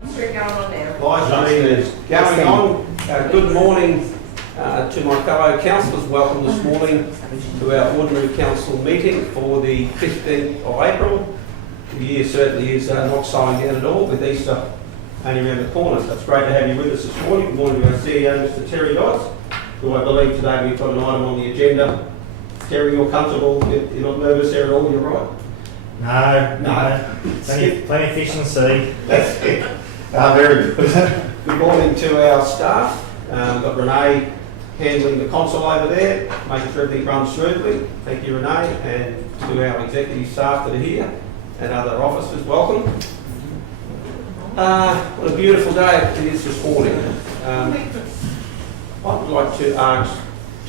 Going on now. Live stream is going on. Good morning to my fellow councillors. Welcome this morning to our ordinary council meeting for the 15th of April. The year certainly is not slowing down at all, with Easter only around the corner. So it's great to have you with us this morning. Good morning to our CEO, Mr. Terry Dodds, who I believe today we've got an item on the agenda. Terry, you're comfortable? You're not nervous there at all? You're right? No. Plenty of fish in the sea. That's it. Very good. Good morning to our staff. We've got Renee handling the console over there, making sure everything runs smoothly. Thank you, Renee, and to our executive staff that are here and other officers, welcome. What a beautiful day it is this morning. I would like to ask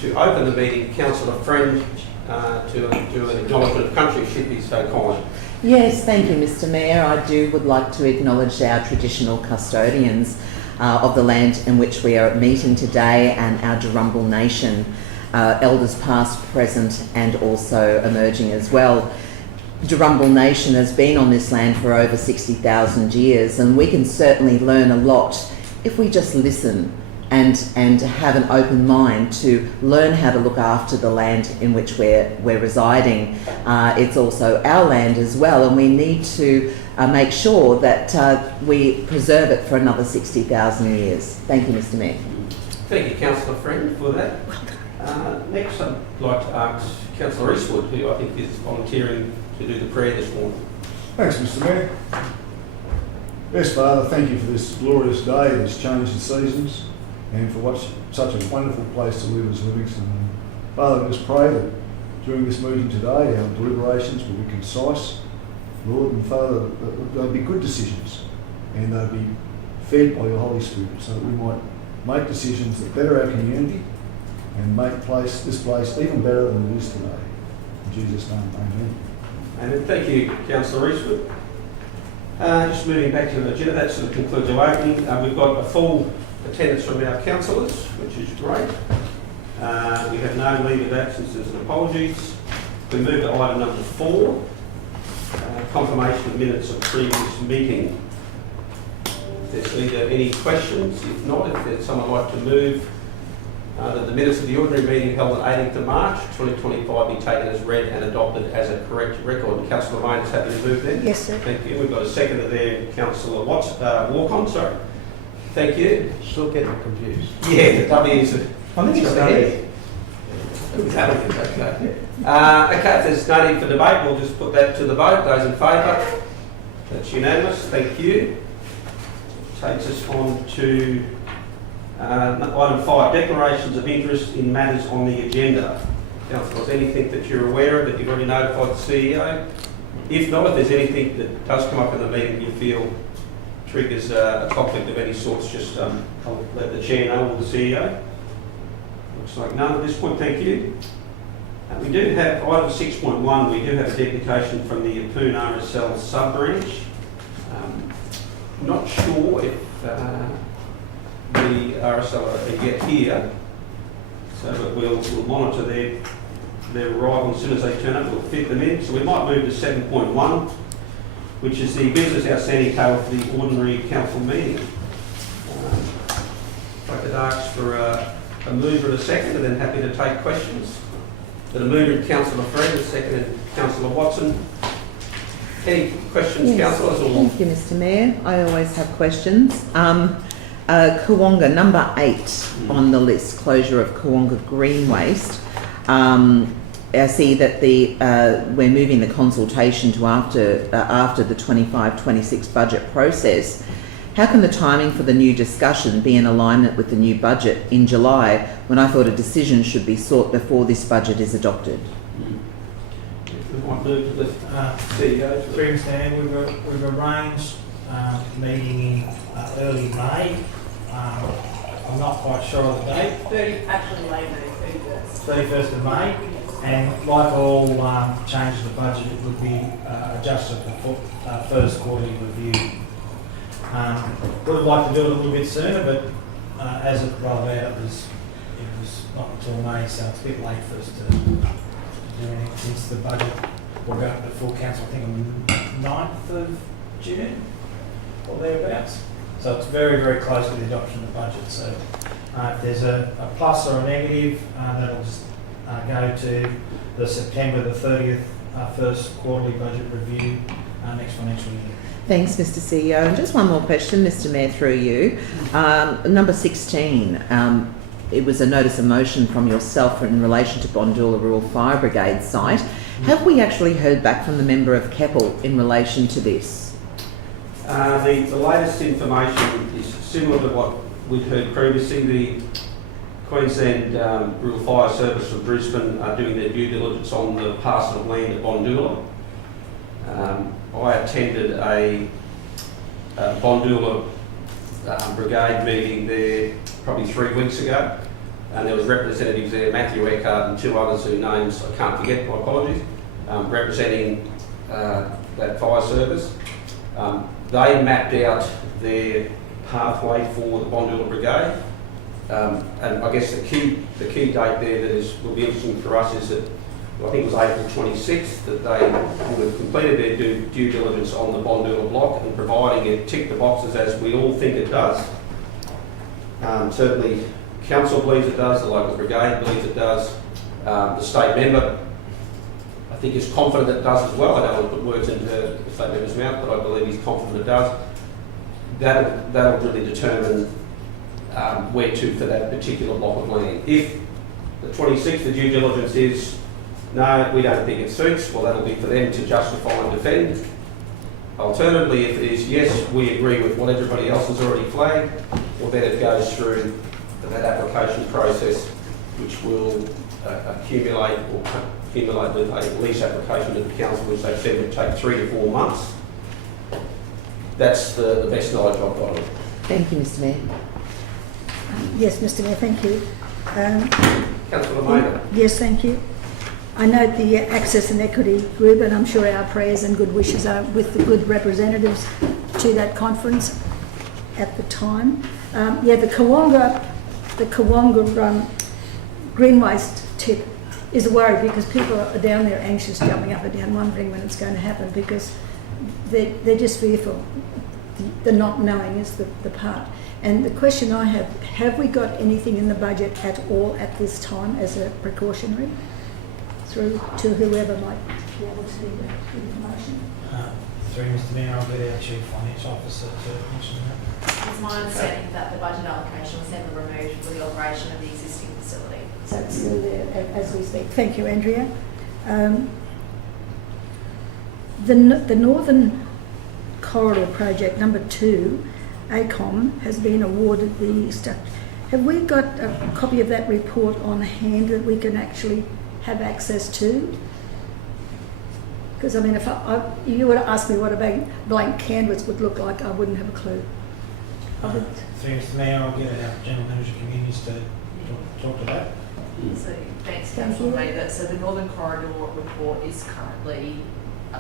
to open the meeting, Councillor Friend, to an acknowledgement of country, if she'd be so kind. Yes, thank you, Mr. Mayor. I would like to acknowledge our traditional custodians of the land in which we are meeting today, and our Durrumbal Nation, elders past, present and also emerging as well. Durrumbal Nation has been on this land for over 60,000 years, and we can certainly learn a lot if we just listen and have an open mind to learn how to look after the land in which we're residing. It's also our land as well, and we need to make sure that we preserve it for another 60,000 years. Thank you, Mr. Mayor. Thank you, Councillor Friend, for that. Next, I'd like to ask Councillor Eastwood, who I think is volunteering to do the prayer this morning. Thanks, Mr. Mayor. Yes, Father, thank you for this glorious day that's changed the seasons, and for what's such a wonderful place to live as Livingstone. And Father, we just pray that during this meeting today, our deliberations will be concise, Lord, and Father, that they'll be good decisions, and they'll be fed by your Holy Spirit, so that we might make decisions that better our community and make this place even better than it is today. In Jesus' name, amen. And thank you, Councillor Eastwood. Just moving back to the agenda, that sort of concludes our opening. We've got a full attendance from our councillors, which is great. We have no leave of absences and apologies. We move to item number 4, confirmation of minutes of previous meeting. If there's either any questions, if not, if there's someone like to move that the minutes of the ordinary meeting held on 18th of March 2025 be taken as read and adopted as a correct record. Councillor Main is happy to move then? Yes, sir. Thank you. We've got a seconder there, Councillor Walk-on, sorry. Thank you. Still getting confused. Yeah, the W's. I think it's okay. Okay, if there's no need for debate, we'll just put that to the vote. Those in favour? That's unanimous. Thank you. Takes us on to item 5, declarations of interest in matters on the agenda. Councillors, anything that you're aware of that you've already notified the CEO? If not, if there's anything that does come up in the meeting you feel triggers a conflict of any sorts, just I'll let the chair know or the CEO. Looks like none at this point, thank you. We do have item 6.1, we do have a deputation from the Yeppoon RSL sub-branch. Not sure if the RSL are yet here, so but we'll monitor their arrival as soon as they turn up, we'll fit them in. So we might move to 7.1, which is the business outstanding table for the ordinary council meeting. If I could ask for a mover and a second, and then happy to take questions. But a mover and Councillor Friend, a second and Councillor Watson. Any questions, councillors? Thank you, Mr. Mayor. I always have questions. Kawonga, number 8 on the list, closure of Kawonga Green Waste. I see that we're moving the consultation to after the 25-26 budget process. How can the timing for the new discussion be in alignment with the new budget in July, when I thought a decision should be sought before this budget is adopted? We might move to the CEO. We've arranged a meeting in early May. I'm not quite sure of the date. Actually, Labor Day, 31st of May. And like all changes to the budget, it would be adjusted for first quarterly review. Would have liked to do it a little bit sooner, but as it rolled out, it was not until May, so it's a bit late for us to do anything since the budget will go to the full council, I think on the 9th of June or thereabouts. So it's very, very close to the adoption of the budget. So if there's a plus or a negative, that'll just go to the September the 30th first quarterly budget review next financial year. Thanks, Mr. CEO. And just one more question, Mr. Mayor, through you. Number 16, it was a notice of motion from yourself in relation to Bondula Rural Fire Brigade site. Have we actually heard back from the member of Keppel in relation to this? The latest information is similar to what we'd heard previously. The Queensland Rural Fire Service from Brisbane are doing their due diligence on the parcel of land at Bondula. I attended a Bondula Brigade meeting there probably 3 weeks ago, and there was representatives there, Matthew Eckhart and two others whose names I can't forget, my apologies, representing that fire service. They mapped out their pathway for the Bondula Brigade, and I guess the key date there that will be interesting for us is that I think it was April 26th that they would have completed their due diligence on the Bondula block, and providing it ticked the boxes as we all think it does. Certainly council believes it does, the local brigade believes it does, the state member I think is confident it does as well. I don't want to put words into the state member's mouth, but I believe he's confident it does. That'll really determine where to for that particular block of land. If the 26th, the due diligence is no, we don't think it suits, well, that'll be for them to justify and defend. Alternatively, if it is yes, we agree with what everybody else has already flagged, well, then it goes through that application process, which will accumulate with a lease application to the council, which they said would take 3 to 4 months. That's the best knowledge I've got. Thank you, Mr. Mayor. Yes, Mr. Mayor, thank you. Councillor Maynard. Yes, thank you. I note the Access and Equity Group, and I'm sure our prayers and good wishes are with the good representatives to that conference at the time. The Kawonga green waste tip is a worry because people are down there anxious, jumping up and down, wondering when it's going to happen because they're just fearful. The not knowing is the part. And the question I have we got anything in the budget at all at this time as a precautionary? Through to whoever might be able to give the information. Through Mr. Mayor, I'll get our Chief Financial Officer to mention that. It's my understanding that the budget allocation was never removed for the operation of the existing facility. So it's still there as we speak. Thank you, Andrea. The Northern Corridor Project number 2, ACOM, has been awarded the stuff. Have we got a copy of that report on hand that we can actually have access to? Because I mean, if you were to ask me what a blank canvas would look like, I wouldn't have a clue. Through Mr. Mayor, I'll get our General Manager Communities to talk to that. So thanks, Thank Councillor you. Maynard. So the Northern Corridor report is currently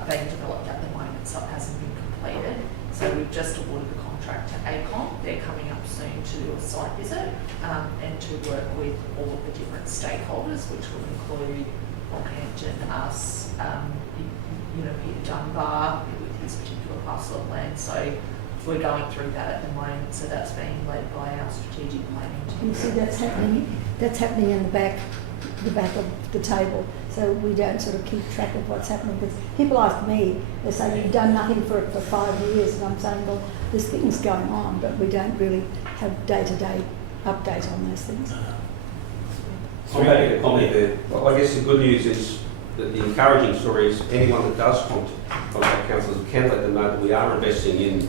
being developed at the moment, so it hasn't been completed. So we've just awarded the contract to ACOM. They're coming up soon to do a site visit and to work with all of the different stakeholders, which will include Rockhampton, us, Peter Dunbar with his particular parcel of land. So we're going through that at the moment. So that's being led by our strategic planning team. You see, that's happening. That's happening in the back of the table. So we don't sort of keep track of what's happening. Because people ask me, they say you've done nothing for it for 5 years, and I'm saying, well, there's things going on, but we don't really have day-to-day update on those things. I'm making a comment there. Well, I guess the good news is that the encouraging story is anyone that does contact councillors can let them know that we are investing in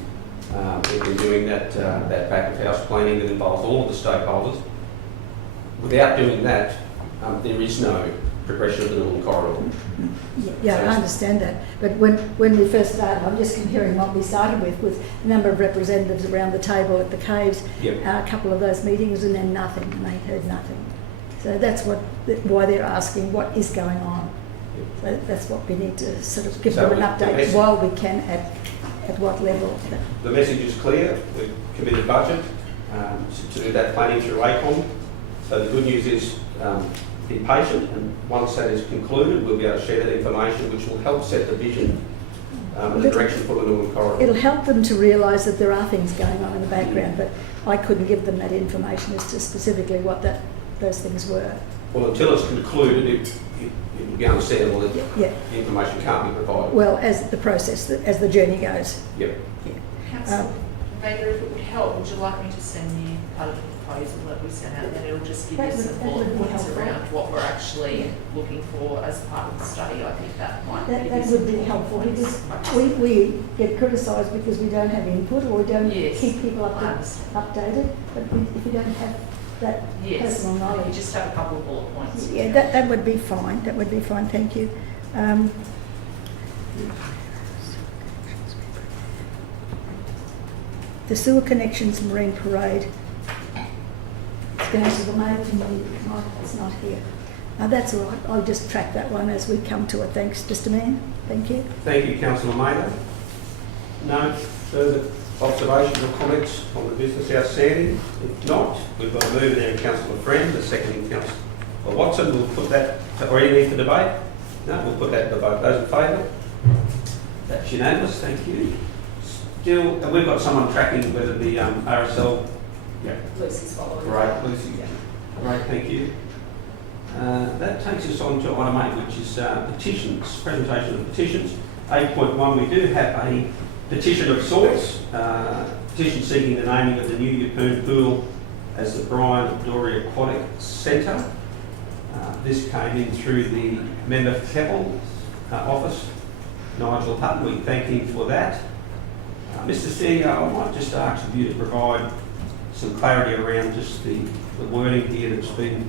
doing that back of house planning that involves all of the stakeholders. Without doing that, there is no progression of the Northern Corridor. Yeah, I understand that. But when we first started, I'm just comparing what we started with a number of representatives around the table at the caves, Yep. a couple of those meetings, and then nothing, and they heard nothing. So that's why they're asking what is going on. So that's what we need to sort of give them an update while we can at what level. The message is clear. We've committed budget to do that planning through ACOM. So the good news is be patient, and once that is concluded, we'll be able to share that information, which will help set the vision the direction for the Northern Corridor. It'll help them to realise that there are things going on in the background, but I couldn't give them that information as to specifically what those things were. Well, until it's concluded, it would be understandable that Yeah. the information can't be provided. Well, as the process, as the journey goes. Yep. Councillor Baker, if it would help, would you like me to send you part of the proposal that we sent out, and then it'll just give you some That bullet would be points helpful. around what we're actually looking for as part of the study? I think that might be That would be helpful because we get criticised because we don't have input or we don't Yes, keep people I understand. updated. But if you don't have that Yes, personal you knowledge, just have a couple of bullet points. yeah, that would be fine. That would be fine. Thank you. The sewer connections Marine Parade. It's going to the mayor committee. It's not here. That's all right. I'll just track that one as we come to it. Thanks, Mr. Mayor. Thank you. Thank you, Councillor Mather. No further observations or comments on the business outstanding? If not, we've got a mover there, Councillor Friend, the seconding Councillor Watson. We'll put that, or any need for debate? No, we'll put that to the vote. Those in favour? That's unanimous, thank you. Still, and we've got someone tracking whether the RSL. Yeah. Lucy's following. Great, Lucy. Great, thank you. That takes us on to item 8, which is petitions, presentation of petitions. 8.1, we do have a petition of sorts, petition seeking the naming of the new Yeppoon pool as the Brian Dory Aquatic Centre. This came in through the member for Keppel's office, Nigel Hutton. We thank him for that. Mr. CEO, I might just ask you to provide some clarity around just the wording here that's been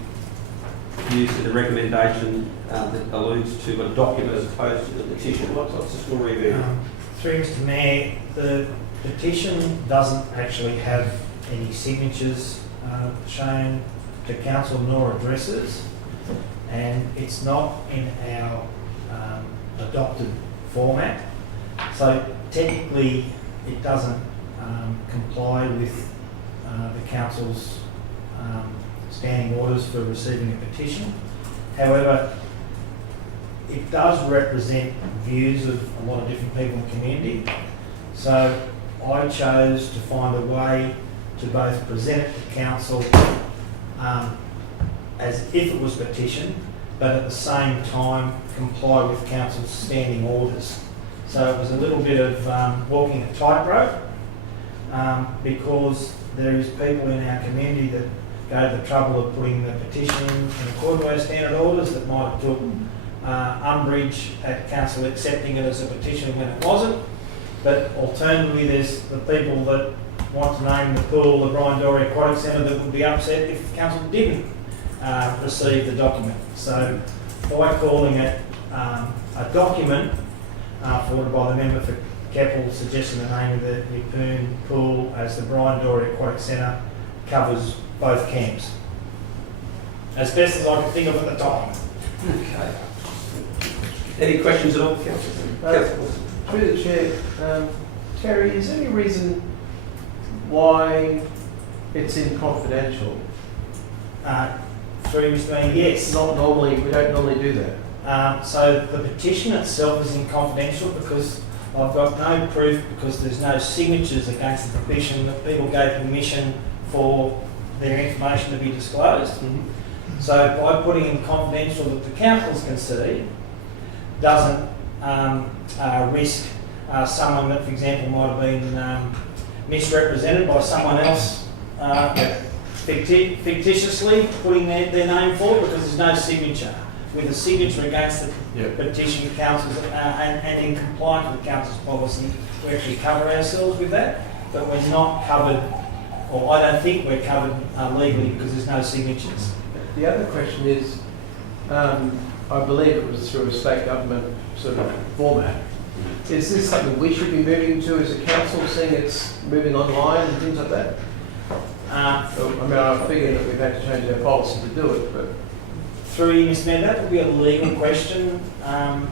used in the recommendation that alludes to a document as opposed to the petition. What's the story there? Through Mr. Mayor, the petition doesn't actually have any signatures shown to council nor addresses, and it's not in our adopted format. So technically, it doesn't comply with the council's standing orders for receiving a petition. However, it does represent views of a lot of different people in the community. So I chose to find a way to both present it to council as if it was a petition, but at the same time comply with council's standing orders. So it was a little bit of walking a tightrope because there is people in our community that go to the trouble of putting the petition in accordance with our standard orders that might have took umbrage at council accepting it as a petition when it wasn't. But alternatively, there's the people that want to name the pool the Brian Dory Aquatic Centre that would be upset if council didn't receive the document. So by calling it a document forwarded by the member for Keppel suggesting the name of the Yeppoon pool as the Brian Dory Aquatic Centre covers both camps. As best as I could think of at the time. Okay. Any questions at all, Councillor? Through the Chair, Terry, is there any reason why it's in confidential? Through Mr. Mayor, yes. Not normally, we don't normally do that. So the petition itself is confidential because I've got no proof, because there's no signatures against the petition that people gave permission for their information to be disclosed. Mm-hmm. So by putting in confidential that the councils can see doesn't risk someone that, for example, might have been misrepresented by someone else fictitiously putting their name forward, because there's no signature. With a signature against the petition, councils and in compliance with council's policy, we actually cover ourselves with that, but we're not covered, or I don't think we're covered legally because there's no signatures. The other question is, I believe it was through a state government sort of format. Is this something we should be moving to as a council, seeing it's moving online and things like that? I figured that we've had to change our policy to do it, but... Through you, Mr. Mayor, that would be a legal question. I'm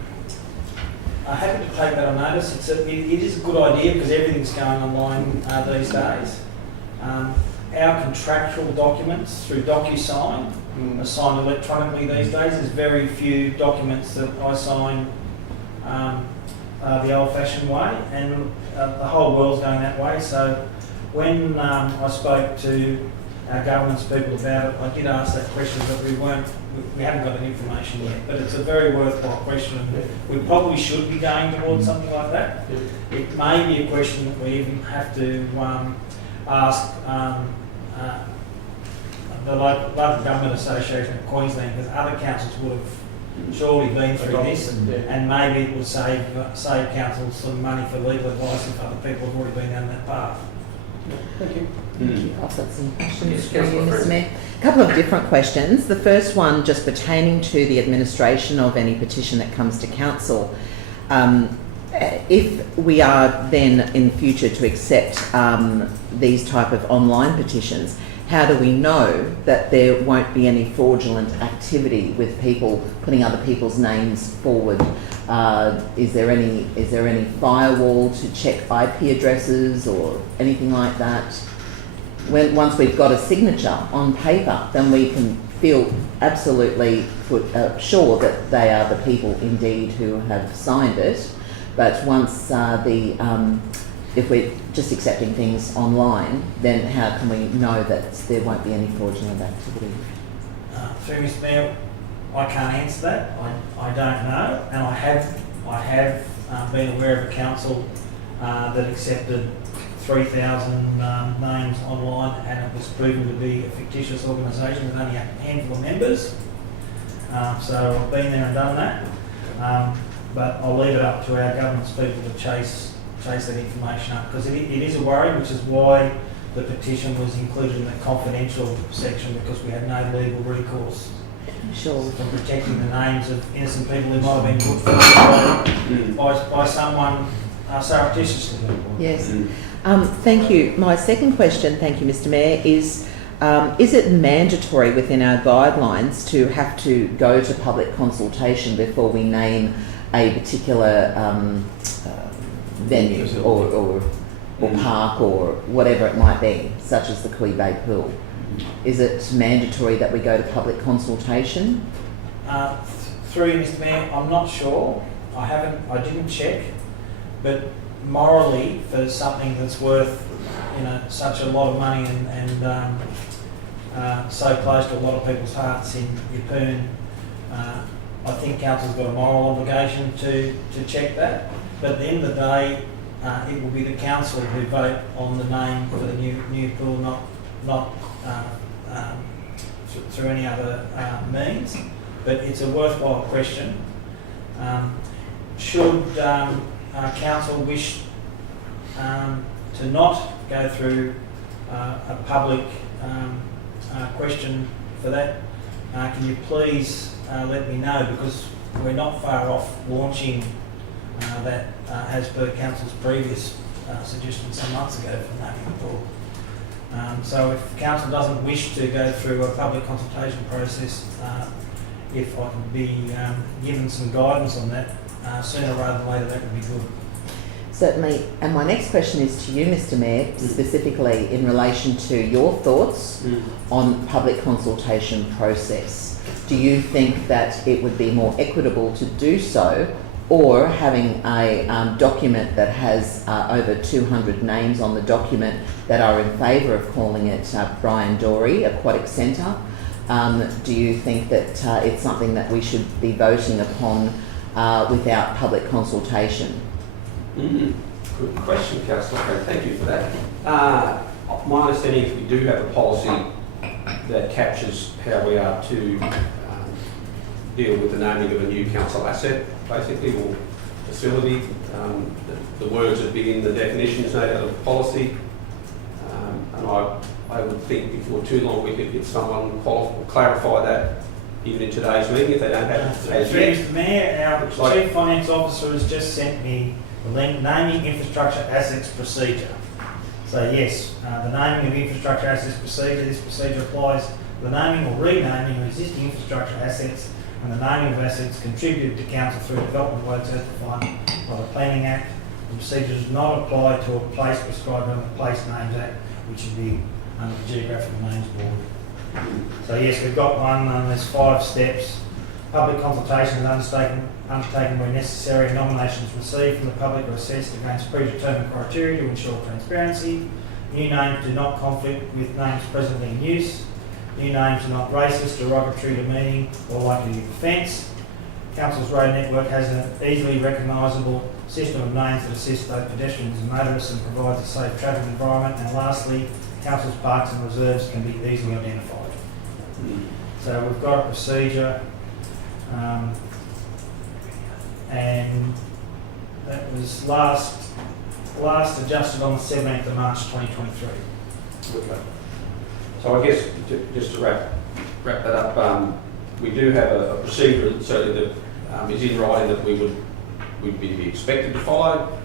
happy to take that on notice. It is a good idea because everything's going online these days. Our contractual documents through DocuSign are signed electronically these days. There's very few documents that I sign the old-fashioned way, and the whole world's going that way. So when I spoke to our governance people about it, I did ask that question, but we haven't got the information yet. But it's a very worthwhile question. We probably should be going towards something like that. It may be a question that we even have to ask the local government association of Queensland, because other councils would have surely been through this, and maybe it will save councils some money for legal advice if other people have already been down that path. Thank you. Thank you. I've got some questions Yes, for you, Councillor Mr Freeman. Mayor. A couple of different questions. The first one just pertaining to the administration of any petition that comes to council. If we are then in future to accept these type of online petitions, how do we know that there won't be any fraudulent activity with people putting other people's names forward? Is there any firewall to check IP addresses or anything like that? Once we've got a signature on paper, then we can feel absolutely sure that they are the people indeed who have signed it. But once if we're just accepting things online, then how can we know that there won't be any fraudulent activity? Through Mr Mayor, I can't answer that. I don't know, and I have been aware of a council that accepted 3,000 names online, and it was proven to be a fictitious organisation with only a handful of members. So I've been there and done that, but I'll leave it up to our governance people to chase that information up, because it is a worry, which is why the petition was included in the confidential section, because we had no legal recourse Sure. for protecting the names of innocent people who might have been put forward by someone surreptitiously. Yes. Thank you. My second question, thank you, Mr Mayor, is it mandatory within our guidelines to have to go to public consultation before we name a particular venue or park or whatever it might be, such as the Kui Bay Pool? Is it mandatory that we go to public consultation? Through you, Mr Mayor, I'm not sure. I didn't check, but morally, for something that's worth such a lot of money and so close to a lot of people's hearts in Yeppoon, I think council's got a moral obligation to check that. But at the end of the day, it will be the council who vote on the name for the new pool, not through any other means. But it's a worthwhile question. Should council wish to not go through a public question for that, can you please let me know, because we're not far off launching that as per council's previous suggestion some months ago for naming the pool. So if council doesn't wish to go through a public consultation process, if I can be given some guidance on that sooner rather than later, that would be good. Certainly. And my next question is to you, Mr Mayor, specifically in relation to your thoughts on public consultation process. Do you think that it would be more equitable to do so, or having a document that has over 200 names on the document that are in favour of calling it Brian Dorey Aquatic Centre? Do you think that it's something that we should be voting upon without public consultation? Good question, Councillor. Okay, thank you for that. My understanding is we do have a policy that captures how we are to deal with the naming of a new council asset, basically, or facility. The words would be in the definitions noted of the policy. And I would think before too long we could get someone clarify that even in today's meeting if they don't have it as yet. Mr Mayor, our Chief Finance Officer has just sent me the link, naming infrastructure assets procedure. So yes, the naming of infrastructure assets procedure, this procedure applies to the naming or renaming of existing infrastructure assets and the naming of assets contributed to council through development works as defined by the Planning Act. The procedure does not apply to a place prescribed under the Place Names Act, which would be under the Geographical Names Board. So yes, we've got one, there's 5 steps. Public consultation is undertaken where necessary, and nominations received from the public are assessed against predetermined criteria to ensure transparency. New names do not conflict with names presently in use. New names are not racist, derogatory, demeaning, or likely to give offence. Council's road network has an easily recognisable system of names that assist both pedestrians and motorists and provides a safe traffic environment. And lastly, Council's parks and reserves can be easily identified. So we've got a procedure, and that was last adjusted on the 17th of March 2023. Okay. So I guess just to wrap that up, we do have a procedure certainly that is in writing that we'd be expected to follow.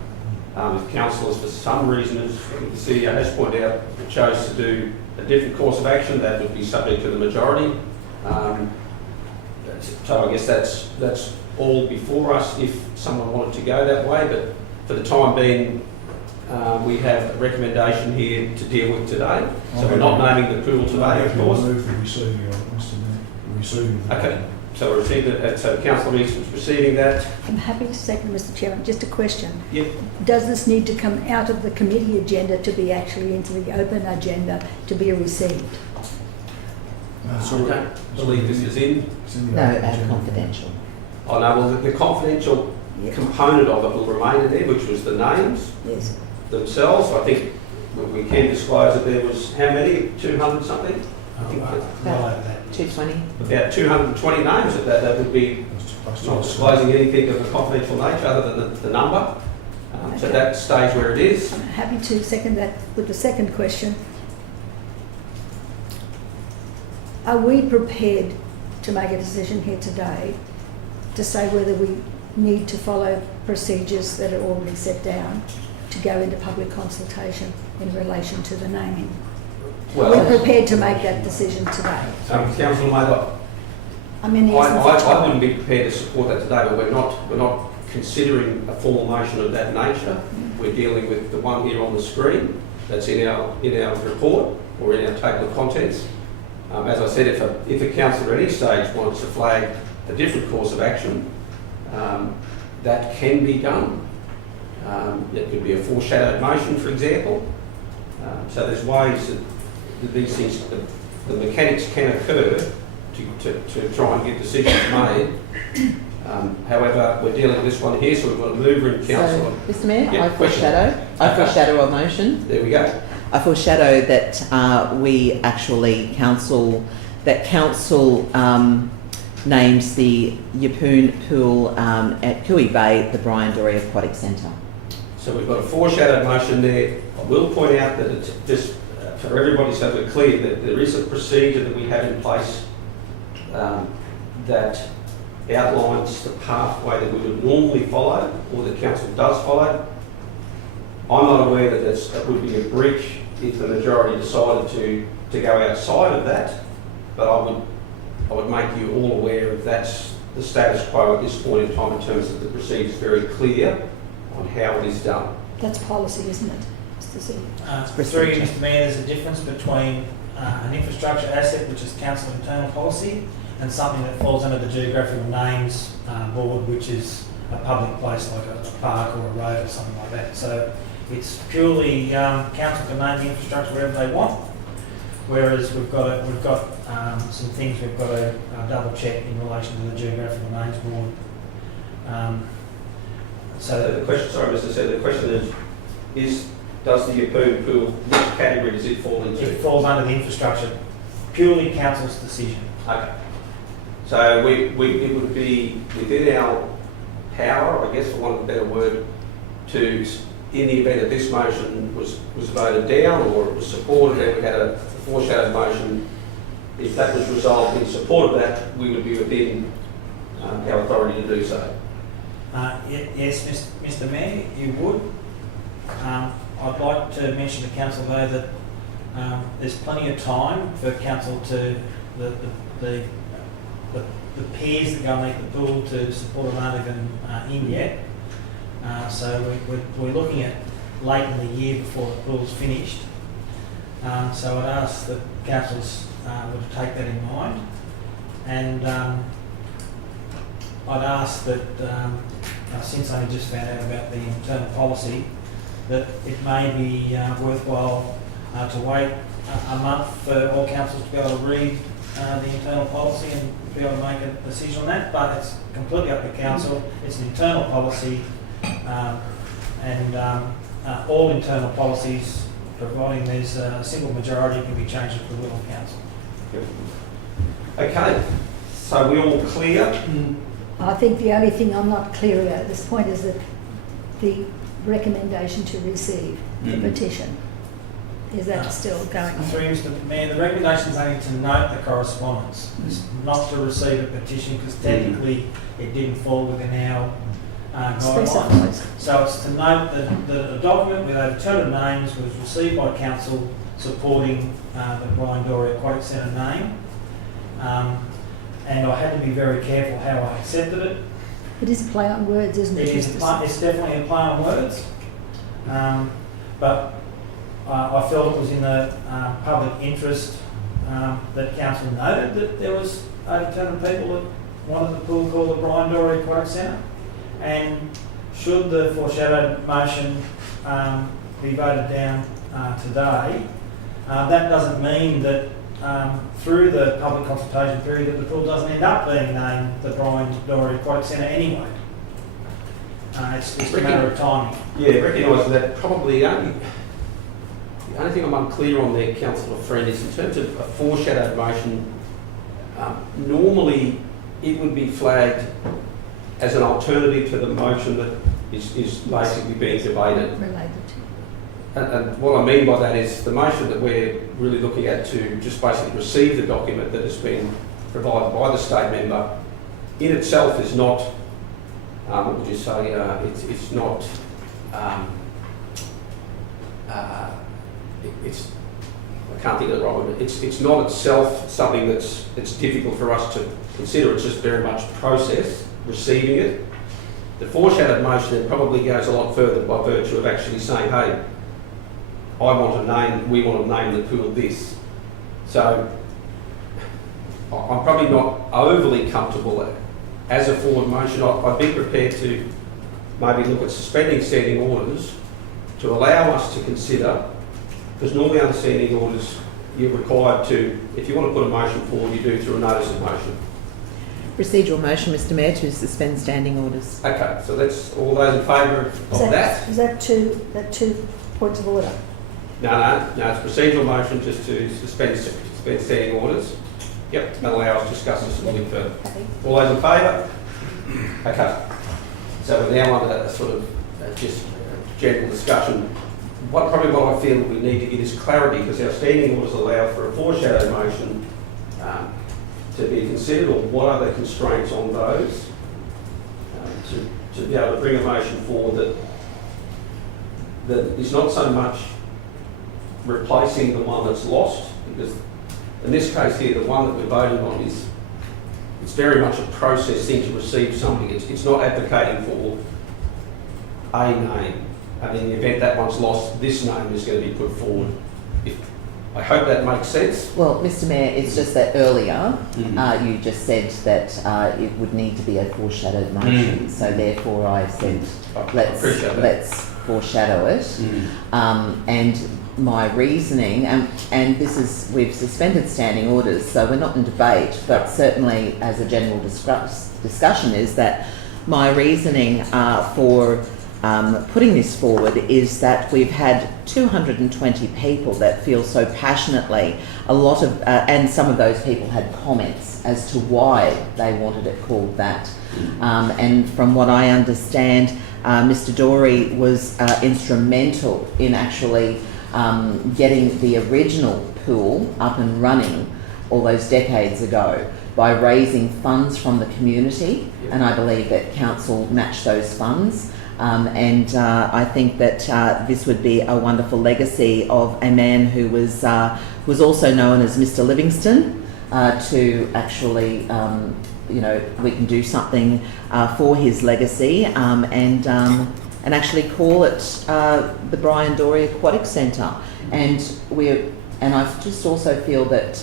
If councillors for some reason, as the CEO has pointed out, chose to do a different course of action, that would be subject to the majority. So I guess that's all before us if someone wanted to go that way, but for the time being, we have a recommendation here to deal with today. So we're not naming the pool today, of course. Move the receiving of it, Mr Mayor. Receiving. Okay, so we received it. So Councillor Easton's receiving that. I'm happy to second, Mr Chairman. Just a question. Yep. Does this need to come out of the committee agenda to be actually into the open agenda to be received? I don't believe this is in. No, add confidential. Oh no, well the confidential Yeah. component of it will remain in there, which was the names Yes. themselves. I think we can disclose that there was how many? 200 something? I think Well over that. 220. about 220 names. That would be not disclosing anything of a confidential nature other than the number. So Okay. that stays where it is. I'm happy to second that with the second question. Are we prepared to make a decision here today to say whether we need to follow procedures that are already set down to go into public consultation in relation to the naming? We're Well, prepared to make that decision today. Councillor Mather, I'm in the essence of I time. wouldn't be prepared to support that today, but we're not considering a formal motion of that nature. We're dealing with the one here on the screen that's in our report or in our table of contents. As I said, if a councillor at any stage wants to flag a different course of action, that can be done. It could be a foreshadowed motion, for example. So there's ways that these things, the mechanics can occur to try and get decisions made. However, we're dealing with this one here, so we've got a mover and councillor. So, Mr Mayor, Yeah, I foreshadow a motion. There we go. I foreshadow that we actually council names the Yeppoon Pool at Cooey Bay, the Brian Dory Aquatic Centre. So we've got a foreshadowed motion there. I will point out that it's just for everybody so we're clear that there is a procedure that we have in place that outlines the pathway that we would normally follow or the council does follow. I'm not aware that would be a breach if the majority decided to go outside of that, but I would make you all aware of that's the status quo at this point in time in terms of the procedure is very clear on how it is done. That's policy, isn't it, Mr. C? Through you, Mr Mayor, there's a difference between an infrastructure asset, which is council internal policy, and something that falls under the geographical names board, which is a public place like a park or a road or something like that. So it's purely council can name the infrastructure wherever they want, whereas we've got some things we've got to double check in relation to the geographical names board. So the question, sorry, Mr. Said, the question is does the Yeppoon Pool, which category does it fall into? It falls under the infrastructure, purely council's decision. Okay. So it would be within our power, I guess for want of a better word, to, in the event that this motion was voted down or it was supported and we had a foreshadowed motion, if that was resolved in support of that, we would be within our authority to do so. Yes, Mr Mayor, you would. I'd like to mention to council though that there's plenty of time for council to the peers that go and make the pool to support it aren't even in yet. So we're looking at late in the year before the pool's finished. So I'd ask that councils would take that in mind. And I'd ask that, since I just found out about the internal policy, that it may be worthwhile to wait a month for all councils to be able to read the internal policy and be able to make a decision on that. But it's completely up to council. It's an internal policy, and all internal policies, providing there's a simple majority, can be changed at the will of council. Okay, so we all clear? I think the only thing I'm not clear about at this point is that the recommendation to receive the petition. Is that still going on? Through Mr. Mayor, the recommendation is only to note the correspondence. It's not to receive a petition because technically it didn't fall within our guidelines. Specifies. So it's to note that a document with over 200 names was received by council supporting the Brian Dory Aquatic Centre name. And I had to be very careful how I accepted it. It is a play on words, isn't it? It's definitely a play on words. But I felt it was in the public interest that council noted that there was over 200 people that wanted the pool called the Brian Dory Aquatic Centre. And should the foreshadowed motion be voted down today, that doesn't mean that through the public consultation period that the pool doesn't end up being named the Brian Dory Aquatic Centre anyway. It's a matter of timing. Yeah, recognise that probably the only thing I'm unclear on there, Councillor Friend, is in terms of a foreshadowed motion, normally it would be flagged as an alternative to the motion that is basically being debated. Related to. And what I mean by that is the motion that we're really looking at to just basically receive the document that has been provided by the state member in itself is not, what would you say, it's not, it's, I can't think of the right word, it's not itself something that's difficult for us to consider. It's just very much process, receiving it. The foreshadowed motion then probably goes a lot further by virtue of actually saying, hey, we want to name the pool this. So I'm probably not overly comfortable as a forward motion. I'd be prepared to maybe look at suspending standing orders to allow us to consider, because normally under standing orders you're required to, if you want to put a motion forward, you do through a notice of motion. Procedural motion, Mr. Mayor, to suspend standing orders. Okay, so that's all those in favour of that? Is that two points of order? No, it's procedural motion just to suspend standing orders. Yep, and allow us to discuss this a little bit further. Okay. All those in favour? Okay. So we're now on a sort of just general discussion. What I feel that we need to get is clarity, because our standing orders allow for a foreshadowed motion to be considered, or what are the constraints on those to be able to bring a motion forward that is not so much replacing the one that's lost, because in this case here, the one that we're voting on it's very much a process thing to receive something. It's not advocating for a name, and in the event that one's lost, this name is going to be put forward. I hope that makes sense. Well, Mr. Mayor, it's just that earlier you just said that it would need to be a foreshadowed motion. So therefore I said let's foreshadow it. And my reasoning, and this is, we've suspended standing orders, so we're not in debate, but certainly as a general discussion is that my reasoning for putting this forward is that we've had 220 people that feel so passionately, and some of those people had comments as to why they wanted it called that. And from what I understand, Mr. Dory was instrumental in actually getting the original pool up and running all those decades ago by raising funds from the community, and I believe that council matched those funds. I think that this would be a wonderful legacy of a man who was also known as Mr. Livingstone, to actually, we can do something for his legacy and actually call it the Brian Dory Aquatic Centre. And I just also feel that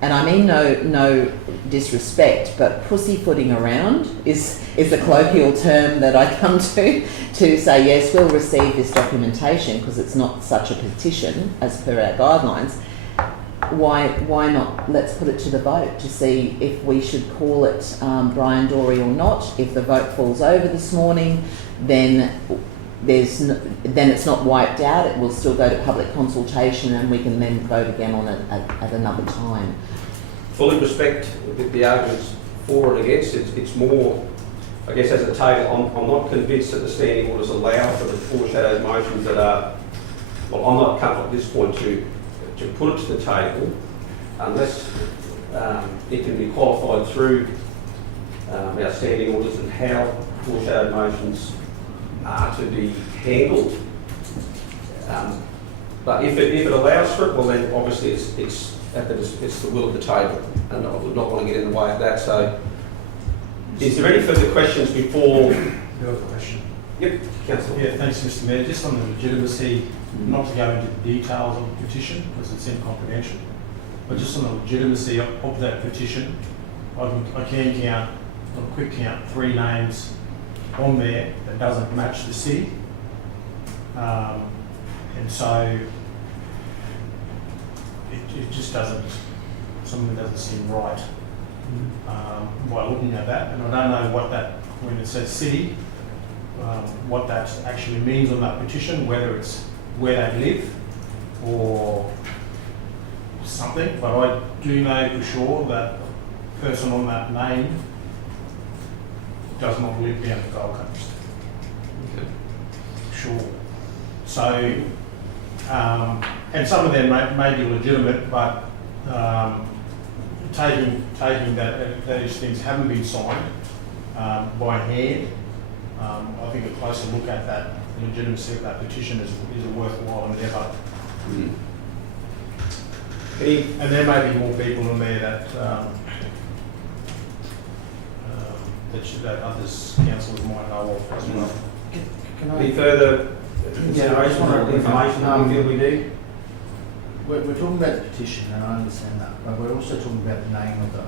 and I mean no disrespect, but pussyfooting around is a colloquial term that I come to say, yes, we'll receive this documentation because it's not such a petition as per our guidelines. Why not? Let's put it to the vote to see if we should call it Brian Dory or not. If the vote falls over this morning, then then it's not wiped out. It will still go to public consultation, and we can then vote again on it at another time. Fully respect the arguments for and against. It's more, I guess, as a table, I'm not convinced that the standing orders allow for the foreshadowed motions that are, well, I'm not comfortable at this point to put it to the table unless it can be qualified through our standing orders and how foreshadowed motions are to be handled. But if it allows for it, well then obviously it's the will of the table, and I would not want to get in the way of that. So, is there any further questions before? You have a question? Yep, Councillor. Yeah, thanks, Mr. Mayor. Just on the legitimacy, not to go into the details of the petition because it's confidential, but just on the legitimacy of that petition, I can count, on a quick count, 3 names on there that doesn't match the city, and so it just doesn't. Something doesn't seem right by looking at that, and I don't know what that, when it says city, what that actually means on that petition, whether it's where they live or something, but I do know for sure that the person on that name does not live down the Gold Coast. Okay. Sure. So, and some of them may be legitimate, but taking that those things haven't been signed by hand, I think a closer look at that legitimacy of that petition is a worthwhile endeavour. Mm. And there may be more people in there that that others councillors might know of as well. Can Any further consideration or information that we feel we need? We're talking about the petition, and I understand that, but we're also talking about the name of the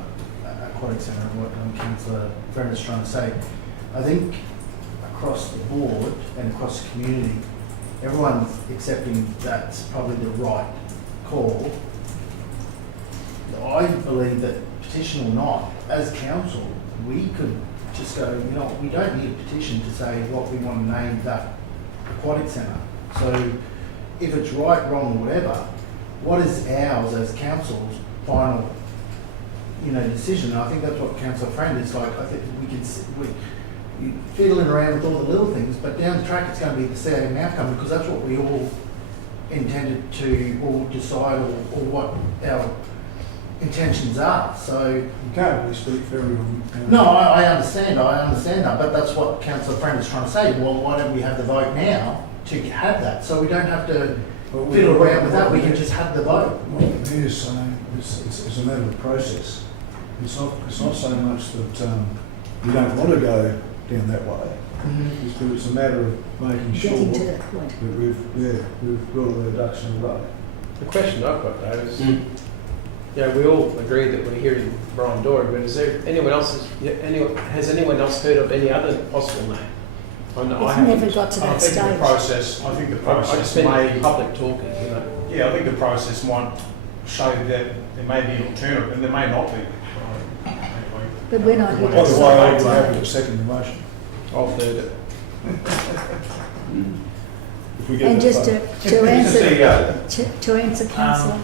aquatic centre and what Councillor Friend is trying to say. I think across the board and across the community, everyone's accepting that's probably the right call. I believe that petition or not, as council, we could just go, you know, we don't need a petition to say what we want to name that aquatic centre. So if it's right, wrong, or whatever, what is ours as council's final, decision? And I think that's what Councillor Friend is like. I think we fiddling around with all the little things, but down the track it's going to be the same outcome, because that's what we all intended to all decide, or what our intentions are. So You can't really speak for everyone. no, I understand that, but that's what Councillor Friend is trying to say. Well, why don't we have the vote now to have that, so we don't have to fiddle around with that, we can just have the vote. What the mayor's saying, it's a matter of process. It's not so much that you don't want to go down that way. It's a matter of making sure Getting to that that point. we've got all the ducks in a row. The question I've got though is, we all agree that we're hearing Brian Dory, but is there anyone else? Has anyone else heard of any other possible name? It's never got to that I think stage. I think the I process just meant may. public talking, Yeah, I think the process might show that there may be an alternative, and there may not be. But we're not here By to the way, I'll be decide. happy to second the motion. I've heard it. If we get And that just vote. to answer, CEO. to answer councillor,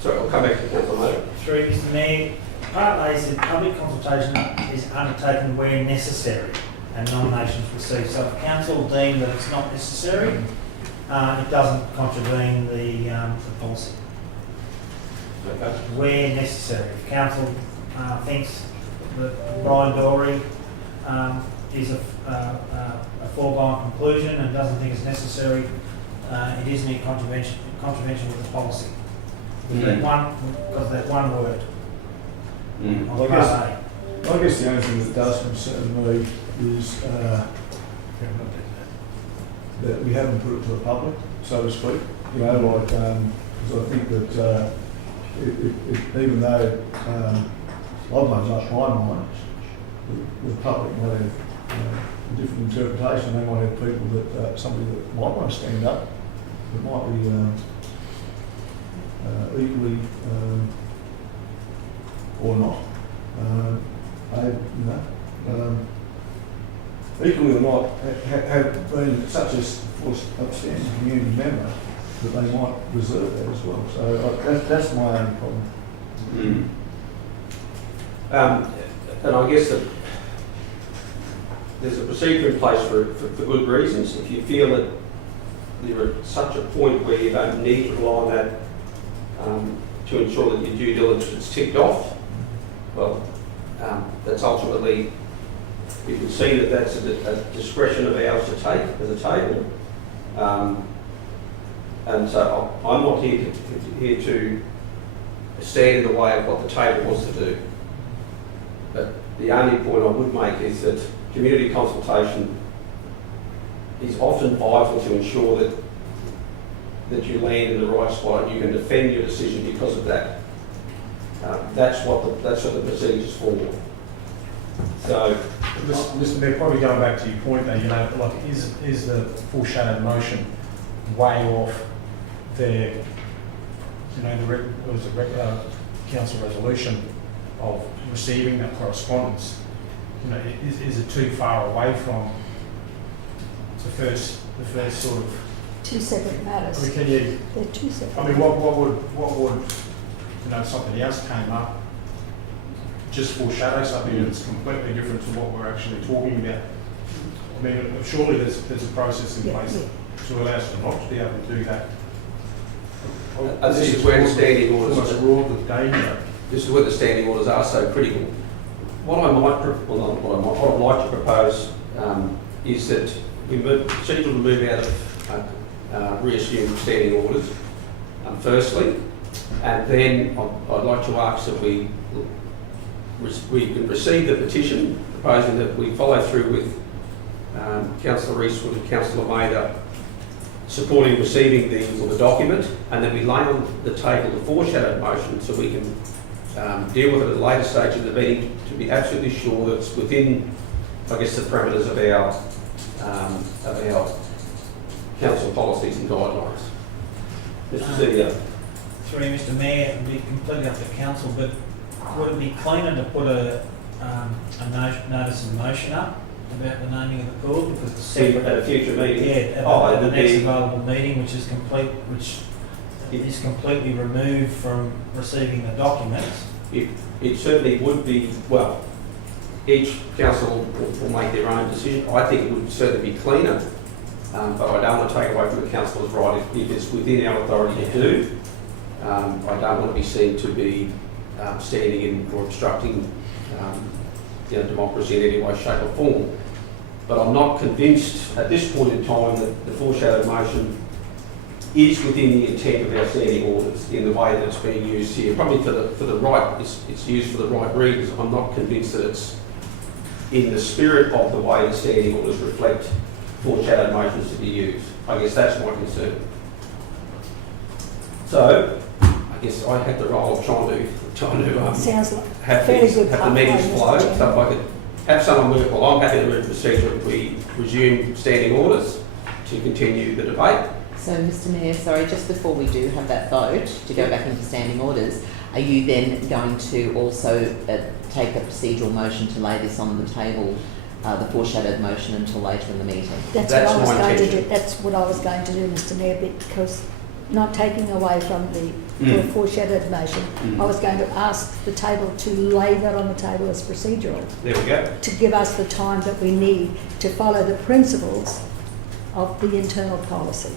Sorry, I'll come back to Councillor later. Through Mr Mayor, Part A said public consultation is undertaken where necessary and nominations received. So if council deem that it's not necessary, it doesn't contravene the policy. Okay. Where necessary. If council thinks that Brian Dory is a foregone conclusion and doesn't think it's necessary, it isn't in contravention with the policy. Because that one word on I Part guess- A. I guess the only thing that does concern me is that we haven't put it to the public, so to speak. Because I think that even though I've made up my mind, the public might have a different interpretation. They might have people that, somebody that might want to stand up, that might be equally or not. Equally or not, have been such a outstanding community member that they might reserve that as well. So that's my only problem. And I guess that there's a procedure in place for good reasons. If you feel that you're at such a point where you don't need to rely on that to ensure that your due diligence is ticked off, well, that's ultimately, you can see that that's a discretion of ours to take as a table. And so I'm not here to stand in the way of what the table wants to do. But the only point I would make is that community consultation is often vital to ensure that you land in the right spot and you can defend your decision because of that. That's what the procedure's for. So, Mr. Mayor, probably going back to your point there, like is the foreshadowed motion way off the council resolution of receiving that correspondence? Is it too far away from the first sort of? Two separate matters. Can you? They're two separate. I mean, what would something else came up, just foreshadow something that's completely different to what we're actually talking about? I mean, surely there's a process in place to allow us to not to be able to do that. and this is where the standing orders. Almost wrought with danger. This is where the standing orders are so critical. What I'd like to propose is that we proceed to move out of reassumed standing orders, firstly, and then I'd like to ask that we can receive the petition, proposing that we follow through with Councillor Eastwood and Councillor Mather supporting receiving the document, and then we lay on the table the foreshadowed motion so we can deal with it at a later stage of the meeting to be absolutely sure that it's within, I guess, the parameters of our council policies and guidelines. Mr. CEO. Through Mr. Mayor, it would be completely up to council, but would it be cleaner to put a notice of motion up about the naming of the pool, because it's separate At a future meeting? Yeah, at the next available meeting, which is completely removed from receiving the documents. It certainly would be, well, each council will make their own decision. I think it would certainly be cleaner, but I don't want to take away from the councillor's right if it's within our authority to do. I don't want to be seen to be standing in or obstructing democracy in any way, shape or form. But I'm not convinced at this point in time that the foreshadowed motion is within the intent of our standing orders in the way that it's being used here. Probably for the right, it's used for the right reasons. I'm not convinced that it's in the spirit of the way the standing orders reflect foreshadowed motions to be used. I guess that's my concern. So, I guess I had the role of trying to Sounds like have fairly things, good have the meetings pathway, flow. Mr. So Chairman. if I could have someone move, well, I'm happy to move the procedure if we resume standing orders to continue the debate. So, Mr. Mayor, sorry, just before we do have that vote to go back into standing orders, are you then going to also take a procedural motion to lay this on the table, the foreshadowed motion, until later in the meeting? That's That's what I was my going to intention. do. That's what I was going to do, Mr. Mayor, because not taking away from the foreshadowed motion, I was going to ask the table to lay that on the table as procedural, There we go. to give us the time that we need to follow the principles of the internal policy.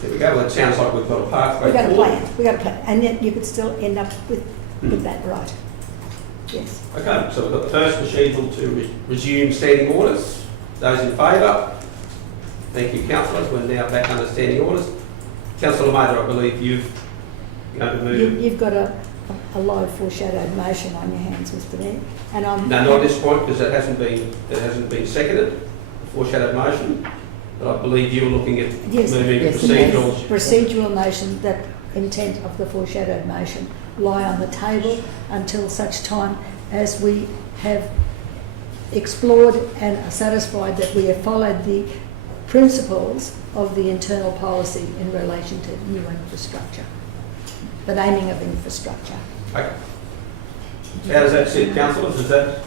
There we go. Well, it sounds like we've got a pathway We've got a forward. plan. We've got a plan, and yet you could still end up with that right. Yes. Okay, so we've got the first procedural to resume standing orders. Those in favour? Thank you, councillors. We're now back under standing orders. Councillor Mather, I believe you're going to move. You've got a live foreshadowed motion on your hands, Mr. Mayor, and I'm. No, not at this point, because it hasn't been seconded, the foreshadowed motion. But I believe you were looking at Yes. moving Yes, a it has. procedural. Procedural motion that intent of the foreshadowed motion lie on the table until such time as we have explored and are satisfied that we have followed the principles of the internal policy in relation to new infrastructure, the naming of infrastructure. Okay. How does that sit, councillors? Is that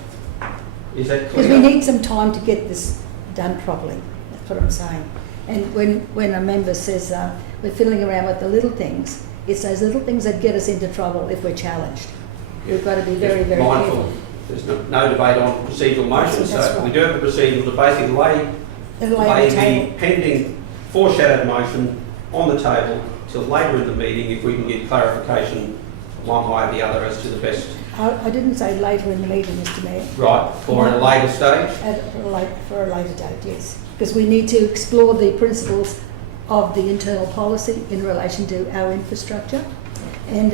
Because clear? we need some time to get this done properly. That's what I'm saying. And when a member says we're fiddling around with the little things, it's those little things that get us into trouble if we're challenged. We've got to be very, very mindful. careful. There's no debate on procedural motions, That's so right. we do have the procedural debate. Lay the pending foreshadowed motion on the table till later in the meeting if we can get clarification one way or the other as to the best. I didn't say later in the meeting, Mr Mayor. Right, or at a later stage? For a later date, yes. Because we need to explore the principles of the internal policy in relation to our infrastructure. And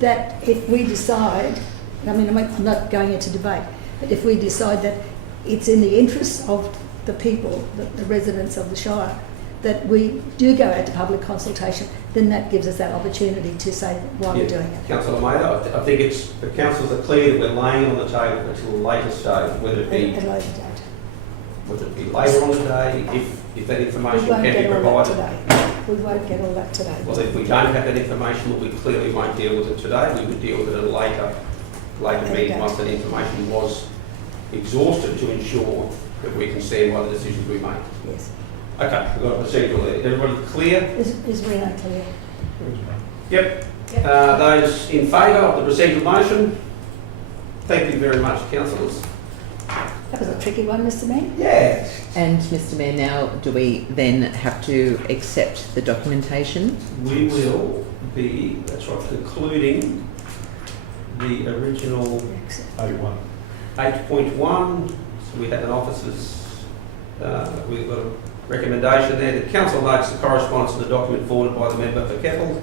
that if we decide, I mean, I'm not going into debate, but if we decide that it's in the interests of the people, the residents of the Shire, that we do go out to public consultation, then that gives us that opportunity to say why we're doing it. Councillor Mather, I think it's the councillors are clear that we're laying on the table until a later stage, whether it be At a later date. later on today, if that We information won't can be get all that provided. today. We won't get all that today. Well, if we don't have that information, well, we clearly won't deal with it today. We would deal with it at a later meeting once that information was exhausted to ensure that we can stand by the decisions we make. Yes. Okay, we've got a procedural there. Everybody clear? Is Reno clear? Yep. Those in favour of the procedural motion? Thank you very much, councillors. That was a tricky one, Mr Mayor. Yeah. And Mr Mayor, now do we then have to accept the documentation? We will be, that's right, concluding the original 8-1. 8.1. So we had an officer's, we've got a recommendation there. The council notes the correspondence of the document forwarded by the member for Kettle,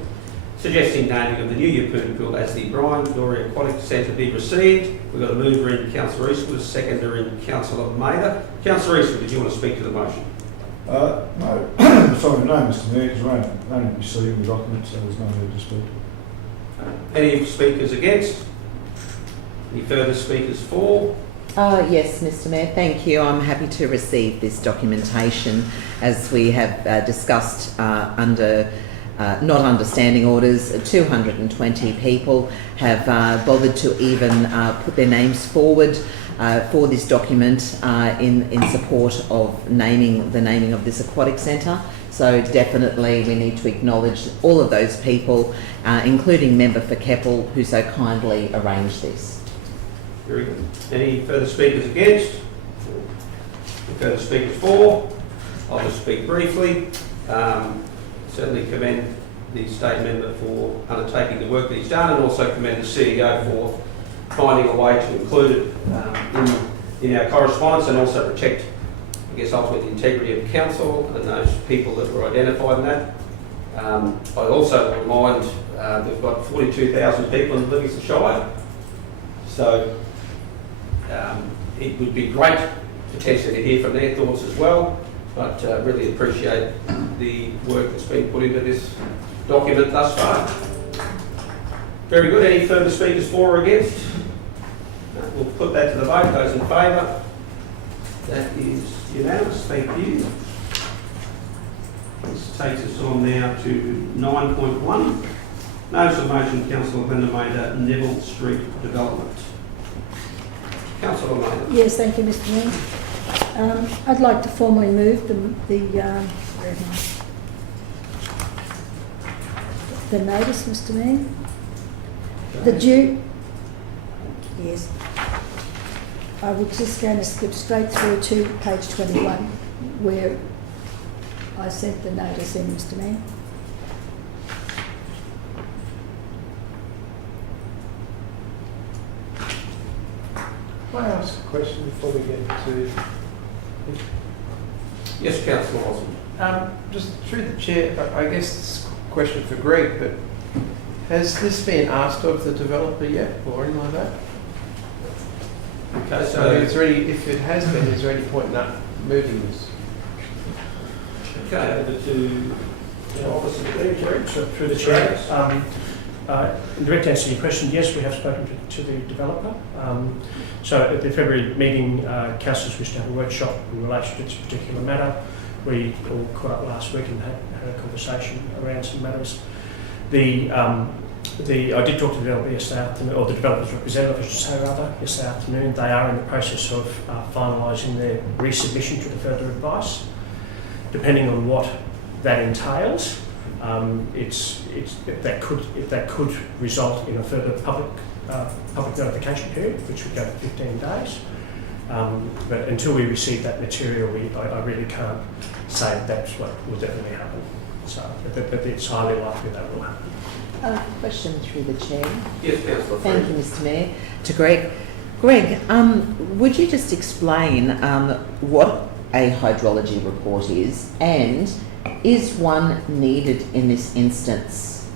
suggesting naming of the new Yapuna Pool as the Brian Dory Aquatic Centre be received. We've got a mover in Councillor Eastwood, a seconder in Councillor Mather. Councillor Eastwood, did you want to speak to the motion? No, sorry, no, Mr Mayor, because I only received the document, so there's no need to speak. Any speakers against? Any further speakers for? Yes, Mr Mayor, thank you. I'm happy to receive this documentation. As we have discussed under not understanding orders, 220 people have bothered to even put their names forward for this document in support of the naming of this aquatic centre. So definitely we need to acknowledge all of those people, including member for Keppel, who so kindly arranged this. Very good. Any further speakers against? Any further speakers for? I'll just speak briefly. Certainly commend the state member for undertaking the work that he's done, and also commend the CEO for finding a way to include it in our correspondence and also protect, I guess, ultimately the integrity of council and those people that were identified in that. I also remind we've got 42,000 people in Livingstone Shire, so it would be great potentially to hear from their thoughts as well, but really appreciate the work that's been put into this document thus far. Very good. Any further speakers for or against? We'll put that to the vote. Those in favour? That is unanimous. Thank you. This takes us on now to 9.1. Notice of motion, Councillor Glenda Mader, Neville Street Development. Councillor Mader. Yes, thank you, Mr Mayor. I'd like to formally move the notice, Mr Mayor. Yes. I was just going to skip straight through to page 21, where I sent the notice in, Mr Mayor. Can I ask a question before we get to... Yes, Councillor Osmond. Just through the chair, I guess this is a question for Greg, but has this been asked of the developer yet, or anything like that? Okay, So so if it has been, is there any point in moving this? okay, over to Officer Greg. So through the chair, in direct answer to your question, yes, we have spoken to the developer. So at the February meeting, councillors wished to have a workshop in relation to this particular matter. We all caught up last week and had a conversation around some matters. I did talk to the developer yesterday afternoon, or the developer's representative, I should say rather, yesterday afternoon. They are in the process of finalising their resubmission to the further advice. Depending on what that entails, if that could result in a further public notification period, which would go for 15 days. But until we receive that material, I really can't say that's what will definitely happen. So, but it's highly likely that will happen. Question through the chair. Yes, Councillor. Thank you, Mr. Mayor. To Greg. Greg, would you just explain what a hydrology report is, and is one needed in this instance,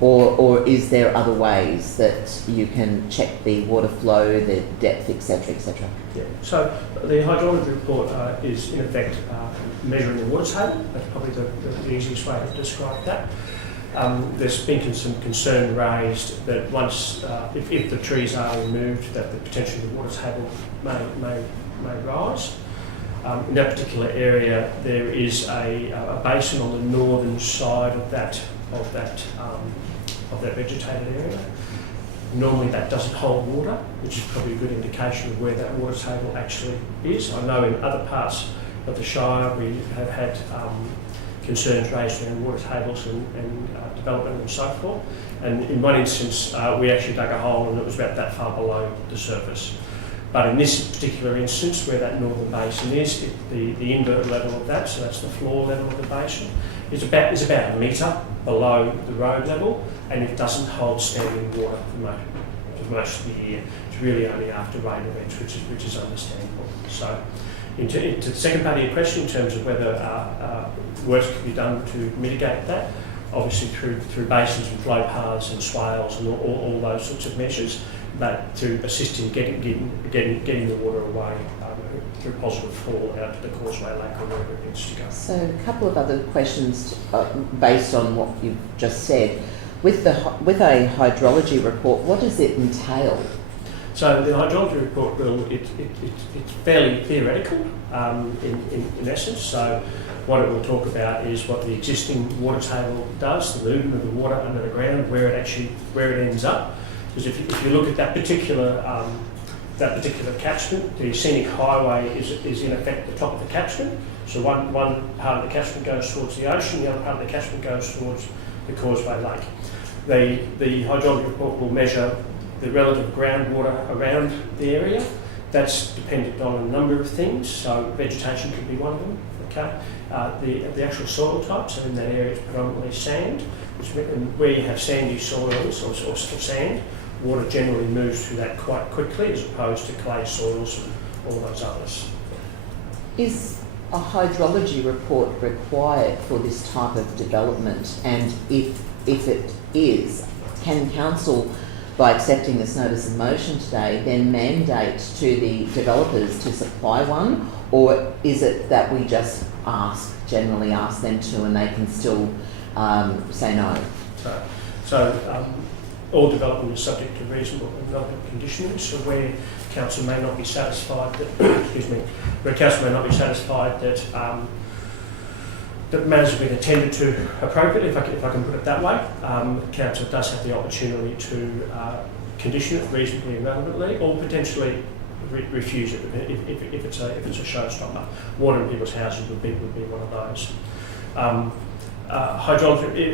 or is there other ways that you can check the water flow, the depth, etc., etc.? Yeah. So the hydrology report is in effect measuring the water table. That's probably the easiest way to describe that. There's been some concern raised that once, if the trees are removed, that the potentially the water table may rise. In that particular area, there is a basin on the northern side of that vegetated area. Normally, that doesn't hold water, which is probably a good indication of where that water table actually is. I know in other parts of the Shire we have had concerns raised around water tables and development and so forth. And in one instance, we actually dug a hole and it was about that far below the surface. But in this particular instance, where that northern basin is, the invert level of that, so that's the floor level of the basin, is about a metre below the road level, and it doesn't hold standing water for most of the year. It's really only after rain events, which is understandable. So, into the second part of your question, in terms of whether work can be done to mitigate that, obviously through basins and flow paths and swales and all those sorts of measures, but to assist in getting the water away through positive fall out to the causeway lake or wherever it needs to go. So a couple of other questions based on what you've just said. With a hydrology report, what does it entail? So the hydrology report, it's fairly theoretical in essence. So what it will talk about is what the existing water table does, the movement of the water under the ground, where it ends up. Because if you look at that particular catchment, the scenic highway is in effect the top of the catchment. So one part of the catchment goes towards the ocean, the other part of the catchment goes towards the causeway lake. The hydrology report will measure the relative groundwater around the area. That's dependent on a number of things. So vegetation could be one of them. Okay, the actual soil type. So in that area, it's predominantly sand. Where you have sandy soils or sand, water generally moves through that quite quickly, as opposed to clay soils and all those others. Is a hydrology report required for this type of development? And if it is, can council, by accepting this notice of motion today, then mandate to the developers to supply one? Or is it that we just generally ask them to, and they can still say no? So all development is subject to reasonable development conditioning. So where council may not be satisfied that, that matters have been attended to appropriately, if I can put it that way, council does have the opportunity to condition it reasonably and relevantly, or potentially refuse it if it's a showstopper. Water in people's houses would be one of those.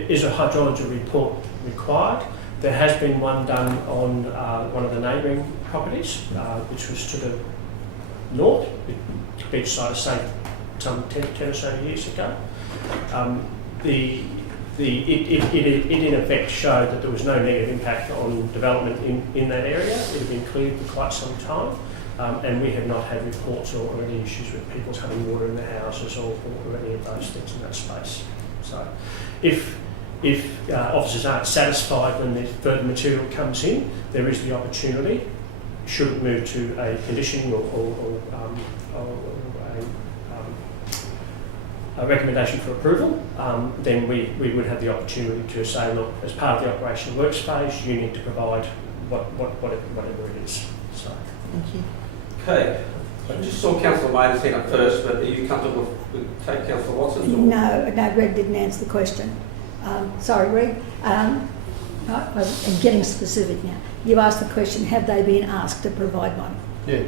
Is a hydrology report required? There has been one done on one of the neighbouring properties, which was to the north, beachside estate, some 10 or so years ago. It in effect showed that there was no negative impact on development in that area. It had been cleared for quite some time, and we have not had reports or any issues with people having water in their houses or any of those things in that space. So, if officers aren't satisfied when the further material comes in, there is the opportunity, should it move to a conditioning or a recommendation for approval, then we would have the opportunity to say, look, as part of the operational works phase, you need to provide whatever it is. So. Thank you. Okay. I just saw Councillor Maynard's hand up first, but are you comfortable with take Councillor Watson's? Or? No, Greg didn't answer the question. Sorry, Greg. I'm getting specific now. You asked the question, have they been asked to provide one? Yeah.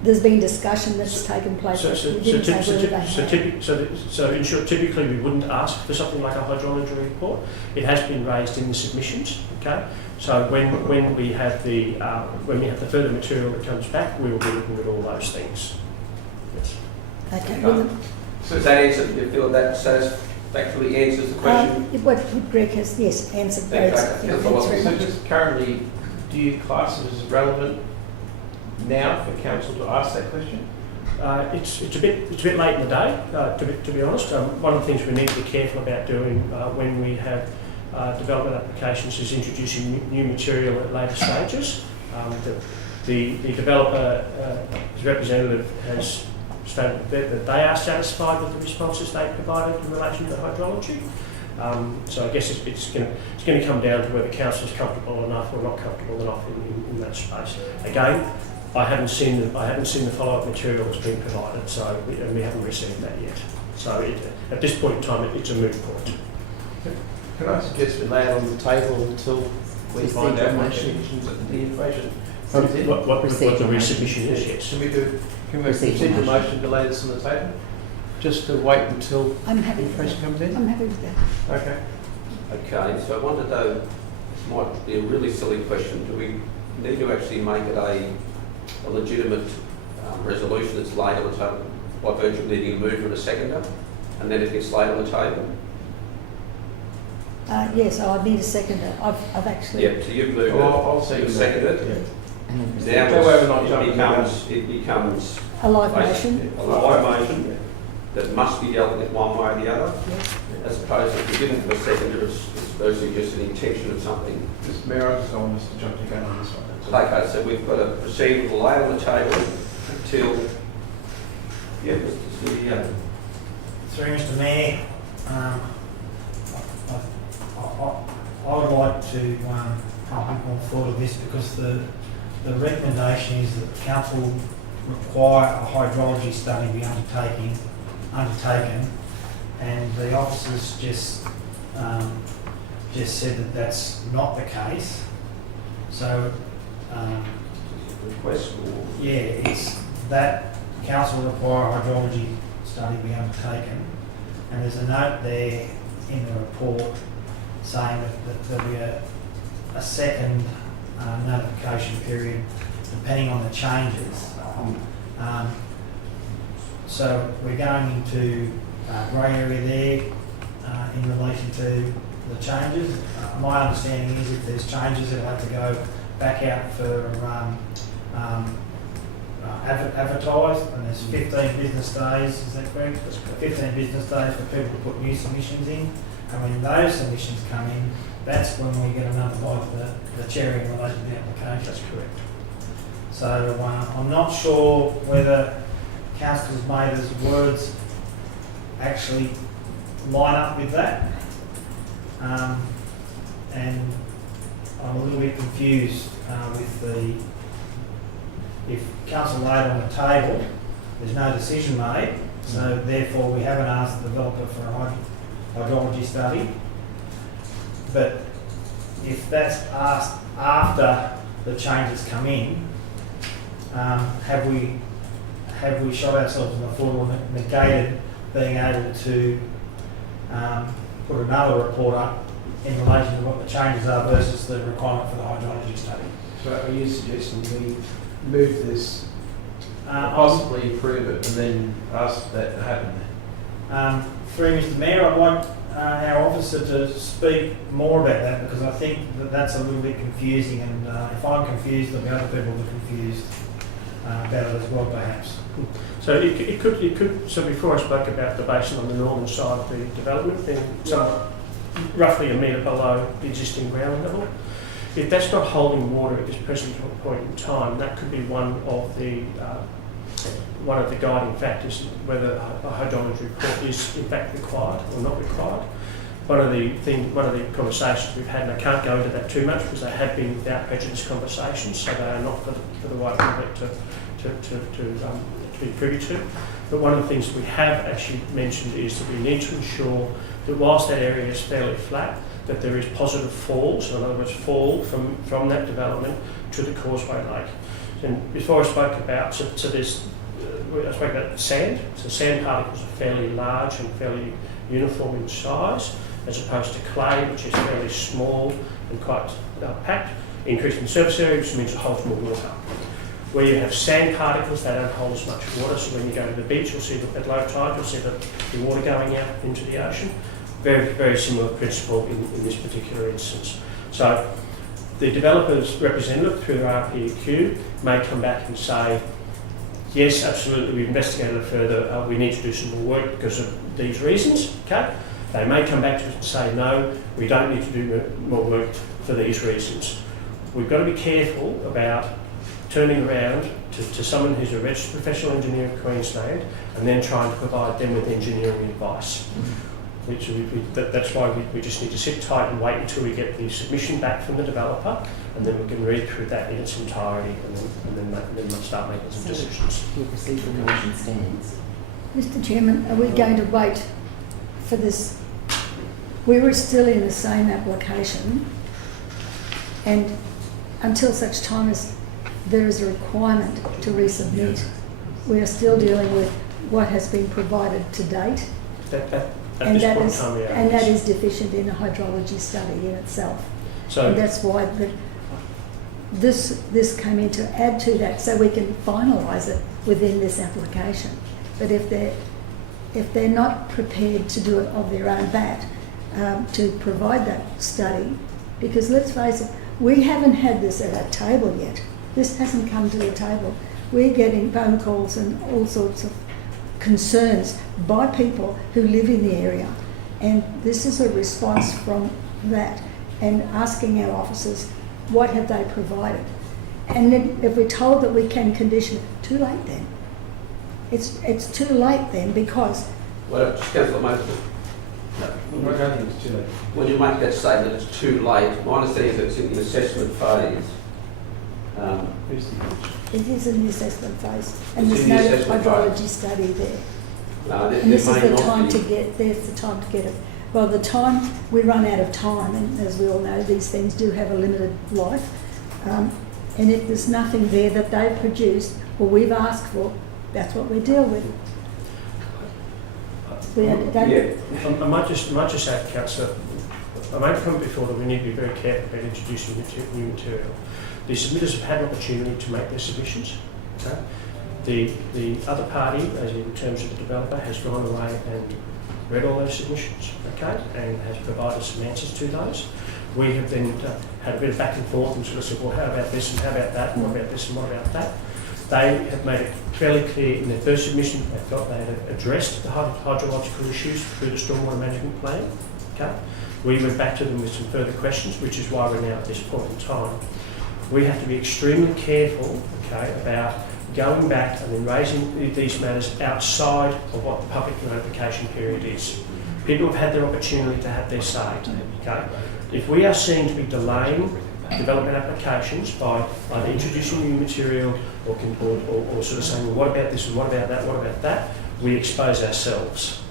There's been discussion that's taken place. You didn't say whether they have. So in short, typically we wouldn't ask for something like a hydrology report. It has been raised in the submissions. Okay. So when we have the further material that comes back, we will be looking at all those things. Yes. Okay. So does that answer? Do you feel that satisfactorily answers the question? What Greg has, yes, answered Okay, those. okay. Thanks very So much. just currently, do you class it as relevant now for council to ask that question? It's a bit late in the day, to be honest. One of the things we need to be careful about doing when we have development applications is introducing new material at later stages. The developer's representative has stated that they are satisfied with the responses they provided in relation to the hydrology. So I guess it's going to come down to whether council is comfortable enough or not comfortable enough in that space. Again, I haven't seen the follow-up material that's been provided, so we haven't received that yet. So at this point in time, it's a moot point. Can I suggest we lay it on the table until we Receive find out what motion. the information What the Procedural resubmission is, yes. Can we Procedural proceed to motion. motion to lay this on the table? Just to wait until I'm happy with information that. comes in? I'm happy with that. Okay. Okay, so I wanted to know, this might be a really silly question, do we need to actually make it a legitimate resolution that's laid on the table by virtue of needing a mover and a seconder, and then it gets laid on the table? Yes, I need a seconder. I've actually. Yeah, so you've moved it, I'll second you've that. seconded it. And then proceed. Now That way we're not it jumping becomes A live basically motion. a live motion that must be dealt with one way or the other, Yeah. as opposed to if you didn't have a seconder, it's basically just an intention of something. Mr Mayor, I just don't want us to jump the gun on this one. That's all. Okay, so we've got to proceed with the lay on the table until, yeah, Mr. CEO. Through Mr Mayor, I would like to help people on forward of this because the recommendation is that the council require a hydrology study be undertaken, and the officers just said that that's not the case. So Request for. yeah, it's that council require a hydrology study be undertaken, and there's a note there in the report saying that there'll be a second notification period depending on the changes. So we're going into grey area there in relation to the changes. My understanding is if there's changes, it'll have to go back out for advertised, and there's 15 business days, is that correct? That's correct. 15 business days for people to put new submissions in, and when those submissions come in, that's when we get another bite of the cherry in relation to the application. That's correct. So I'm not sure whether Councillor Mather's words actually line up with that, and I'm a little bit confused with if council laid on the table, there's no decision made, so therefore we haven't asked the developer for a hydrology study. But if that's asked after the changes come in, have we shot ourselves in the foot or negated being able to put another report up in relation to what the changes are versus the requirement for the hydrology study? So are you suggesting we move this, possibly approve it, and then ask that to happen? Through Mr Mayor, I'd like our officer to speak more about that because I think that that's a little bit confusing, and if I'm confused, there'll be other people that are confused about it as well, perhaps. So it could. So before I spoke about the basin on the northern side of the development, being roughly a metre below the existing ground level. If that's not holding water at this present point in time, that could be one one of the guiding factors whether a hydrology report is in fact required or not required. One of the conversations we've had, and I can't go into that too much because they have been without prejudice conversations, so they are not for the right public to be privy to. But one of the things that we have actually mentioned is that we need to ensure that whilst that area is fairly flat, that there is positive fall, so in other words, fall from that development to the Causeway Lake. And before I spoke about, I spoke about sand. So sand particles are fairly large and fairly uniform in size, as opposed to clay, which is fairly small and quite packed, increasing the surface area, which means it holds more water. Where you have sand particles, they don't hold as much water, so when you go to the beach, you'll see at low tide, you'll see the water going out into the ocean. Very, very similar principle in this particular instance. So the developer's representative through their RPEQ may come back and say, yes, absolutely, we've investigated it further, we need to do some more work because of these reasons, okay? They may come back to us and say, no, we don't need to do more work for these reasons. We've got to be careful about turning around to someone who's a registered professional engineer in Queensland and then trying to provide them with engineering advice. That's why we just need to sit tight and wait until we get the submission back from the developer, and then we can read through that in its entirety and then start making some decisions. Your procedural motion stands. Mr Chairman, are we going to wait for this? We were still in the same application, and until such time as there is a requirement to resubmit, we are still dealing with what has been provided to date. And that is deficient in a hydrology study in itself. So and that's why this came in to add to that, so we can finalise it within this application. But if they're not prepared to do it of their own bat, to provide that study, because let's face it, we haven't had this at our table yet. This hasn't come to the table. We're getting phone calls and all sorts of concerns by people who live in the area, and this is a response from that, and asking our officers what have they provided, and then if we're told that we can condition it, too late then. It's too late then, because Well, just Councillor Moses, I don't think it's too late. when you make that statement, it's too late. My understanding is that it's in the assessment phase. it is in the assessment phase, and It's there's in the no assessment hydrology study there. There And this is may the not time be. to get, there's the time to get it. Well, the time, we run out of time, and as we all know, these things do have a limited life. And if there's nothing there that they've produced or we've asked for, that's what we deal with. I might just add, Councillor, I made a comment before that we need to be very careful about introducing new material. The submitters have had an opportunity to make their submissions. Okay? The other party, as in terms of the developer, has gone away and read all those submissions, okay, and has provided some answers to those. We have then had a bit of back and forth and sort of said, well, how about this and how about that, and what about this and what about that? They have made it fairly clear in their first submission they felt they had addressed the hydrological issues through the stormwater management plan. Okay? We went back to them with some further questions, which is why we're now at this point in time. We have to be extremely careful, okay, about going back and then raising these matters outside of what the public notification period is. People have had their opportunity to have their say. Okay? If we are seen to be delaying development applications by either introducing new material or sort of saying, well, what about this and what about that, what about that, we expose ourselves.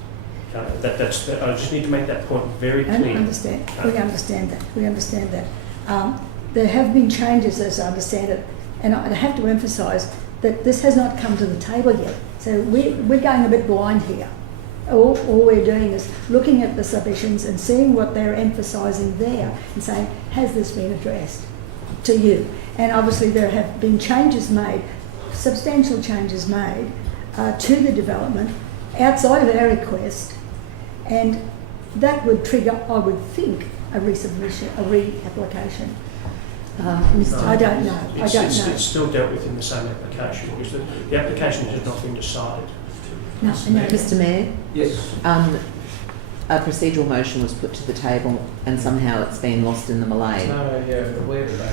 Okay? I just need to make that point very clear. And we understand that. There have been changes, as I understand it, and I have to emphasise that this has not come to the table yet. So we're going a bit blind here. All we're doing is looking at the submissions and seeing what they're emphasising there and saying, has this been addressed to you? And obviously there have been changes made, substantial changes made to the development outside of our request, and that would trigger, I would think, a resubmission, a reapplication. I don't know. It's still dealt with in the same application because the application has not been decided. No. Mr Mayor? Yes. A procedural motion was put to the table and somehow it's been lost in the melee. No, yeah, but where did they?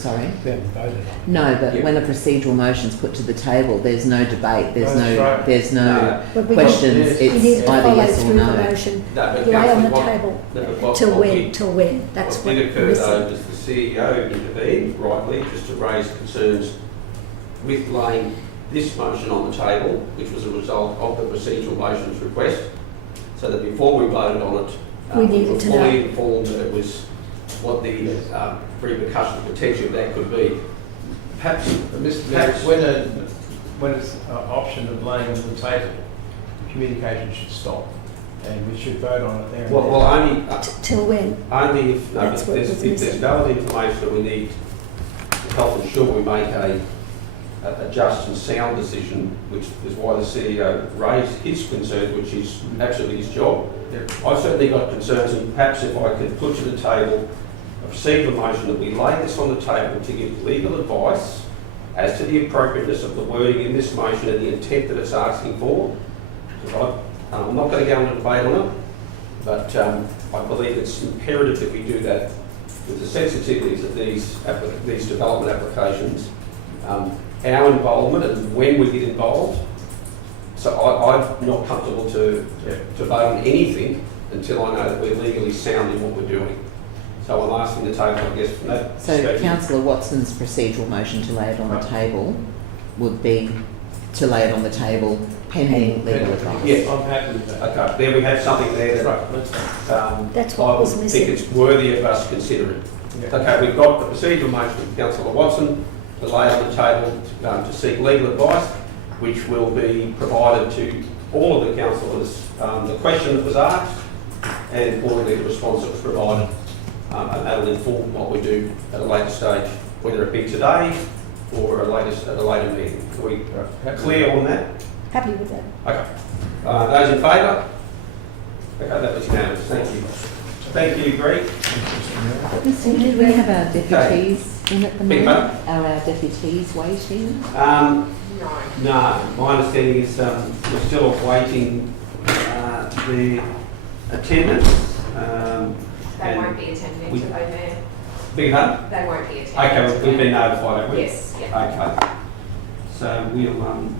Sorry? We haven't voted on it. No, but Yeah. when a procedural motion's put to the table, there's no debate, That's right. there's no But we questions, Yes. We need it's to either follow yes or through the no. motion, No, but lay on councillor, the what- table, no, but what- till what when, we- till when, that's What what did occur missing. though was the CEO intervened rightly just to raise concerns with laying this motion on the table, which was a result of the procedural motion's request, so that before we voted on it, We we needed were to know. fully informed that it was what the repercussion potential of that could be. Perhaps, Mr. Mayor, when it's an option of laying on the table, communication should stop, and we should vote on it there. and well, then. Till when? only if, no, That's if what there's, was if there's missing. valid information that we need to help ensure we make a just and sound decision, which is why the CEO raised his concerns, which is absolutely his job. I've certainly got concerns, and perhaps if I could put to the table a procedural motion that we lay this on the table to give legal advice as to the appropriateness of the wording in this motion and the intent that it's asking for. Because I'm not going to go into debate on it, but I believe it's imperative that we do that with the sensitivities of these development applications, our involvement and when we get involved. So I'm not comfortable to vote on anything until I know that we're legally sound in what we're doing. So I'm asking the table, I guess, from that So perspective. Councillor Watson's procedural motion to lay it on the table would be to lay it on the table pending legal advice. Yeah. I'm happy with that. Okay, there we have something there that Right, let's go. That's I what would was think missing. it's worthy of us considering. Yeah. Okay, we've got the procedural motion from Councillor Watson to lay on the table to seek legal advice, which will be provided to all of the councillors. The question that was asked and importantly the response that was provided, and that will inform what we do at a later stage, whether it be today or at a later meeting. Are we clear on that? Happy with that. Okay. Those in favour? Okay, that was unanimous. Thank you. Thank you, Greg. Mr. Mayor, do we have our deputies in at the Big moment? Are our deputies waiting? No. No, my understanding is we're still awaiting the attendance. They and won't be attending we- today, Mayor. Big hut? They won't be attending. Okay, we've today. been notified, have we? Yes, yeah. Okay. So we'll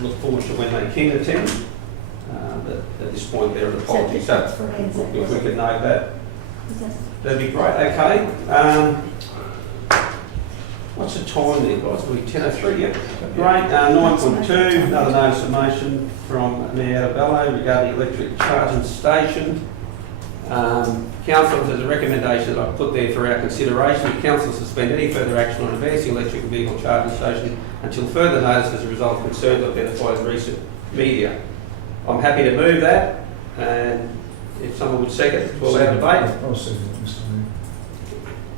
look forward to when they can attend. But at this point, they're an apology. So That's for Anzac, if we wasn't could note that, Is that- that'd be great. Okay. What's the time there, guys? We're 10:03, yeah? Great. 9.2, another notice of motion from Mayor Bello regarding electric charging station. Council, there's a recommendation that I've put there for our consideration. Council suspend any further action on advancing electric vehicle charging station until further notice as a result of concerns identified in recent media. I'm happy to move that, and if someone would second to allow debate. I'll second it, Mr.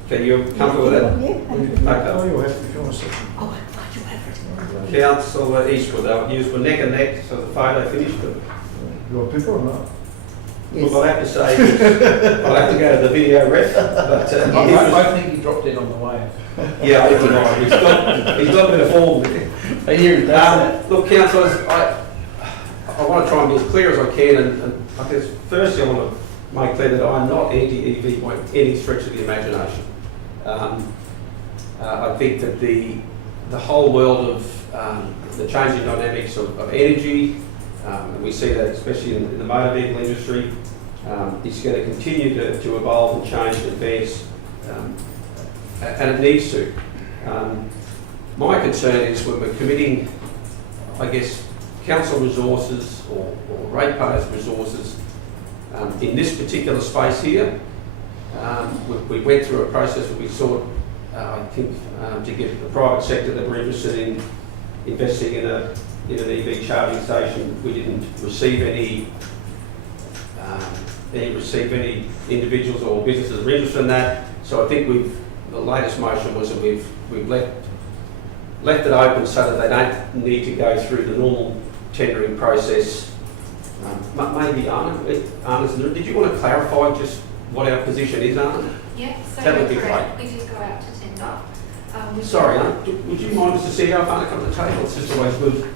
Can you comfortable with that? Yeah, happy with that. Mayor. Oh, you'll have, if you want to second. Oh, I thought you have it. Councillor Eastwood, they were neck and neck, so the photo finished, but You want people or not? look, I'll have to say, I'll have to go to the video ref, but I think he dropped in on the way. yeah, I think you're right. He's got a bit of form. I hear he does that. Look, councillors, I want to try and be as clear as I can, and I guess firstly I want to make clear that I'm not anti-EV by any stretch of the imagination. I think that the whole world of the changing dynamics of energy, and we see that especially in the motor vehicle industry, is going to continue to evolve and change and advance, and it needs to. My concern is when we're committing, I guess, council resources or ratepayers' resources in this particular space here. We went through a process where we sought, I think, to get the private sector that were interested in investing in an EV charging station. We didn't receive any individuals or businesses that were interested in that. So I think the latest motion was that we've left it open so that they don't need to go through the normal tendering process. Maybe Anna, did you want to clarify just what our position is, Anna? Yeah, so That would be correct. We did go out to tender. Sorry, Anna, would you mind just to see how far come to the table? It's just always good.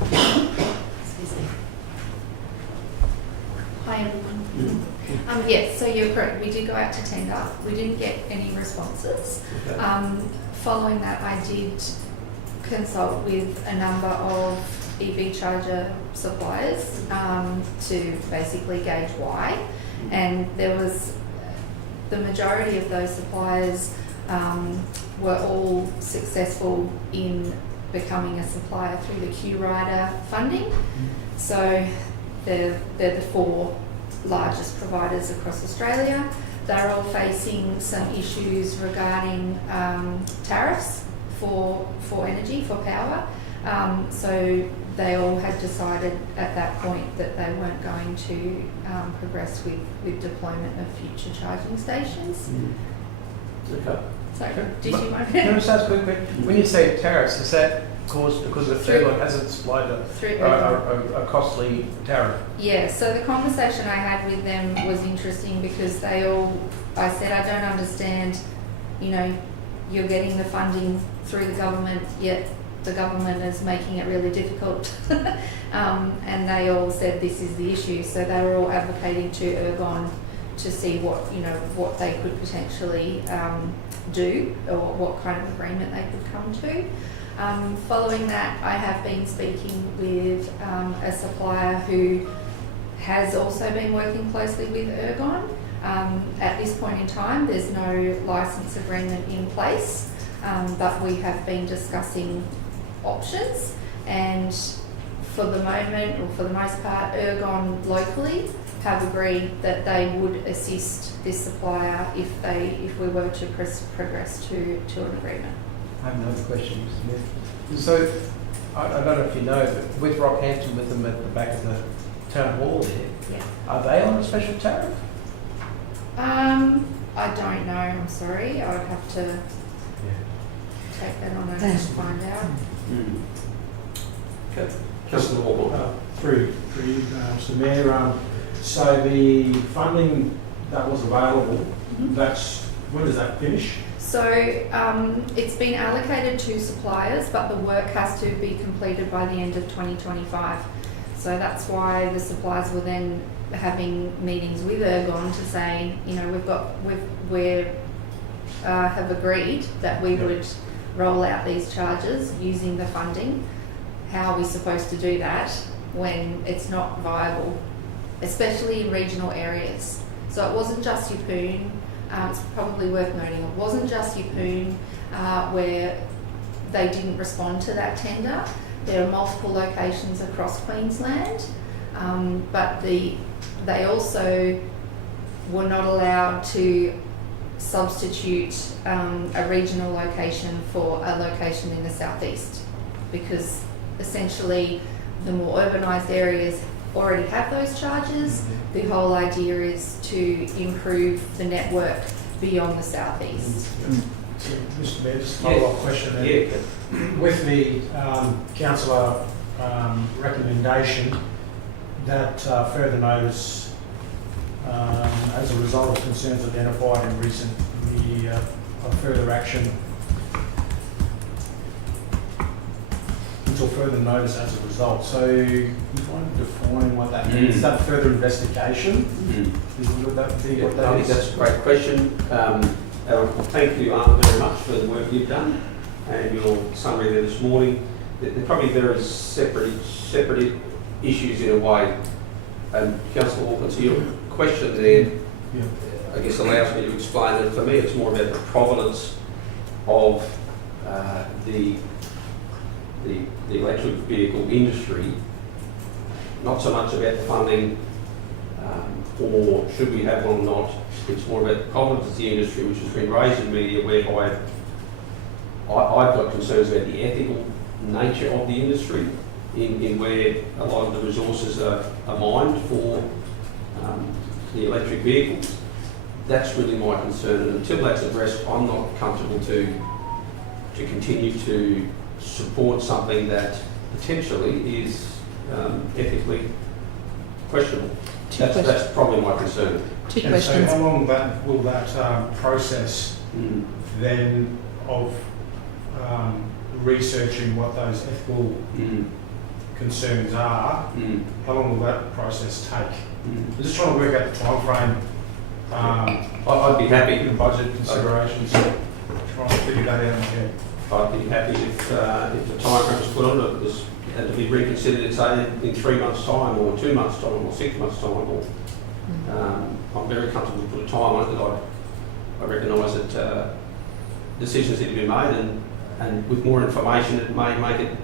Excuse me. Hi am. Yes, so you're correct. We did go out to tender. We didn't get any responses. Okay. Following that, I did consult with a number of EV charger suppliers to basically gauge why. And there was the majority of those suppliers were all successful in becoming a supplier through the Q Rider funding. So they're the 4 largest providers across Australia. They're all facing some issues regarding tariffs for energy, for power. So they all had decided at that point that they weren't going to progress with deployment of future charging stations. Okay. So, did you want Can I just ask quickly, when you say tariffs, is that caused because of Ergon hasn't supplied through a costly tariff? Yeah, so the conversation I had with them was interesting because I said, I don't understand, you're getting the funding through the government, yet the government is making it really difficult. And they all said this is the issue. So they were all advocating to Ergon to see what they could potentially do, or what kind of agreement they could come to. Following that, I have been speaking with a supplier who has also been working closely with Ergon. At this point in time, there's no license agreement in place, but we have been discussing options, and for the moment, or for the most part, Ergon locally have agreed that they would assist this supplier if we were to progress to an agreement. I have another question, Mr. Smith. So, I don't know if you know, but with Rockhampton, with them at the back of the town hall there, Yeah. are they on a special tariff? I don't know, I'm sorry. I would have to take that on and find out. Okay. Councillor Hawthorne. Through you, Mr. Mayor, so the funding that was available, when does that finish? So it's been allocated to suppliers, but the work has to be completed by the end of 2025. So that's why the suppliers were then having meetings with Ergon to say, we have agreed that we would roll out these charges using the funding. How are we supposed to do that when it's not viable, especially in regional areas? So it wasn't just Yeppoon. It's probably worth noting it wasn't just Yeppoon where they didn't respond to that tender. There are multiple locations across Queensland, but they also were not allowed to substitute a regional location for a location in the southeast, because essentially the more urbanised areas already have those charges. The whole idea is to improve the network beyond the southeast. So, Mr. Mayor, just a follow-up question then. Yeah. With the councillor recommendation that further notice as a result of concerns identified in recently of further action until further notice as a result. So you want to define what that means? Is that further investigation? Would that be what that I think is? that's a great question. Thank you, Arthur, very much for the work you've done and your summary there this morning. They're probably very separate issues in a way. And Councillor Hawkins, to your question there, I guess allows me to explain that for me it's more about the provenance of the electric vehicle industry, not so much about the funding or should we have one or not. It's more about the provenance of the industry, which has been raised in media, whereby I've got concerns about the ethical nature of the industry in where a lot of the resources are mined for the electric vehicles. That's really my concern, and until that's addressed, I'm not comfortable to continue to support something that potentially is ethically questionable. That's probably my concern. Two And questions. so how long will that process then of researching what those ethical concerns are, how long will that process take? Mm. I'm just trying to work out the timeframe. I'd be happy. The budget considerations, trying to figure that out in my head. I'd be happy if the time frame was put on it was to be reconsidered, say, in 3 months' time, or 2 months' time, or 6 months' time. Or, I'm very comfortable to put a time on it, that I recognise that decisions need to be made, and with more information, it may make it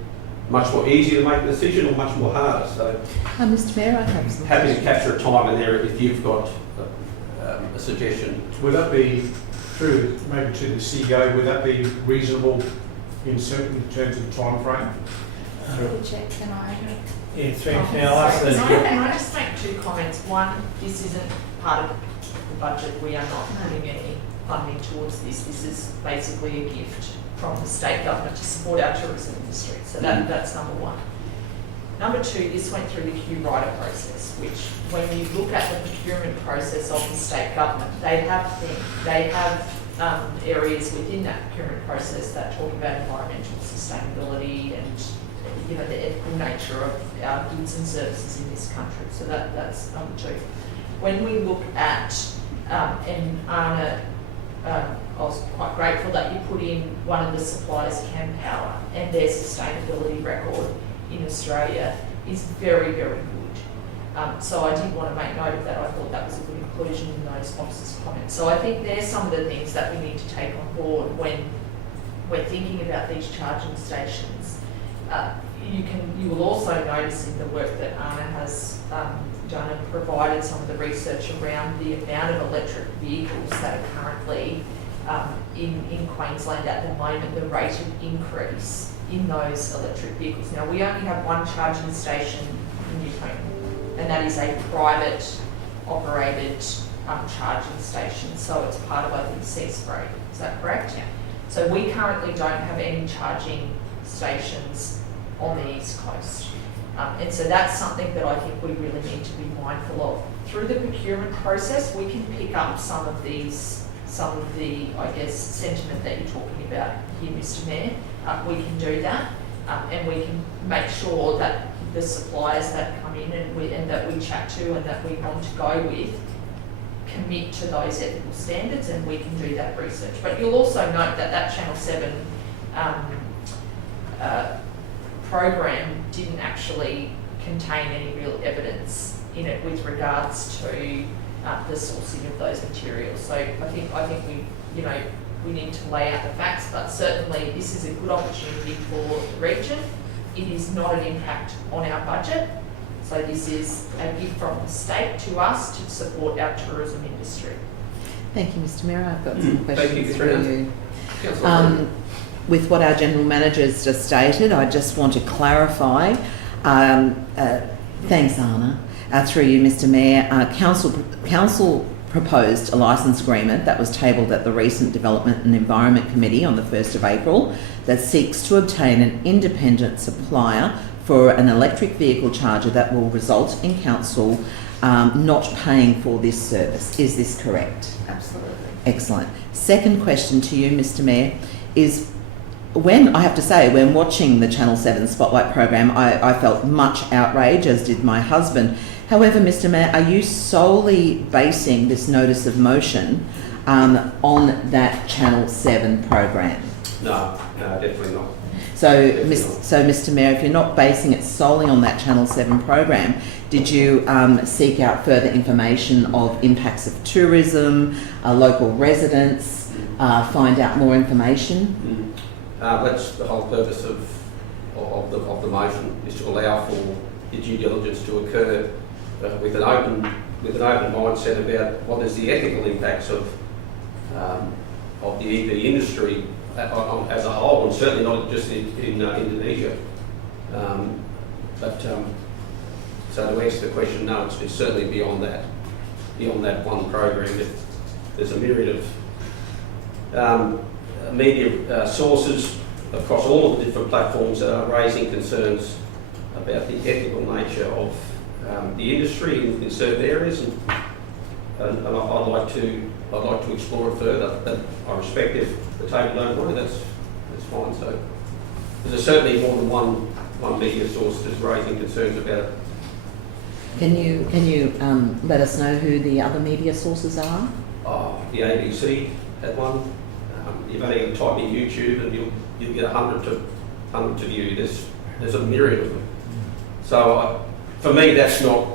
much more easier to make a decision, or much more harder. So, Mr Mayor, I have some happy to capture a time in there if you've got a suggestion. Would that be through, maybe to the CEO, would that be reasonable in terms of time frame? Check, can I? Yeah, through me, I'll ask the... Can I just make 2 comments? One, this isn't part of the budget. We are not putting any funding towards this. This is basically a gift from the state government to support our tourism industry. So that's number 1. Number 2, this went through the Q rider process, which when you look at the procurement process of the state government, they have areas within that procurement process that talk about environmental sustainability and the ethical nature of our goods and services in this country. So that's number 2. When we look at, and Anna, I was quite grateful that you put in one of the suppliers, Campower, and their sustainability record in Australia is very, very good. So I did want to make note of that. I thought that was a good inclusion in those officers' comments. So I think there's some of the things that we need to take on board when we're thinking about these charging stations. You will also notice in the work that Anna has done and provided some of the research around the amount of electric vehicles that are currently in Queensland at the moment, the rate of increase in those electric vehicles. Now, we only have one charging station in Newtown, and that is a private operated charging station, so it's part of, I think, Seaspray. Is that correct? Yeah. So we currently don't have any charging stations on the East Coast. And so that's something that I think we really need to be mindful of. Through the procurement process, we can pick up some of the, I guess, sentiment that you're talking about here, Mr Mayor. We can do that, and we can make sure that the suppliers that come in and that we chat to and that we want to go with commit to those ethical standards, and we can do that research. But you'll also note that Channel 7 program didn't actually contain any real evidence in it with regards to the sourcing of those materials. So I think we need to lay out the facts, but certainly this is a good opportunity for the region. It is not an impact on our budget. So this is a gift from the state to us to support our tourism industry. Thank you, Mr Mayor. I've got some questions for you. Councillor. With what our General Manager has just stated, I just want to clarify. Thanks, Anna. Through you, Mr Mayor. Council proposed a licence agreement that was tabled at the recent Development and Environment Committee on the 1st of April that seeks to obtain an independent supplier for an electric vehicle charger that will result in council not paying for this service. Is this correct? Absolutely. Excellent. Second question to you, Mr Mayor, is when watching the Channel 7 Spotlight program, I felt much outrage, as did my husband. However, Mr Mayor, are you solely basing this notice of motion on that Channel 7 program? No, definitely not. So, Mr Mayor, if you're not basing it solely on that Channel 7 program, did you seek out further information of impacts of tourism, local residents, find out more information? That's the whole purpose of the motion, is to allow for the due diligence to occur with an open mindset about what is the ethical impacts of the EV industry as a whole, and certainly not just in Indonesia. So to answer the question, no, it's certainly beyond that one program. There's a myriad of media sources across all of the different platforms that are raising concerns about the ethical nature of the industry in certain areas, and I'd like to explore it further. But I respect if the table don't want it, that's fine. So there's certainly more than one one media source is raising concerns about it. Can you let us know who the other media sources are? The ABC had one. You've only got to type in YouTube and you'll get 100 to view. There's a myriad of them. So for me, that's not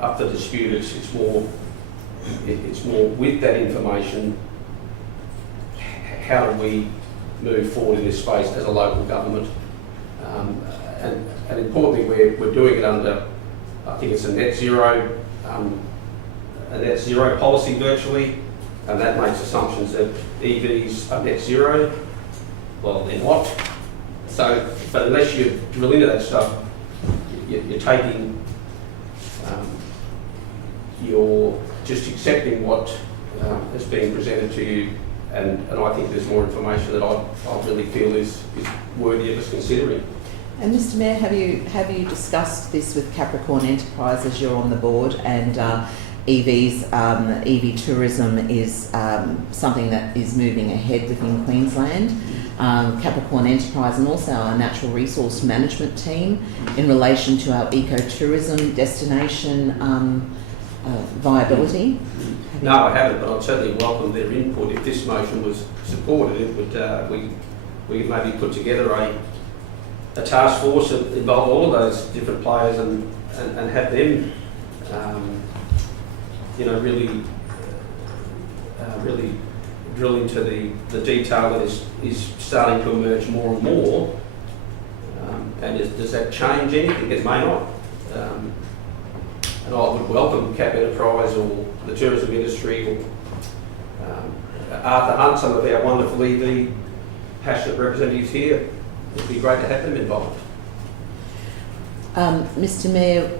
up for dispute. It's more with that information. How do we move forward in this space as a local government? And importantly, we're doing it under, I think it's a net zero policy virtually, and that makes assumptions that EVs are net zero. Well, they're not. So, but unless you drill into that stuff, you're taking, you're just accepting what is being presented to you, and I think there's more information that I really feel is worthy of us considering. And Mr. Mayor, have you discussed this with Capricorn Enterprise as you're on the board? And EVs, EV tourism is something that is moving ahead within Queensland. Capricorn Enterprise and also our natural resource management team in relation to our ecotourism destination viability. No, I haven't, but I'd certainly welcome their input. If this motion was supported, it would we could maybe put together a task force that involve all of those different players and have them, really drill into the detail that is starting to emerge more and more. And does that change anything? It may not. And I would welcome Cap Enterprise or the tourism industry or Arthur Hunt, some of our wonderful EV passionate representatives here. It'd be great to have them involved. Mr. Mayor,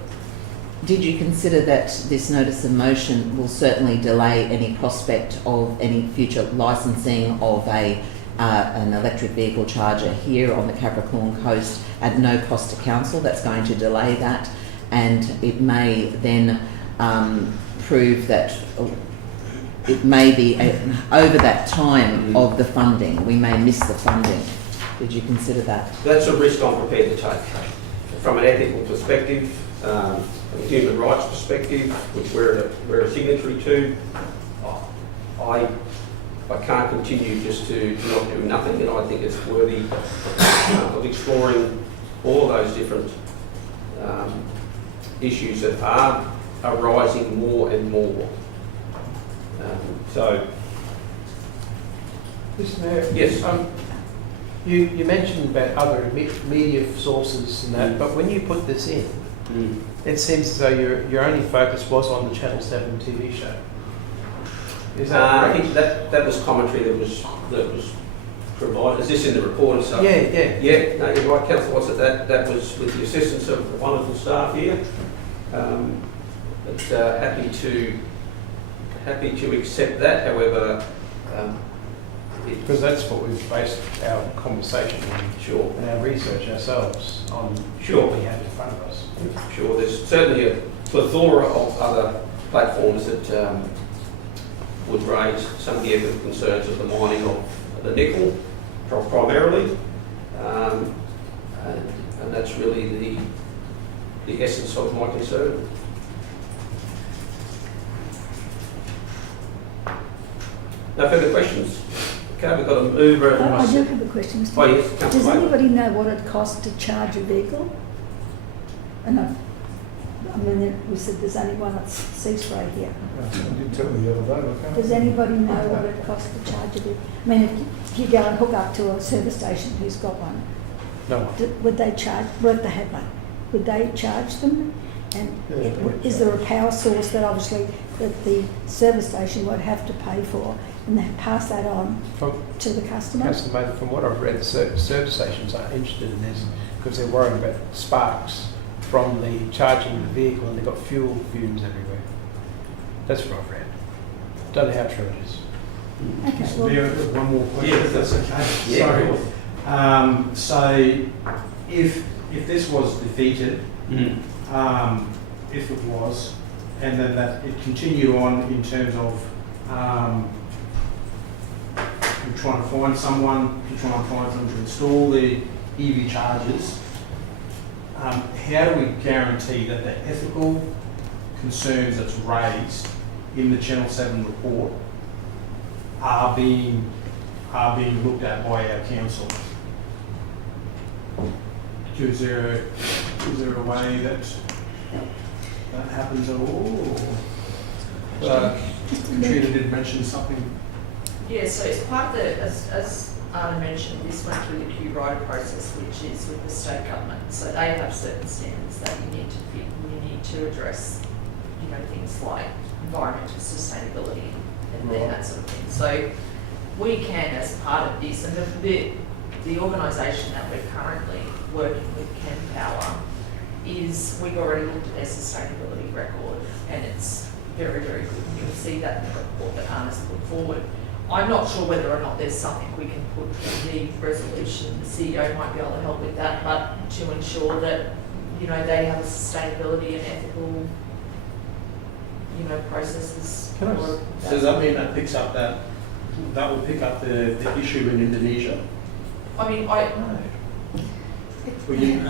did you consider that this notice of motion will certainly delay any prospect of any future licensing of an electric vehicle charger here on the Capricorn coast at no cost to council? That's going to delay that, and it may then prove that it may be over that time of the funding. We may miss the funding. Did you consider that? That's a risk I'm prepared to take. From an ethical perspective, from a human rights perspective, which we're a signatory to, I can't continue just to not do nothing, and I think it's worthy of exploring all those different issues that are arising more and more. Mr. Mayor, yes. You mentioned about other media sources and that, but when you put this in, it seems as though your only focus was on the Channel 7 TV show. Is that I correct? think that was commentary that was provided. Is this in the report or something? Yeah. No, you're right, Councillor Watson. That was with the assistance of the wonderful staff here. But happy to accept that. However, because that's what we've based our conversation on, sure, and our research ourselves on. Sure, what we have in front of us. Sure, there's certainly a plethora of other platforms that would raise some of the ethical concerns of the mining of the nickel, primarily, and that's really the essence of my concern. No further questions? Okay, we've got to move over. I do have a question, Mr. Oh, yes, Does anybody know what it costs to charge a vehicle? I mean, we said there's only one at Seaspray here. I did tell you the other day, okay? Does anybody know what it costs to charge a vehicle? I mean, if you go and hook up to a service station who's got one, No. would they charge, well, if they had one, would they charge them? And is there a power source that obviously that the service station would have to pay for and then pass that on to the customer? Councillor Mather, from what I've read, the service stations aren't interested in this because they're worried about sparks from the charging of the vehicle, and they've got fuel fumes everywhere. That's what I've read. Don't know how true it is. Okay, Mr. well, Mayor, I've got one more question, Yeah. if that's okay. Yeah, So if this was defeated, if it was, and then that it continue on in terms of you're trying to find someone to install the EV chargers, how do we guarantee that the ethical concerns that's raised in the Channel 7 report are being looked at by our council? Is there a way that happens at all? Or, Katrina did mention something. Yeah, so as part of the, as Anna mentioned, this went through the Q rider process, which is with the state government. So they have certain standards that you need to fit, and you need to address, you know, things like environmental sustainability and that sort of thing. So we can, as part of this, and the organisation that we're currently working with, Chem Power, is we've already looked at their sustainability record, and it's very, very good. And you'll see that in the report that Anna's put forward. I'm not sure whether or not there's something we can put in the resolution. The CEO might be able to help with that, but to ensure that, you know, they have a sustainability and ethical, you know, processes. So does that mean that picks up that will pick up the issue in Indonesia? I mean, Well, you,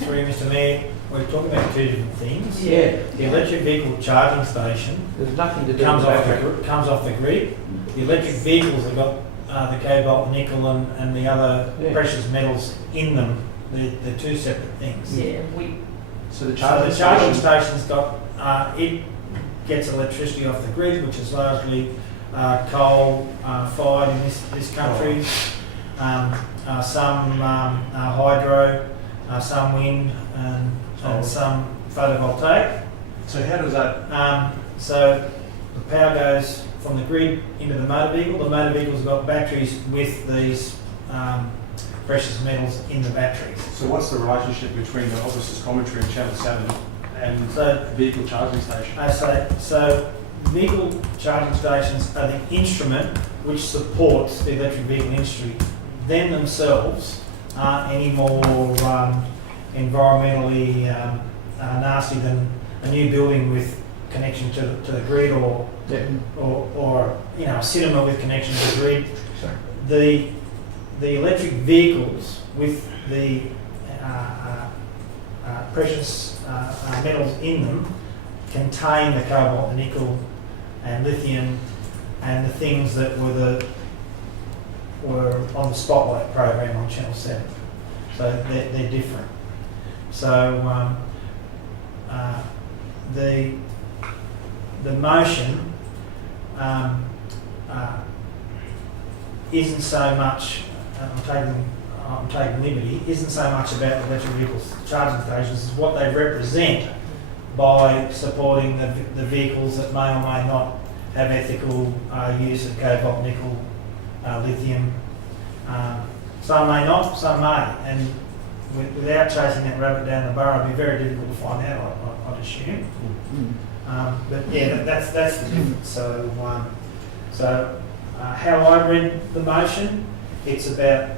Sorry, Mr. Mayor, we're talking about two different things. Yeah. The electric vehicle charging station There's nothing to do comes with off that. comes off the grid. The electric vehicles have got the cobalt, nickel, and the other Yeah. precious metals in them. They're two separate things. yeah, so the So charging the charging station, station's got it gets electricity off the grid, which is largely coal fired in this country. Some hydro, some wind, and some photovoltaic. so how does that, So the power goes from the grid into the motor vehicle. The motor vehicle's got batteries with these precious metals in the batteries. so what's the relationship between the officer's commentary and Channel 7 and So the vehicle charging station? I say, so vehicle charging stations are the instrument which supports the electric vehicle industry. Them themselves aren't any more environmentally nasty than a new building with connection to the grid, or you know, a cinema with connection to the grid. The electric vehicles with the precious metals in them contain the cobalt, the nickel, and lithium, and the things that were on the Spotlight program on Channel 7. So they're different. So the motion isn't so much, I'm taking liberty, isn't so much about the electric vehicles charging stations, it's what they represent by supporting the vehicles that may or may not have ethical use of cobalt, nickel, lithium. Some may not, some may, and without chasing that rabbit down the burrow, it'd be very difficult to find out, I'd assume. But yeah, that's the difference. So how I read the motion, it's about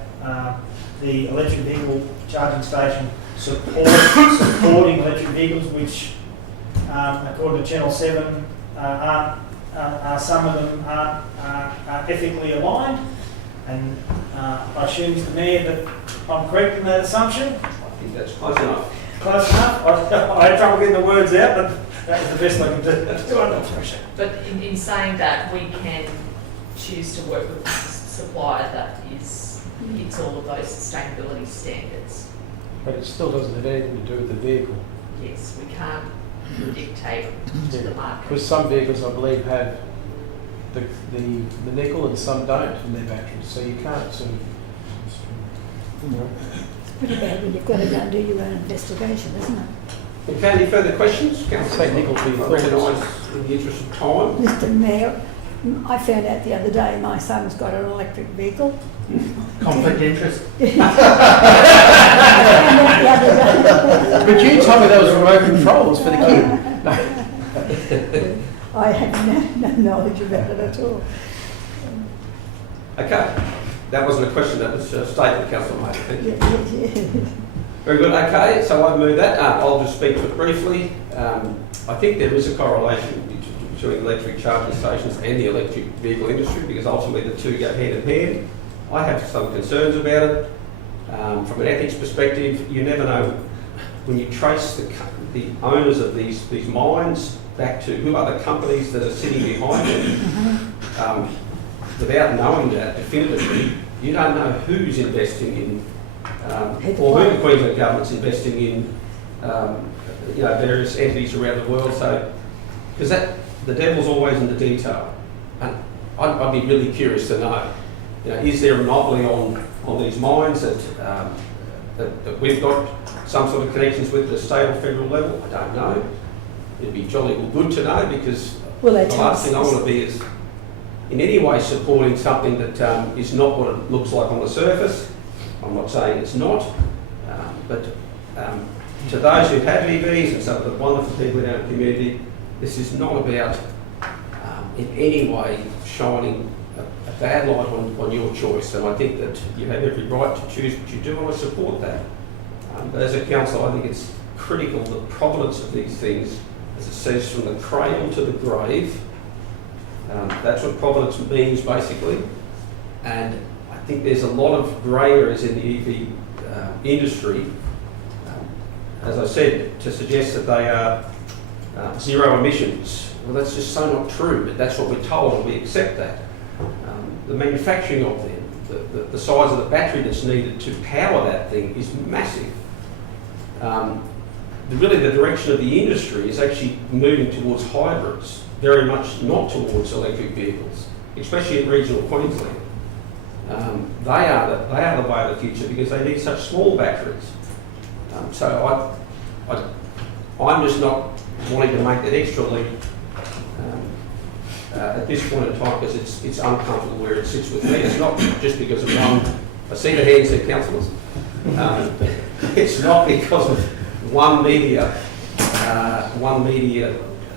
the electric vehicle charging station supporting electric vehicles, which according to Channel 7 some of them are ethically aligned. And I assume, Mr. Mayor, that I'm correct in that assumption. I think that's close enough. Close enough. I had trouble getting the words out, but that was the best I could do under pressure. but in saying that, we can choose to work with a supplier that hits all of those sustainability standards. But it still doesn't have anything to do with the vehicle. Yes, we can't dictate to the market. Because some vehicles, I believe, have the nickel and some don't in their batteries. So you can't sort of, you know. It's pretty bad when you've got to go and do your own investigation, isn't it? Okay, any further questions? Councillor? Say nickel to your I thoughts. recognise in the interest of time. Mr. Mayor, I found out the other day my son's got an electric vehicle. Conflict of interest. I found out the other day. But you told me that was remote controls for the kid. I had no knowledge about it at all. Okay, that wasn't a question, that was a statement, Councillor May. Thank you. Yeah. Very good. Okay, so I move that. I'll just speak to it briefly. I think there is a correlation between electric charging stations and the electric vehicle industry, because ultimately the two go hand in hand. I have some concerns about it. From an ethics perspective, you never know when you trace the owners of these mines back to who are the companies that are sitting behind them. Without knowing that definitively, you don't know who's investing in, or who the Queensland government's investing in, various entities around the world. So, because the devil's always in the detail, and I'd be really curious to know, is there a monopoly on these mines that we've got some sort of connections with at a state or federal level? I don't know. It'd be jolly good to know, because the last thing I want to be is in any way supporting something that is not what it looks like on the surface. I'm not saying it's not, but to those who have EVs and some of the wonderful people in our community, this is not about in any way shining a bad light on your choice, and I think that you have every right to choose what you do, and I support that. But as a council, I think it's critical the provenance of these things, as it says, from the cradle to the grave. That's what provenance means, basically. And I think there's a lot of grey areas in the EV industry. As I said, to suggest that they are zero emissions, well, that's just so not true, but that's what we're told, and we accept that. The manufacturing of them, the size of the battery that's needed to power that thing is massive. Really, the direction of the industry is actually moving towards hybrids, very much not towards electric vehicles, especially in regional Queensland. They are the way of the future, because they need such small batteries. So I'm just not wanting to make that extra leap at this point in time, because it's uncomfortable where it sits with me. It's not just because of one. I see the hands there, councillors. It's not because of one media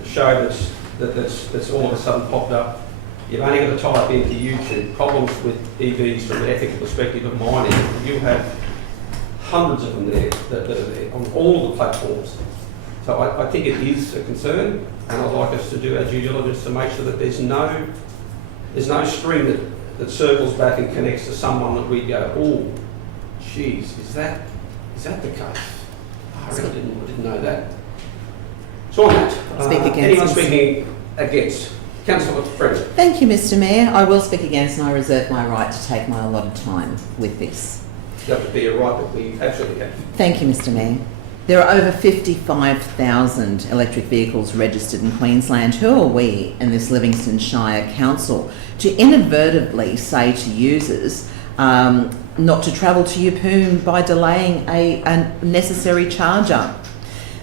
show that's all of a sudden popped up. You've only got to type into YouTube problems with EVs from an ethical perspective of mining. You have hundreds of them there that are there on all the platforms. So I think it is a concern, and I'd like us to do our due diligence to make sure that there's no string that circles back and connects to someone that we go, oh, geez, is that the case? I really didn't know that. So on that, Speak against. anyone speaking against? Councillor Fred. Thank you, Mr. Mayor. I will speak against, and I reserve my right to take my allotted time with this. That would be a right that we absolutely have. Thank you, Mr. Mayor. There are over 55,000 electric vehicles registered in Queensland. Who are we in this Livingstone Shire Council to inadvertently say to users not to travel to Yeppoon by delaying a necessary charger?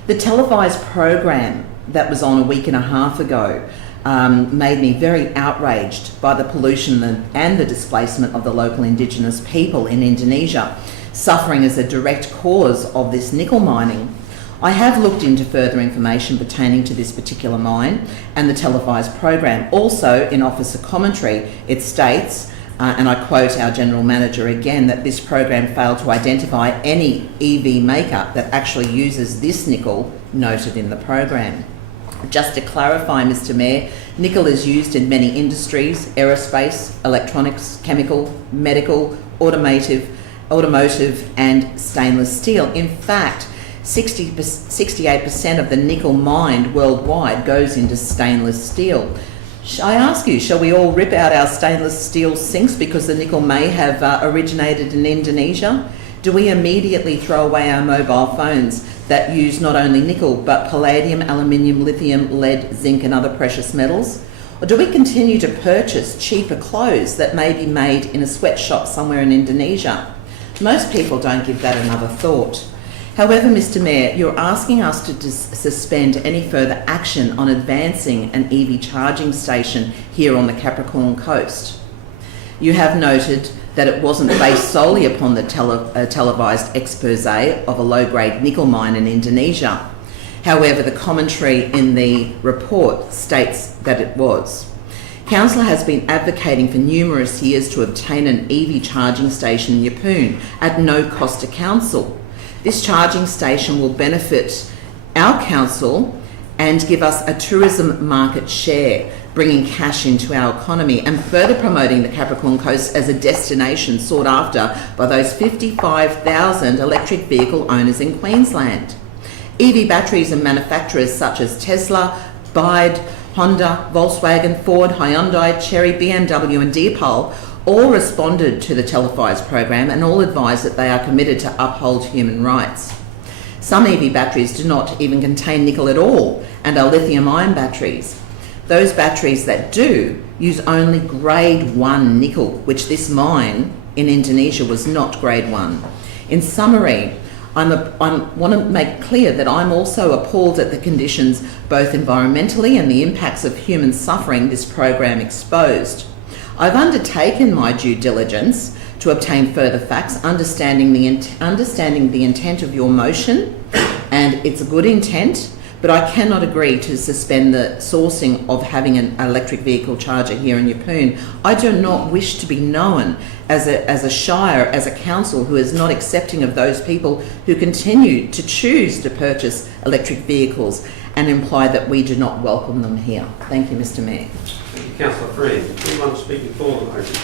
The televised program that was on a week and a half ago made me very outraged by the pollution and the displacement of the local Indigenous people in Indonesia, suffering as a direct cause of this nickel mining. I have looked into further information pertaining to this particular mine and the televised program. Also, in officer commentary, it states, and I quote our General Manager again, that this program failed to identify any EV maker that actually uses this nickel noted in the program. Just to clarify, Mr. Mayor, nickel is used in many industries: aerospace, electronics, chemical, medical, automotive and stainless steel. In fact, 68% of the nickel mined worldwide goes into stainless steel. I ask you, shall we all rip out our stainless steel sinks because the nickel may have originated in Indonesia? Do we immediately throw away our mobile phones that use not only nickel but palladium, aluminium, lithium, lead, zinc and other precious metals? Or do we continue to purchase cheaper clothes that may be made in a sweatshop somewhere in Indonesia? Most people don't give that another thought. However, Mr. Mayor, you're asking us to suspend any further action on advancing an EV charging station here on the Capricorn coast. You have noted that it wasn't based solely upon the televised expose of a low-grade nickel mine in Indonesia. However, the commentary in the report states that it was. Council has been advocating for numerous years to obtain an EV charging station in Yeppoon at no cost to council. This charging station will benefit our council and give us a tourism market share, bringing cash into our economy and further promoting the Capricorn Coast as a destination sought after by those 55,000 electric vehicle owners in Queensland. EV batteries and manufacturers such as Tesla, Bide, Honda, Volkswagen, Ford, Hyundai, Chery, BMW and Deepal all responded to the Telefise program and all advised that they are committed to uphold human rights. Some EV batteries do not even contain nickel at all and are lithium-ion batteries. Those batteries that do use only grade 1 nickel, which this mine in Indonesia was not grade 1. In summary, I want to make clear that I'm also appalled at the conditions, both environmentally and the impacts of human suffering this program exposed. I've undertaken my due diligence to obtain further facts, understanding the intent of your motion, and it's a good intent, but I cannot agree to suspend the sourcing of having an electric vehicle charger here in Yeppoon. I do not wish to be known as a shire, as a council who is not accepting of those people who continue to choose to purchase electric vehicles and imply that we do not welcome them here. Thank you, Mr. Mayor. Thank you, Councillor Friend. Anyone speaking for the motion?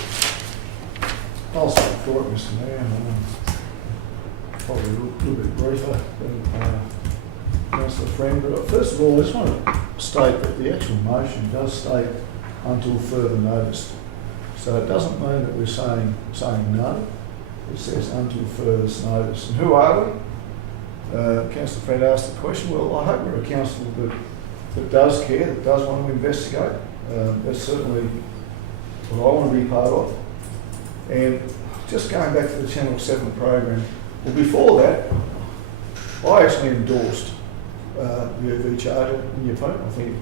I'll speak for it, Mr. Mayor. Probably a little bit briefer than Councillor Friend, but first of all, I just want to state that the actual motion does state until further notice. So it doesn't mean that we're saying no. It says until further notice. And who are we? Councillor Friend asked the question. Well, I hope we're a council that does care, that does want to investigate. That's certainly what I want to be part of. And just going back to the Channel 7 program, well, before that, I actually endorsed the EV charger in Yeppoon. I think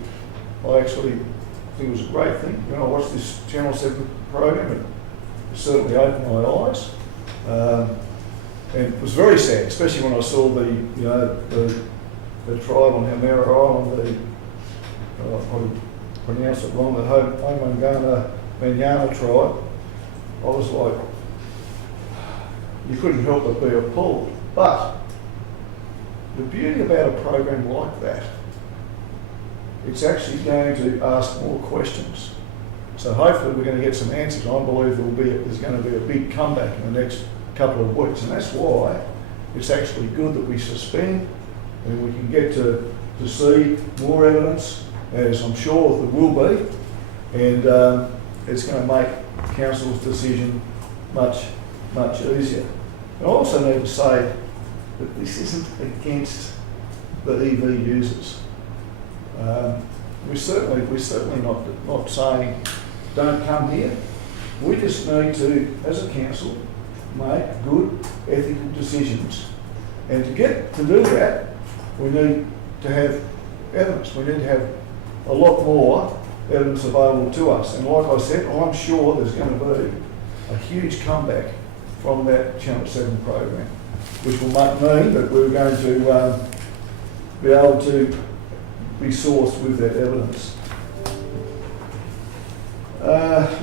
it was a great thing. When I watched this Channel 7 program, it certainly opened my eyes. And it was very sad, especially when I saw the tribe on Hamera Island, I probably pronounced it wrong, the Manyana tribe. I was like, you couldn't help but be appalled. But the beauty about a program like that, it's actually going to ask more questions. So hopefully we're going to get some answers. I believe there's going to be a big comeback in the next couple of weeks, and that's why it's actually good that we suspend and we can get to see more evidence, as I'm sure there will be, and it's going to make council's decision much easier. I also need to say that this isn't against the EV users. We're certainly not saying don't come here. We just need to, as a council, make good ethical decisions, and to do that, we need to have evidence. We need to have a lot more evidence available to us. And like I said, I'm sure there's going to be a huge comeback from that Channel 7 program, which will mean that we're going to be able to be sourced with that evidence.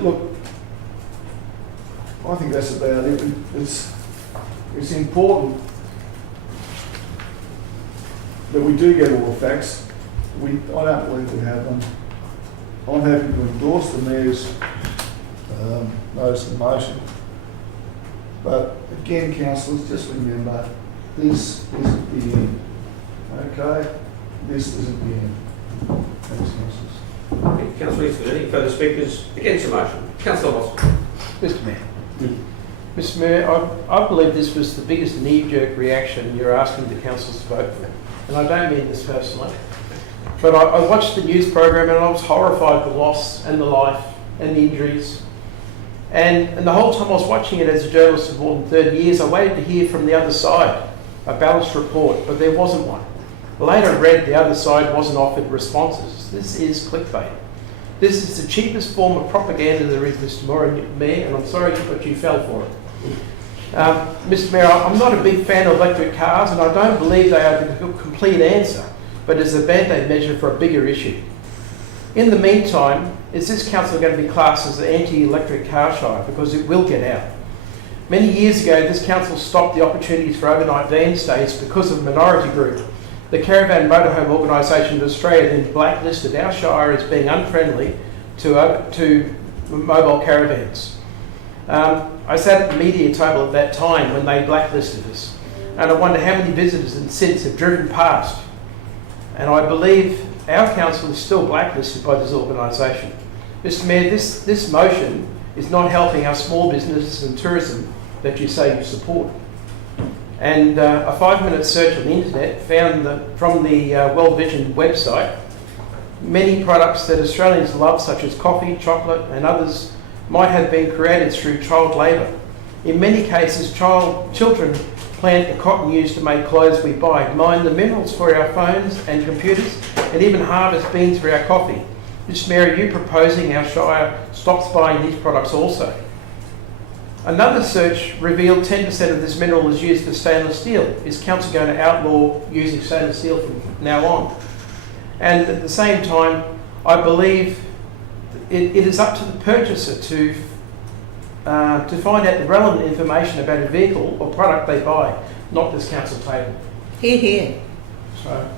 Look, I think that's about it. It's important that we do get all the facts. I don't believe we have them. I'm happy to endorse the Mayor's notice of motion. But again, councillors, just remember, this isn't the end. Okay? This isn't the end. Thanks, councillors. Thank you, Councillor Eastwood. Any further speakers against the motion? Councillor Watson. Mr. Mayor. Mr. Mayor, I believe this was the biggest knee-jerk reaction you're asking the councillors to vote for. And I don't mean this personally. But I watched the news program and I was horrified at the loss and the life and the injuries. And the whole time I was watching it as a journalist for more than 30 years, I waited to hear from the other side, a balanced report, but there wasn't one. Later read the other side wasn't offered responses. This is clickbait. This is the cheapest form of propaganda there is, Mr. Mayor, and I'm sorry but you fell for it. Mr. Mayor, I'm not a big fan of electric cars, and I don't believe they are the complete answer, but as a band-aid measure for a bigger issue. In the meantime, is this council going to be classed as an anti-electric car shire? Because it will get out. Many years ago, this council stopped the opportunities for overnight van stays because of a minority group the Caravan Motorhome Organisation of Australia then blacklisted our shire as being unfriendly to mobile caravans. I sat at the media table at that time when they blacklisted us, and I wonder how many visitors and since have driven past. And I believe our council is still blacklisted by this organisation. Mr Mayor, this motion is not helping our small businesses and tourism that you say you support. And a 5-minute search on the internet found that from the World Vision website, many products that Australians love, such as coffee, chocolate and others, might have been created through child labour. In many cases, children plant the cotton used to make clothes we buy, mine the minerals for our phones and computers, and even harvest beans for our coffee. Mr Mayor, are you proposing our shire stops buying these products also? Another search revealed 10% of this mineral is used for stainless steel. Is council going to outlaw using stainless steel from now on? And at the same time, I believe it is up to the purchaser to find out the relevant information about a vehicle or product they buy, not this council table. Hear, hear. So,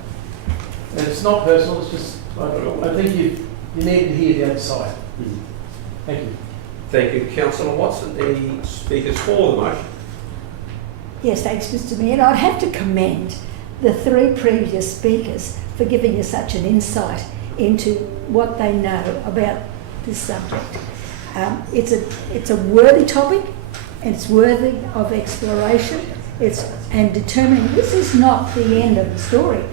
and it's not personal, it's just, I think you need to hear the other side. Thank you. Thank you, Councillor Watson. Any speakers for the motion? Yes, thanks, Mr Mayor. I'd have to commend the 3 previous speakers for giving us such an insight into what they know about this subject. It's a worthy topic, and it's worthy of exploration. And determining this is not the end of the story.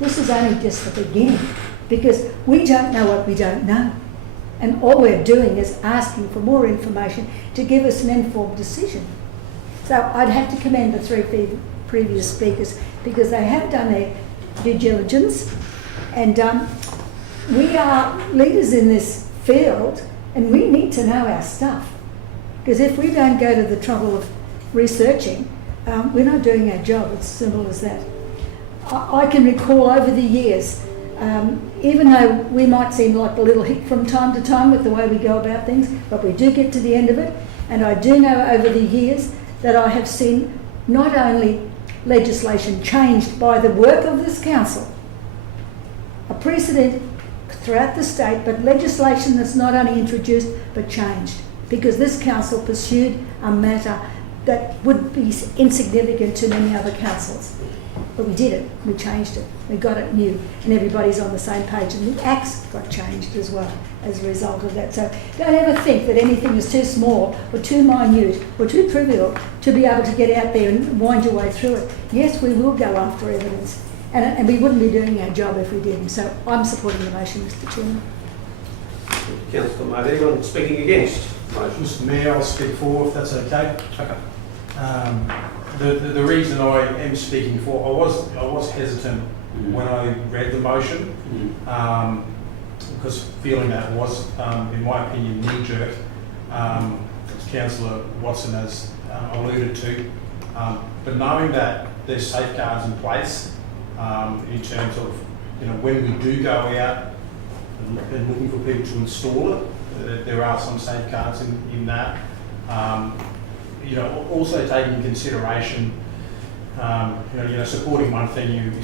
This is only just the beginning, because we don't know what we don't know. And all we're doing is asking for more information to give us an informed decision. So I'd have to commend the 3 previous speakers, because they have done their due diligence, and we are leaders in this field, and we need to know our stuff. Because if we don't go to the trouble of researching, we're not doing our job. It's simple as that. I can recall over the years, even though we might seem like a little hick from time to time with the way we go about things, but we do get to the end of it. And I do know over the years that I have seen not only legislation changed by the work of this council, a precedent throughout the state, but legislation that's not only introduced but changed, because this council pursued a matter that would be insignificant to many other councils. But we did it, we changed it, we got it new, and everybody's on the same page, and the acts got changed as well as a result of that. So don't ever think that anything is too small or too minute or too trivial to be able to get out there and wind your way through it. Yes, we will go after evidence, and we wouldn't be doing our job if we didn't. So I'm supporting the motion, Mr Chairman. Councillor Martin, anyone speaking against the motion? Mr Mayor, I'll speak for, if that's okay. The reason I am speaking for, I was hesitant when I read the motion, because feeling that was, in my opinion, knee-jerk, as Councillor Watson has alluded to. But knowing that there's safeguards in place in terms of, when we do go out and looking for people to install it, there are some safeguards in that. Also taking into consideration, supporting one thing, you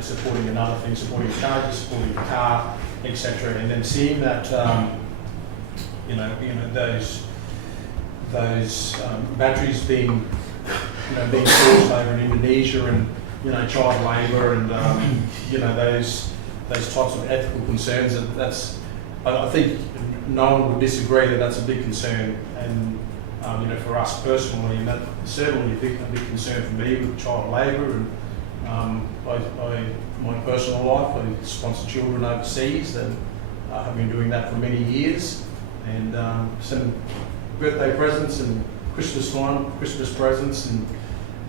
supporting another thing, supporting a charger, supporting a car, etc. And then seeing that, those batteries being sourced over in Indonesia, and child labour, and those types of ethical concerns. I think no one would disagree that that's a big concern, and for us personally, and that certainly a big concern for me with child labour, and my personal life, I sponsor children overseas that have been doing that for many years, and send birthday presents and Christmas presents, and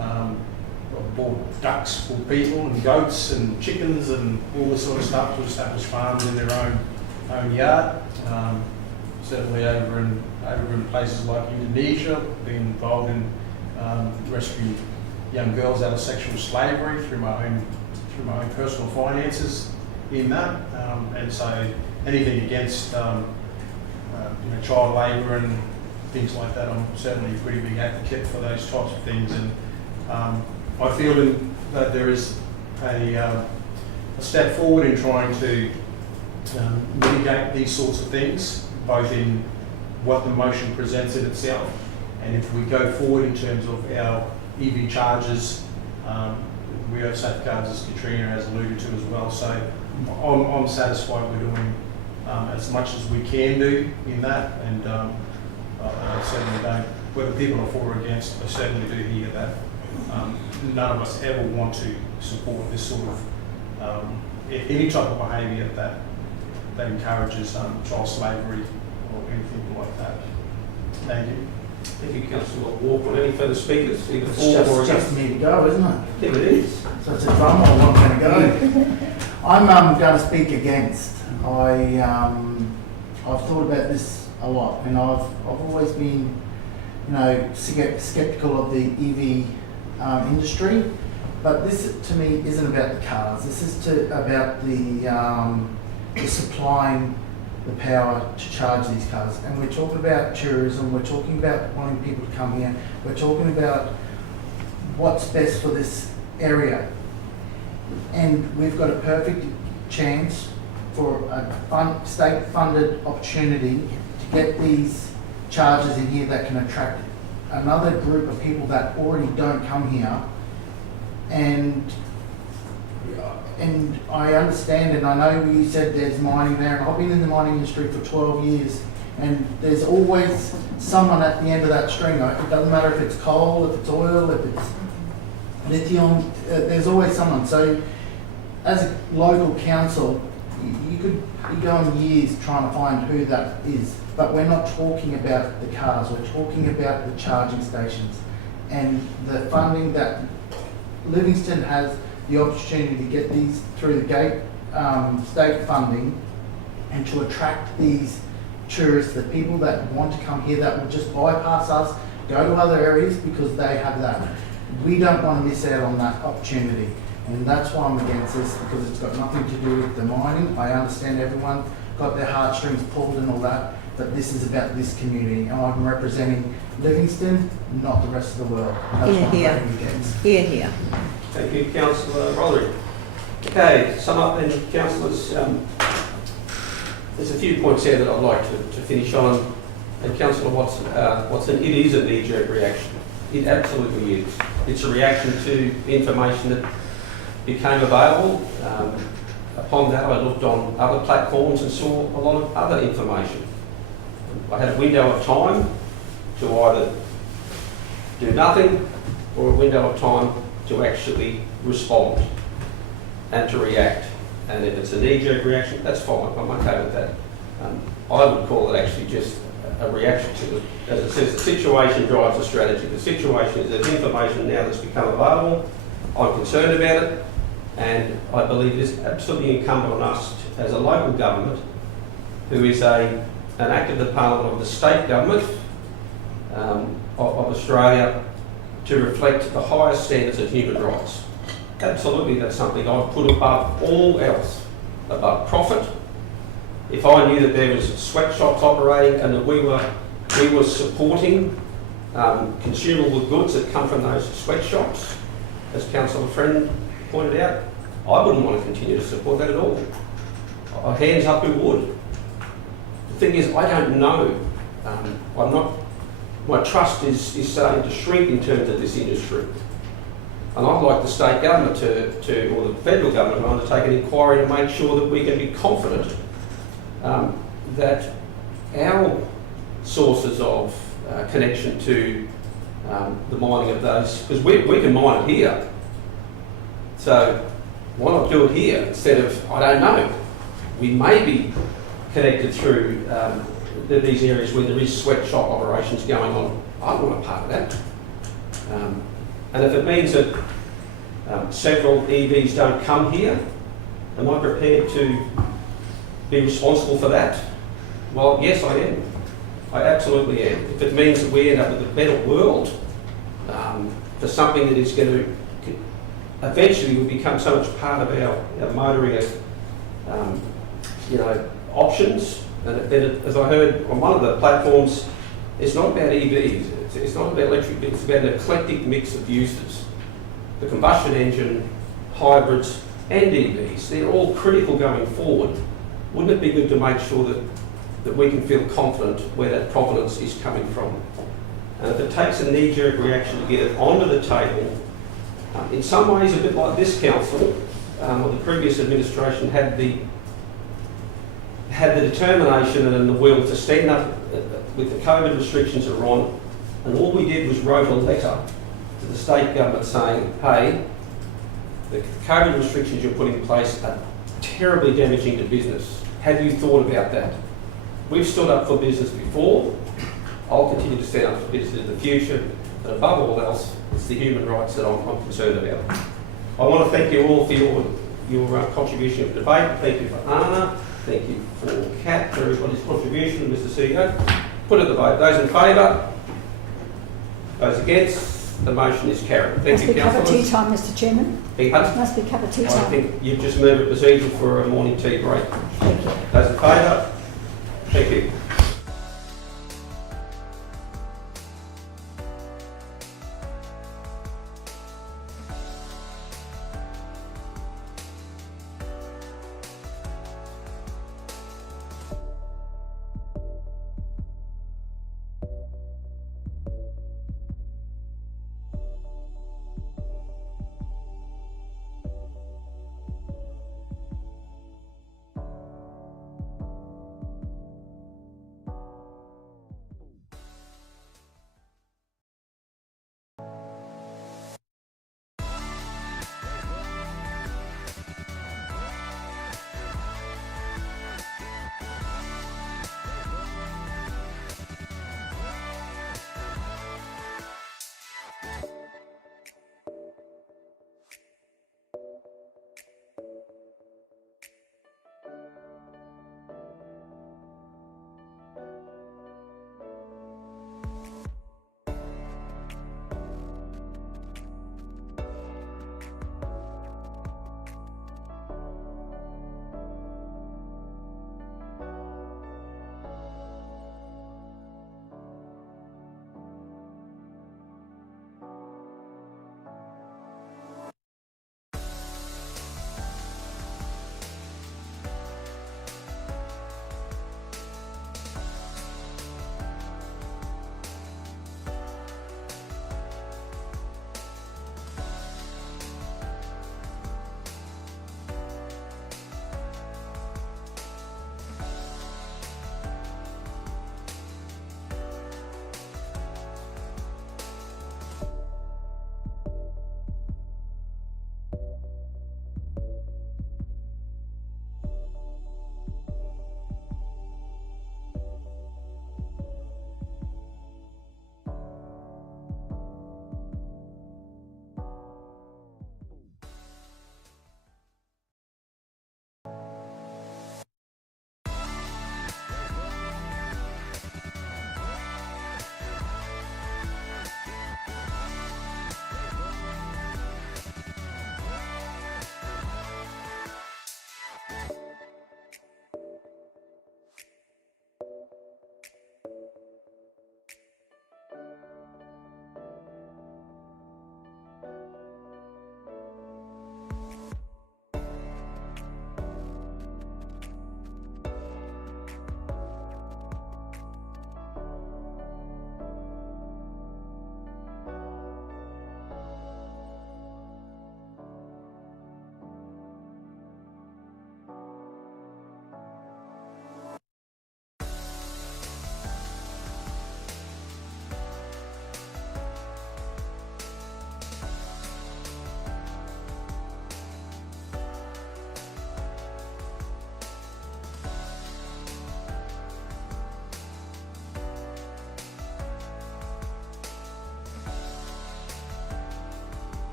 I've bought ducks for people, and goats and chickens and all this sort of stuff to establish farms in their own yard. Certainly over in places like Indonesia, being involved in rescuing young girls out of sexual slavery through my own personal finances in that, and so anything against child labour and things like that, I'm certainly a pretty big advocate for those types of things, and I feel that there is a step forward in trying to mitigate these sorts of things, both in what the motion presents in itself, and if we go forward in terms of our EV charges, we have safeguards, as Katrina has alluded to as well. So I'm satisfied we're doing as much as we can do in that, and I certainly don't, whether people are for or against, I certainly do hear that none of us ever want to support this sort of any type of behaviour that encourages child slavery or anything like that. Thank you. Thank you, Councillor Walker. Any further speakers? Either It's for or just against? me to go, isn't it? I think it is. So it's a drum roll, I'm going to go. I'm going to speak against. I've thought about this a lot, and I've always been, skeptical of the EV industry. But this, to me, isn't about the cars. This is about the supplying the power to charge these cars. And we're talking about tourism, we're talking about wanting people to come here, we're talking about what's best for this area. And we've got a perfect chance for a state-funded opportunity to get these charges in here that can attract another group of people that already don't come here. And I understand, and I know you said there's mining there, and I've been in the mining industry for 12 years, and there's always someone at the end of that string. It doesn't matter if it's coal, if it's oil, if it's lithium, there's always someone. So as a local council, you could be going years trying to find who that is, but we're not talking about the cars, we're talking about the charging stations and the funding that Livingstone has the opportunity to get these through the gate state funding, and to attract these tourists, the people that want to come here that will just bypass us, go to other areas because they have that. We don't want to miss out on that opportunity, and that's why I'm against this, because it's got nothing to do with the mining. I understand everyone got their heartstrings pulled and all that, but this is about this community, and I'm representing Livingstone, not the rest of the world. And that's Hear, what I'm hear. voting against. Hear, hear. Thank you, Councillor Roderick. Okay, to sum up then, councillors, there's a few points here that I'd like to finish on. And Councillor Watson, it is a knee-jerk reaction. It absolutely is. It's a reaction to information that became available. Upon that, I looked on other platforms and saw a lot of other information. I had a window of time to either do nothing or a window of time to actually respond and to react. And if it's a knee-jerk reaction, that's fine. I'm okay with that. I would call it actually just a reaction to, as it says, the situation drives the strategy. The situation is there's information now that's become available. I'm concerned about it, and I believe it is absolutely incumbent on us as a local government, who is an act of the Parliament of the state government of Australia, to reflect the highest standards of human rights. Absolutely, that's something I've put above all else, above profit. If I knew that there was sweatshops operating and that we were supporting consumable goods that come from those sweatshops, as Councillor Friend pointed out, I wouldn't want to continue to support that at all. Hands up who would. The thing is, I don't know. My trust is starting to shrink in terms of this industry. And I'd like the state government or the federal government to undertake an inquiry to make sure that we can be confident that our sources of connection to the mining of those, because we can mine it here. So why not do it here instead of, I don't know, we may be connected through these areas where there is sweatshop operations going on. I want a part of that. And if it means that several EVs don't come here, am I prepared to be responsible for that? Well, yes, I am. I absolutely am. If it means that we end up with a better world for something that is going to eventually will become so much part of our motoring options. And as I heard on one of the platforms, it's not about EVs, it's not about electric vehicles, it's about an eclectic mix of uses. The combustion engine hybrids and EVs. They're all critical going forward. Wouldn't it be good to make sure that we can feel confident where that provenance is coming from? And if it takes a knee-jerk reaction to get it onto the table, in some ways a bit like this council, or the previous administration had the determination and the will to stand up with the COVID restrictions that are on, and all we did was wrote a letter to the state government saying, hey, the COVID restrictions you're putting in place are terribly damaging to business. Have you thought about that? We've stood up for business before. I'll continue to stand up for business in the future, but above all else, it's the human rights that I'm concerned about. I want to thank you all for your contribution to the debate. Thank you for Anna. Thank you for Kat for everybody's contribution, Mr. CEO. Put it to the vote. Those in favour? Those against? The motion is carried. Thank Must you, be cup of tea councillors. time, Mr Chairman. Beg your pardon? Must be cup of tea I time. think you've just moved a procedure for a morning tea break. Thank you. Those in favour? Thank you.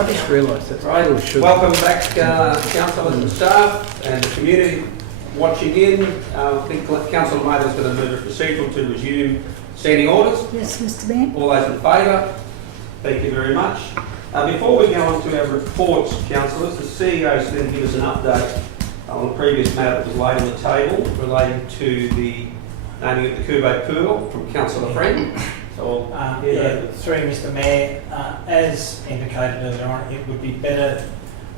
I just realised that's Right. still should. Welcome back, councillors and staff and the community watching in. I think Councillor Mader is going to move a procedural to resume standing orders. Yes, Mr. Mayor. All those in favour? Thank you very much. Before we go on to our reports, councillors, the CEO is going to give us an update on the previous matter that was laid on the table relating to the naming of the Kubo pool from Councillor Friend. So, Through Mr. Mayor, as indicated earlier on, it would be better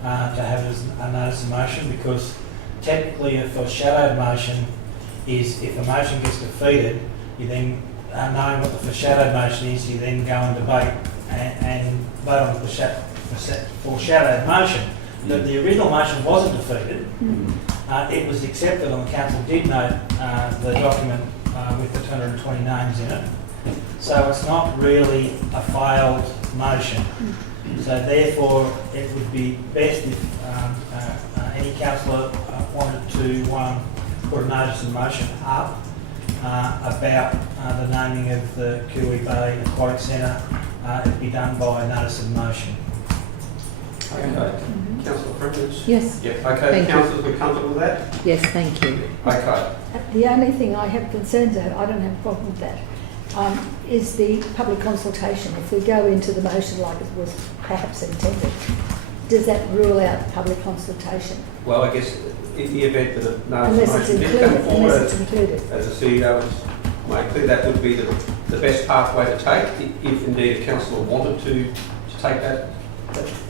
to have it as a notice of motion, because technically a foreshadowed motion is if a motion gets defeated, you then, knowing what the foreshadowed motion is, you then go and debate and vote on the foreshadowed motion. The original motion wasn't defeated. It was accepted, and the council did note the document with the 220 names in it. So it's not really a failed motion. So therefore, it would be best if any councillor wanted to put a notice of motion up about the naming of the Kiwi Bay Aquatic Centre. It'd be done by notice of motion. Okay. Councillor Friend? Yes, Yep, okay, Thank you. councillors, we're comfortable with that? yes, thank you. Okay. The only thing I have concerns about, I don't have a problem with that, is the public consultation. If we go into the motion like it was perhaps intended, does that rule out public consultation? Well, I guess in the event that a Unless it's motion did included, come forward, unless it's included. as the CEO was made clear, that would be the best pathway to take, if indeed a councillor wanted to take that,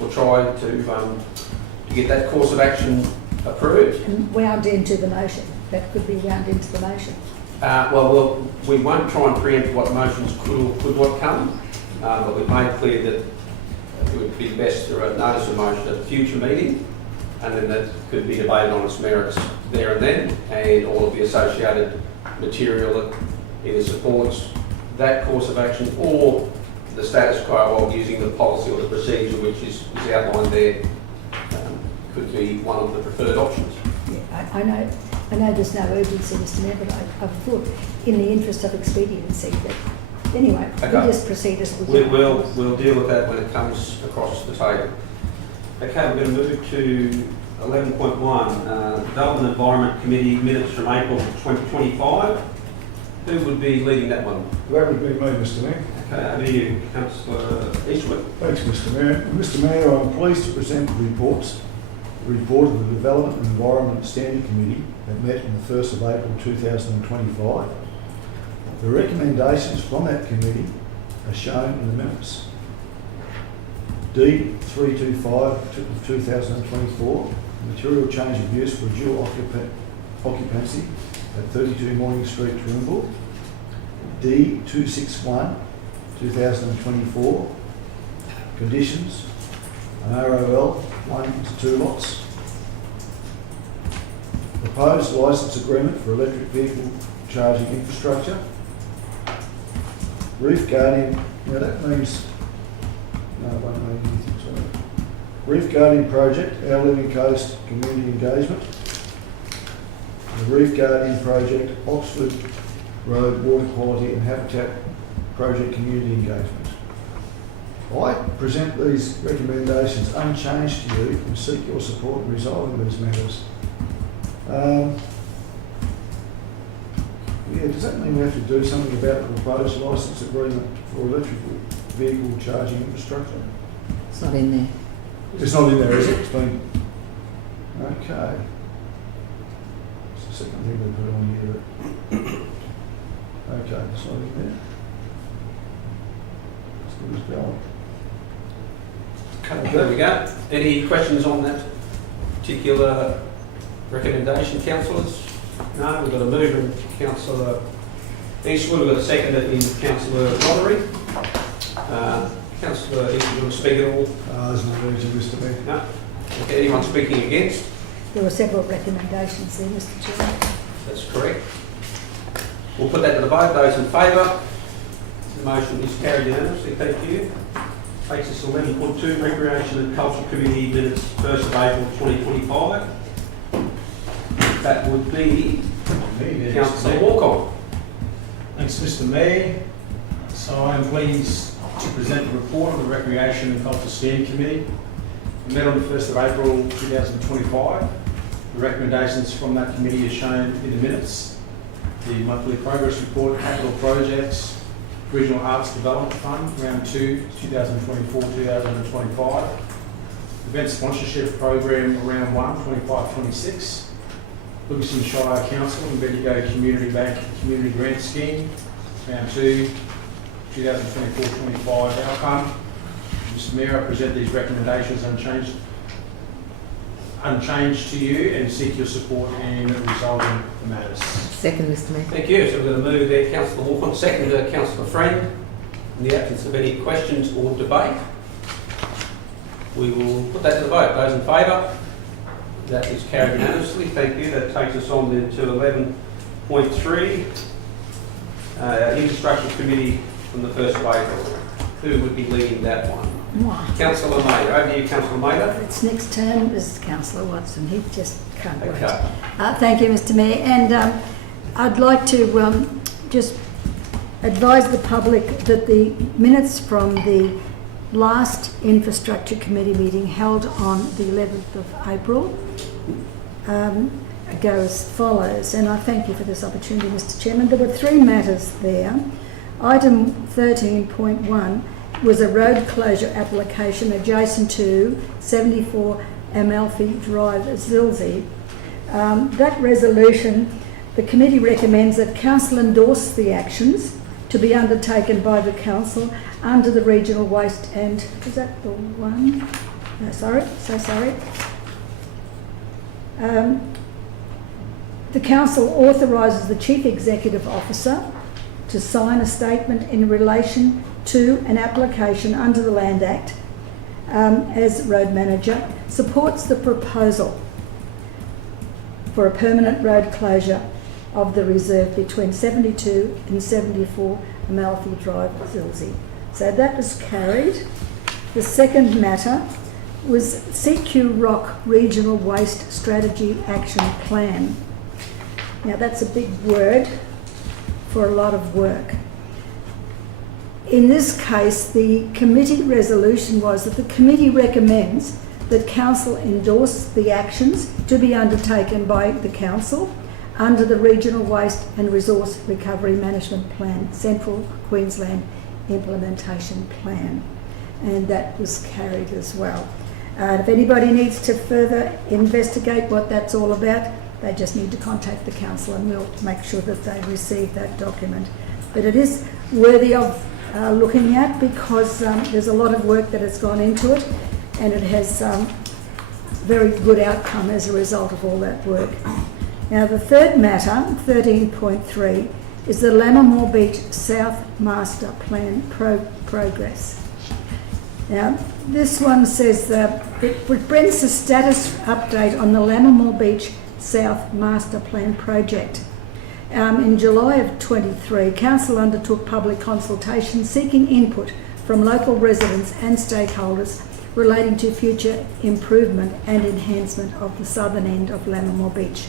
or try to get that course of action approved. And wound into the motion. That could be wound into the motion. Well, we won't try and preempt what motions could what come, but we've made clear that it would be best to notice a motion at a future meeting, and then that could be debated on its merits there and then, and all of the associated material that either supports that course of action or the status quo of using the policy or the procedure which is outlined there could be one of the preferred options. Yeah, I know there's no urgency, Mr Mayor, but I thought in the interest of expediency that, anyway, Okay. we'll just proceed as we do. We'll deal with that when it comes across the table. Okay, we're going to move to 11.1, Development Environment Committee minutes from April 2025. Who would be leading that one? That would be me, Mr Mayor. Okay, over to you, Councillor Eastwood. Thanks, Mr Mayor. Mr Mayor, I'm pleased to present the report of the Development and Environment Standing Committee that met on the 1st of April 2025. The recommendations from that committee are shown in the minutes. D 325 of 2024, material change of use for dual occupancy at 32 Morning Street, Toowoomba. D 261 2024, conditions, an ROL 1 to 2 lots. Proposed licence agreement for electric vehicle charging infrastructure. Reef Guardian, now that means, no, it won't mean anything, sorry. Reef Guardian Project, Our Living Coast Community Engagement. The Reef Guardian Project, Oxford Road Water Quality and Habitat Project Community Engagement. I present these recommendations unchanged to you and seek your support in resolving these matters. Yeah, does that mean we have to do something about the proposed licence agreement for electric vehicle charging infrastructure? It's not in there. It's not in there, is it? It's been... Okay. It's the second thing we put on here. Okay, it's not in there. It's good as going. Okay, there we go. Any questions on that particular recommendation, councillors? No, we've got a mover in Councillor Eastwood, we've got a second in Councillor Roderick. Councillor Eastwood, do you want to speak at all? There's no need to, Mr Mayor. No? Okay, anyone speaking against? There were several recommendations there, Mr Chairman. That's correct. We'll put that to the vote. Those in favour? The motion is carried unanimously. Thank you. Takes us to 11.2, Recreation and Culture Committee minutes, 1st of April 2025. That would be Councillor Walcott. Thanks, Mr Mayor. So I am pleased to present the report of the Recreation and Culture Standing Committee. We met on the 1st of April 2025. The recommendations from that committee are shown in the minutes. The monthly progress report, capital projects, Regional Arts Development Fund, round 2, 2024-2025. Event sponsorship program, round 1, 25-26. Livingstone Shire Council and Bendigo Community Bank Community Grant Scheme, round 2, 2024-25 outcome. Mr Mayor, I present these recommendations unchanged to you and seek your support in resolving the matters. Second, Mr Mayor. Thank you. So we're going to move there, Councillor Walcott. Second, Councillor Friend. In the absence of any questions or debate, we will put that to the vote. Those in favour? That is carried unanimously. Thank you. That takes us on then to 11.3, Infrastructure Committee from the 1st of April. Who would be leading that one? Councillor Mader. Over to you, Councillor Mader. Its next term is Councillor Watson. He just can't wait. Okay. Thank you, Mr Mayor. And I'd like to just advise the public that the minutes from the last Infrastructure Committee meeting held on the 11th of April go as follows, and I thank you for this opportunity, Mr Chairman. There were 3 matters there. Item 13.1 was a road closure application adjacent to 74 Amalfi Drive, Zilsey. That resolution, the committee recommends that council endorse the actions to be undertaken by the council under the Regional Waste and... Is that the one? No, sorry, so sorry. The council authorises the Chief Executive Officer to sign a statement in relation to an application under the Land Act as road manager, supports the proposal for a permanent road closure of the reserve between 72 and 74 Amalfi Drive, Zilsey. So that was carried. The second matter was CQ Rock Regional Waste Strategy Action Plan. Now that's a big word for a lot of work. In this case, the committee resolution was that the committee recommends that council endorse the actions to be undertaken by the council under the Regional Waste and Resource Recovery Management Plan, Central Queensland Implementation Plan. And that was carried as well. If anybody needs to further investigate what that's all about, they just need to contact the council and we'll make sure that they receive that document. But it is worthy of looking at because there's a lot of work that has gone into it and it has very good outcome as a result of all that work. Now the third matter, 13.3, is the Lammermoor Beach South Master Plan progress. Now this one says that it brings a status update on the Lammermoor Beach South Master Plan project. In July of 23, Council undertook public consultation seeking input from local residents and stakeholders relating to future improvement and enhancement of the southern end of Lammermoor Beach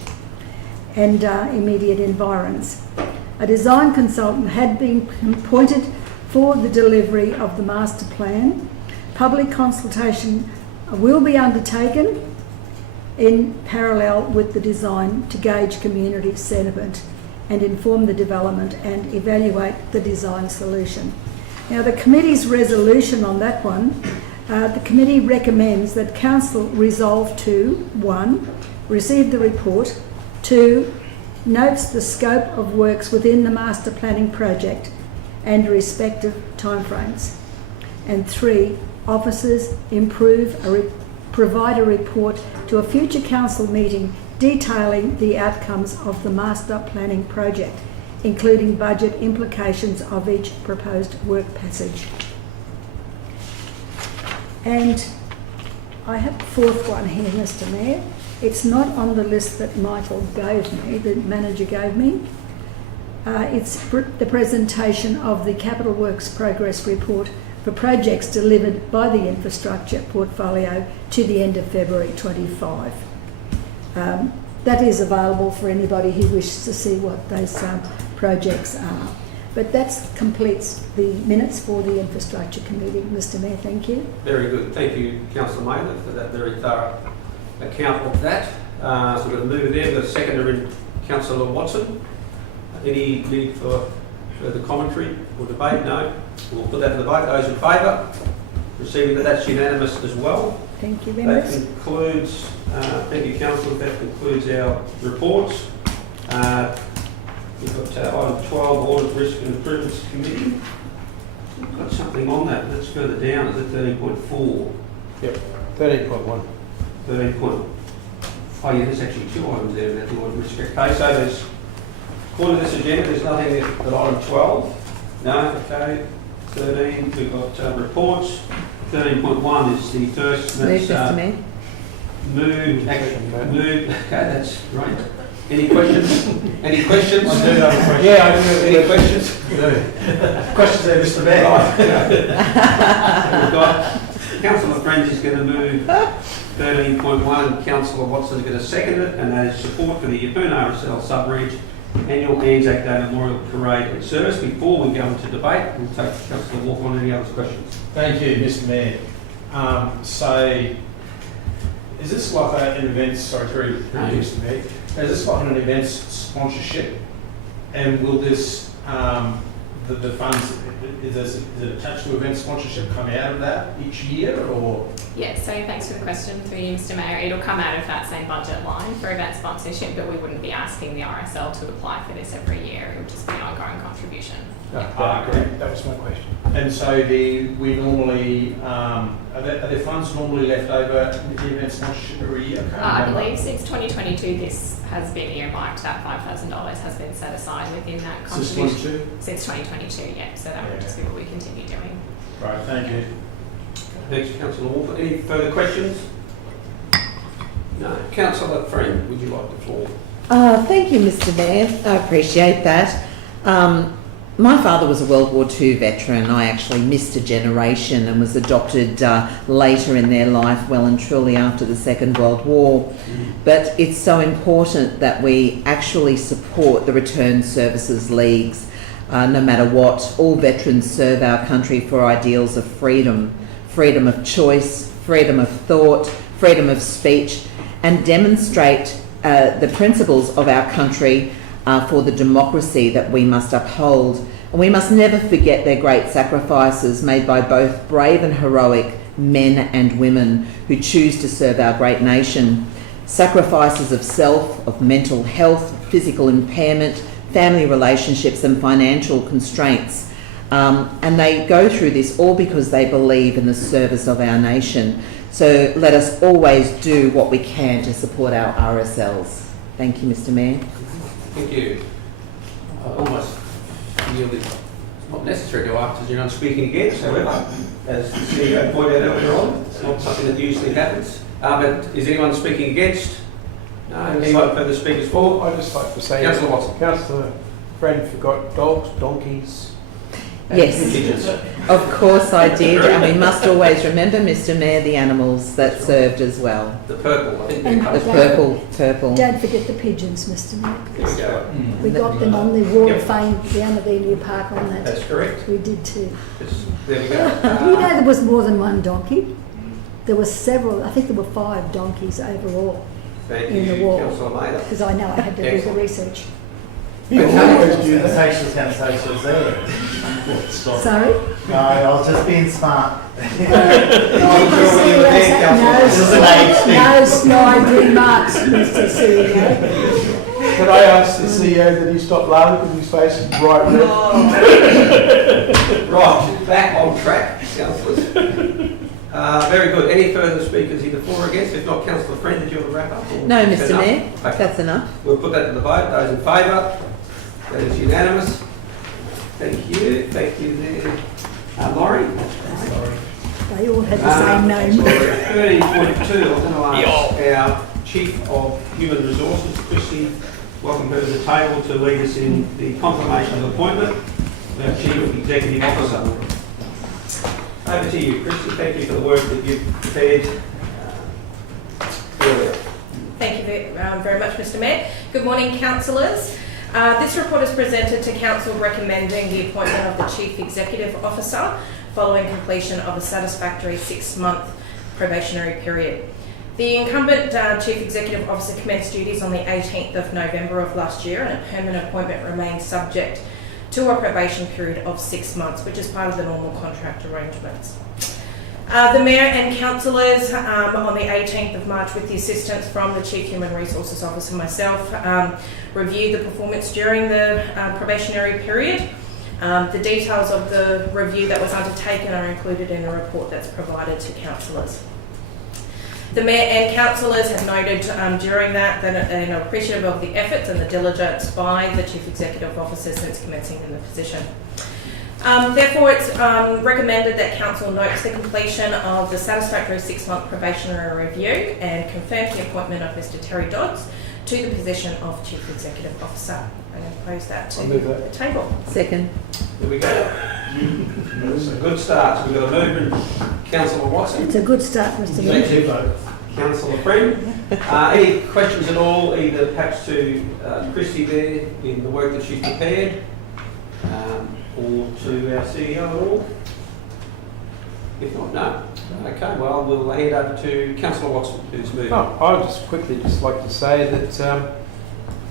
and immediate environs. A design consultant had been appointed for the delivery of the master plan. Public consultation will be undertaken in parallel with the design to gauge community sentiment and inform the development and evaluate the design solution. Now the committee's resolution on that one, the committee recommends that council resolve to 1. Receive the report, 2. Notes the scope of works within the master planning project and respective timeframes, and 3. Officers provide a report to a future council meeting detailing the outcomes of the master planning project, including budget implications of each proposed work passage. And I have the fourth one here, Mr. Mayor. It's not on the list that Michael gave me, the manager gave me. It's the presentation of the Capital Works Progress Report for projects delivered by the infrastructure portfolio to the end of February 25. That is available for anybody who wishes to see what those projects are. But that completes the minutes for the Infrastructure Committee. Mr. Mayor, thank you. Very good. Thank you, Councillor Maynard, for that very thorough account of that. So we're going to move there. The seconder in Councillor Watson. Any need for further commentary or debate? No. We'll put that to the vote. Those in favour? Receiving that's unanimous as well. Thank you very much. That concludes, thank you Councillor, that concludes our reports. We've got item 12, Audit, Risk and Improvements Committee. We've got something on that. That's further down. Is it 13.4? Yep, 13.1. 13. Oh yeah, there's actually 2 items there about the audit risk. Okay, so there's, according to this agenda, there's nothing at item 12. No, okay. 13, we've got reports. 13.1 is the first. Move, Mr. Mayor. Moved. Okay, that's right. Any questions? Any questions? I do have a question. Yeah, I do have any questions. Questions there, Mr. Mayor? We've got Councillor Friends is going to move 13.1, Councillor Watson is going to second it, and that is support for the Yeppoon RSL sub-bridge Annual Anzac Day Memorial Parade and Service. Before we go into debate, we'll take Councillor Walker on any other questions. Thank you, Mr Mayor. So, is this like an events, sorry, through you, Mr Mayor, is this like an events sponsorship? And will this, the funds, is it attached to event sponsorship come out of that each year, or? Yeah, so thanks for the question through you, Mr Mayor. It'll come out of that same budget line for event sponsorship, but we wouldn't be asking the RSL to apply for this every year. It would just be an ongoing contribution. Correct. That was my question. And so we normally, are there funds normally left over in the event sponsorship every year? I believe since 2022 this has been earmarked, that $5,000 has been set aside within that contribution. Since 2022, yeah, so that would just be what we continue doing. Right, thank you. Thanks, Councillor Walker. Any further questions? No. Councillor Friend, would you like the floor? Thank you, Mr Mayor. I appreciate that. My father was a World War II veteran. I actually missed a generation and was adopted later in their life, well and truly after the Second World War. But it's so important that we actually support the Return Services Leagues. No matter what, all veterans serve our country for ideals of freedom, freedom of choice, freedom of thought, freedom of speech, and demonstrate the principles of our country for the democracy that we must uphold. And we must never forget their great sacrifices made by both brave and heroic men and women who choose to serve our great nation. Sacrifices of self, of mental health, physical impairment, family relationships and financial constraints. And they go through this all because they believe in the service of our nation. So let us always do what we can to support our RSLs. Thank you, Mr Mayor. Thank you. I almost feel it's not necessary to ask as you're not speaking against, however, as the CEO pointed out earlier on, it's not something that usually happens. But is anyone speaking against? No. Anyone further speakers for? I'd just like to say, Councillor Watson. Councillor Friend forgot dogs, donkeys. Yes, of course I did, and we must always remember, Mr Mayor, the animals that served as well. The purple, I think. And The purple. Don't forget the pigeons, Mr Mayor, There we because go. we got them on the Wall Yep. of Fame down at Emu Park on that. That's correct. We did too. There we go. Do you know there was more than one donkey? There were several, I think there were 5 donkeys overall, Thank in the you, wall. Councillor Mather. because I know I had to do the Excellent. research. I was going to say she was there. Sorry? No, I was just being smart. No snide remarks, Mr CEO. Can I ask the CEO that he stop laughing because his face is bright red? Right, back on track, councillors. Very good. Any further speakers either for or against? If not, Councillor Friend, did you want to wrap up? Or No, is Mr that Mayor, enough? Okay. that's enough. We'll put that to the vote. Those in favour? That is unanimous. Thank you. Thank you there. Laurie? They all had the same name. 30.2, I'm going to ask our Chief of Human Resources, Chrissy, welcome her to the table to lead us in the confirmation of appointment of our Chief Executive Officer. Over to you, Chrissy. Thank you for the work that you've prepared earlier. Thank you very much, Mr Mayor. Good morning, councillors. This report is presented to Council recommending the appointment of the Chief Executive Officer following completion of a satisfactory 6-month probationary period. The incumbent Chief Executive Officer commenced duties on the 18th of November of last year, and a permanent appointment remains subject to a probation period of 6 months, which is part of the normal contract arrangements. The Mayor and councillors on the 18th of March, with the assistance from the Chief Human Resources Officer, myself, reviewed the performance during the probationary period. The details of the review that was undertaken are included in the report that's provided to councillors. The Mayor and councillors have noted during that they are appreciative of the efforts and the diligence by the Chief Executive Officer since commencing in the position. Therefore, it's recommended that Council notes the completion of the satisfactory 6-month probationary review and confirms the appointment of Mr Terry Dodds to the position of Chief Executive Officer. I'm going to pose that to the table. Second. There we go. It's a good start. So we've got a movement. Councillor Watson. It's a good start, Mr Mayor. Thank you, vote. Councillor Friend. Any questions at all, either perhaps to Christy there in the work that she's prepared, or to our CEO at all? If not, no. Okay, well, we'll hand over to Councillor Watson, who's moving. I would just quickly like to say that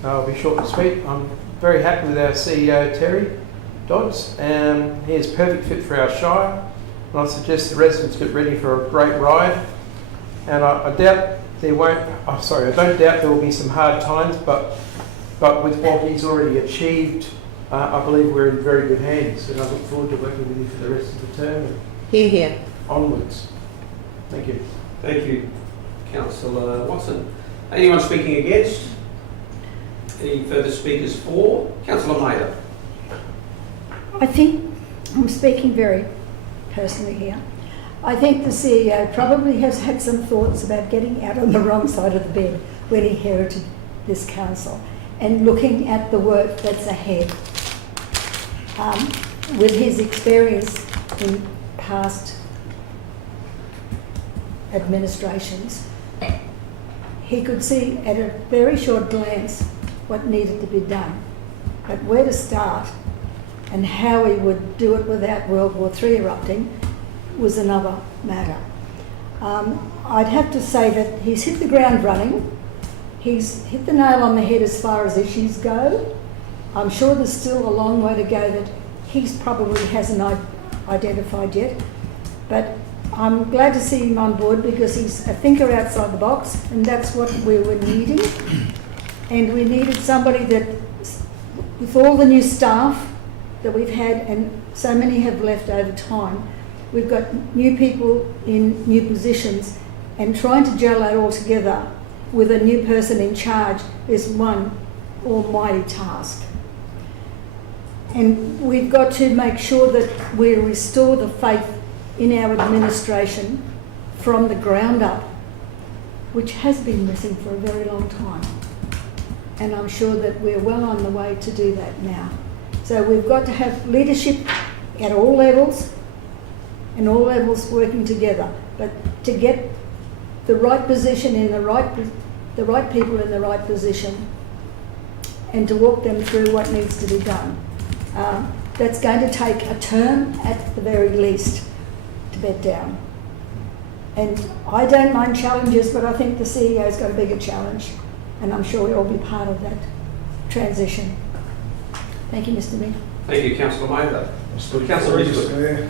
I'll be short and sweet. I'm very happy with our CEO, Terry Dodds. He is a perfect fit for our Shire. And I suggest the residents get ready for a great ride. And I doubt there won't, I don't doubt there will be some hard times, but with what he's already achieved, I believe we're in very good hands. And I look forward to working with you for the rest of the term and Hear, hear. onwards. Thank you. Thank you, Councillor Watson. Anyone speaking against? Any further speakers for? Councillor Maida. I think, I'm speaking very personally here, I think the CEO probably has had some thoughts about getting out on the wrong side of the bed when he inherited this council and looking at the work that's ahead. With his experience in past administrations, he could see at a very short glance what needed to be done. But where to start and how he would do it without World War III erupting was another matter. I'd have to say that he's hit the ground running. He's hit the nail on the head as far as issues go. I'm sure there's still a long way to go that he's probably hasn't identified yet. But I'm glad to see him on board because he's a thinker outside the box, and that's what we were needing. And we needed somebody that, with all the new staff that we've had, and so many have left over time, we've got new people in new positions, and trying to gel that all together with a new person in charge is one almighty task. And we've got to make sure that we restore the faith in our administration from the ground up, which has been missing for a very long time. And I'm sure that we're well on the way to do that now. So we've got to have leadership at all levels, and all levels working together. But to get the right position in the right people in the right position, and to walk them through what needs to be done. That's going to take a term at the very least to bed down. And I don't mind challenges, but I think the CEO's got a bigger challenge, and I'm sure we'll all be part of that transition. Thank you, Mr. Mayor. Thank you, Councillor Mather. Councillor Eastwood.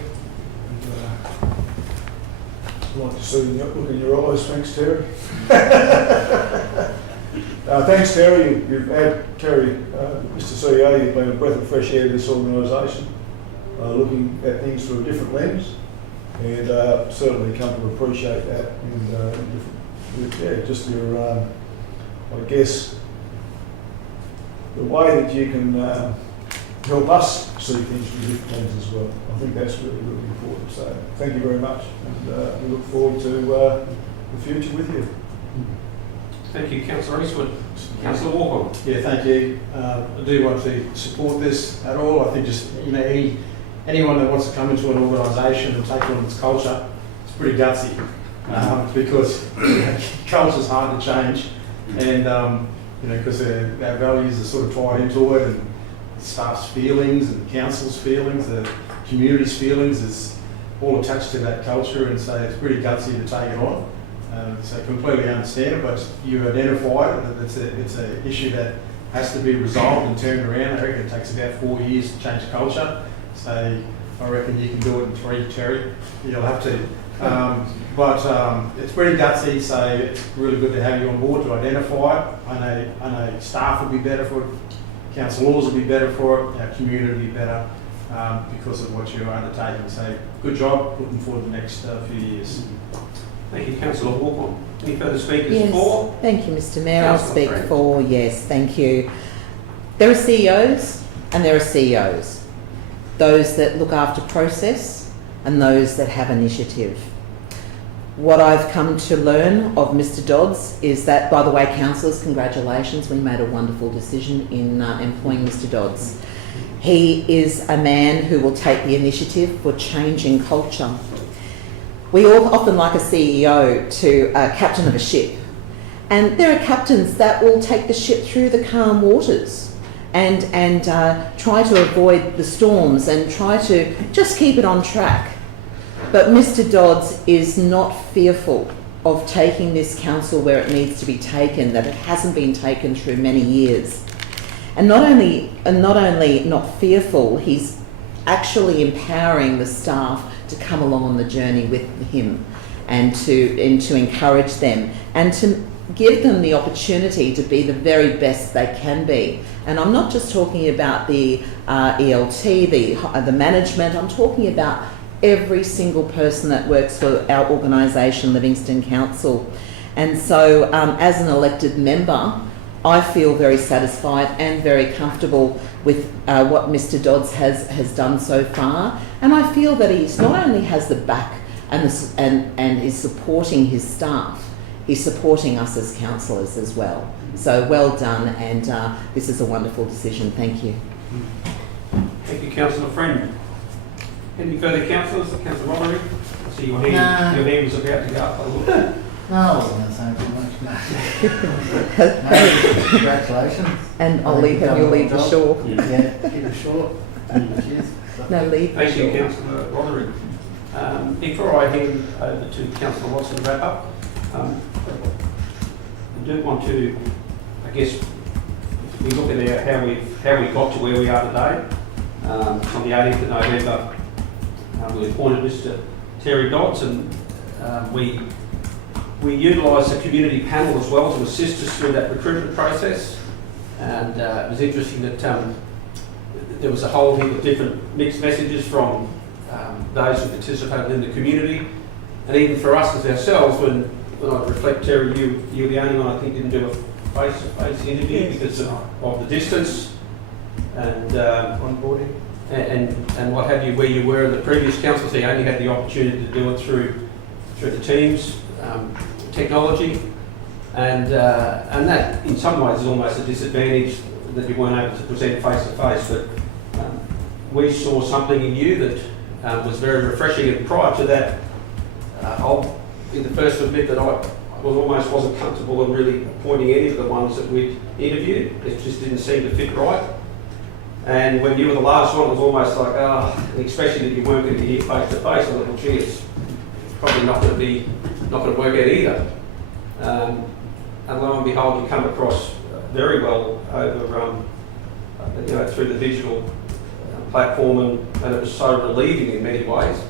I'd like to see the look in your eyes. Thanks, Terry. Thanks, Terry. You've had Terry, Mr. CEO, you've been a breath of fresh air to this organisation, looking at things through a different lens, and certainly come to appreciate that. And just your, I guess, the way that you can help us see things through different lenses as well. I think that's really, really important. So thank you very much, and we look forward to the future with you. Thank you, Councillor Eastwood. Councillor Walker. Yeah, thank you. I do want to support this at all. I think just, anyone that wants to come into an organisation and take on its culture, it's pretty gutsy, because culture's hard to change, and because our values are sort of tied into it, and staff's feelings and council's feelings, the community's feelings is all attached to that culture, and so it's pretty gutsy to take it on. So completely understand it, but you identify that it's an issue that has to be resolved and turned around. I reckon it takes about 4 years to change culture. So I reckon you can do it in 3, Terry. You'll have to. But it's pretty gutsy, so it's really good to have you on board to identify it. I know staff will be better for it, councillors will be better for it, our community will be better because of what you're undertaking. So good job, looking forward to the next few years. Thank you, Councillor Walker. Any further speakers Yes, for? thank you, Mr. Mayor. I'll Councillor speak Friend. for, yes, thank you. There are CEOs and there are CEOs. Those that look after process and those that have initiative. What I've come to learn of Mr. Dodds is that, by the way, councillors, congratulations, we made a wonderful decision in employing Mr. Dodds. He is a man who will take the initiative for changing culture. we all often like a CEO to a captain of a ship. And there are captains that will take the ship through the calm waters and try to avoid the storms and try to just keep it on track. But Mr. Dodds is not fearful of taking this council where it needs to be taken, that it hasn't been taken through many years. And not only not fearful, he's actually empowering the staff to come along on the journey with him and to encourage them and to give them the opportunity to be the very best they can be. And I'm not just talking about the ELT, the management, I'm talking about every single person that works for our organisation, Livingstone Council. And so as an elected member, I feel very satisfied and very comfortable with what Mr. Dodds has done so far. And I feel that he's not only has the back and is supporting his staff, he's supporting us as councillors as well. So well done, and this is a wonderful decision. Thank you. Thank you, Councillor Friend. Any further councillors? Councillor Roderick? I see your hand was about to go up a little bit. No, I wasn't going to say too much. No, congratulations. And I'll leave him, you'll leave the shore. Yeah, keep it short. Cheers. No, leave the Thank you, shore. Councillor Roderick. Before I hand over to Councillor Watson to wrap up, I do want to, I guess, if we look at how we got to where we are today. On the 18th of November, we appointed Mr. Terry Dodds, and we utilised the community panel as well to assist us through that recruitment process. And it was interesting that there was a whole heap of different mixed messages from those who participated in the community, and even for us as ourselves. When I reflect, Terry, you were the only one I think didn't do a face-to-face interview because of the distance and onboarding and what have you. Where you were in the previous council, so you only had the opportunity to do it through the Teams technology, and that in some ways is almost a disadvantage that you weren't able to present face-to-face. But we saw something in you that was very refreshing, and prior to that, I'll be the first to admit that I wasn't comfortable in really appointing any of the ones that we'd interviewed. It just didn't seem to fit right. And when you were the last one, it was almost like, especially that you weren't going to be here face to face. I thought, well, gee, it's probably not going to work out either. And lo and behold, you come across very well over, through the digital platform, and it was so relieving in many ways.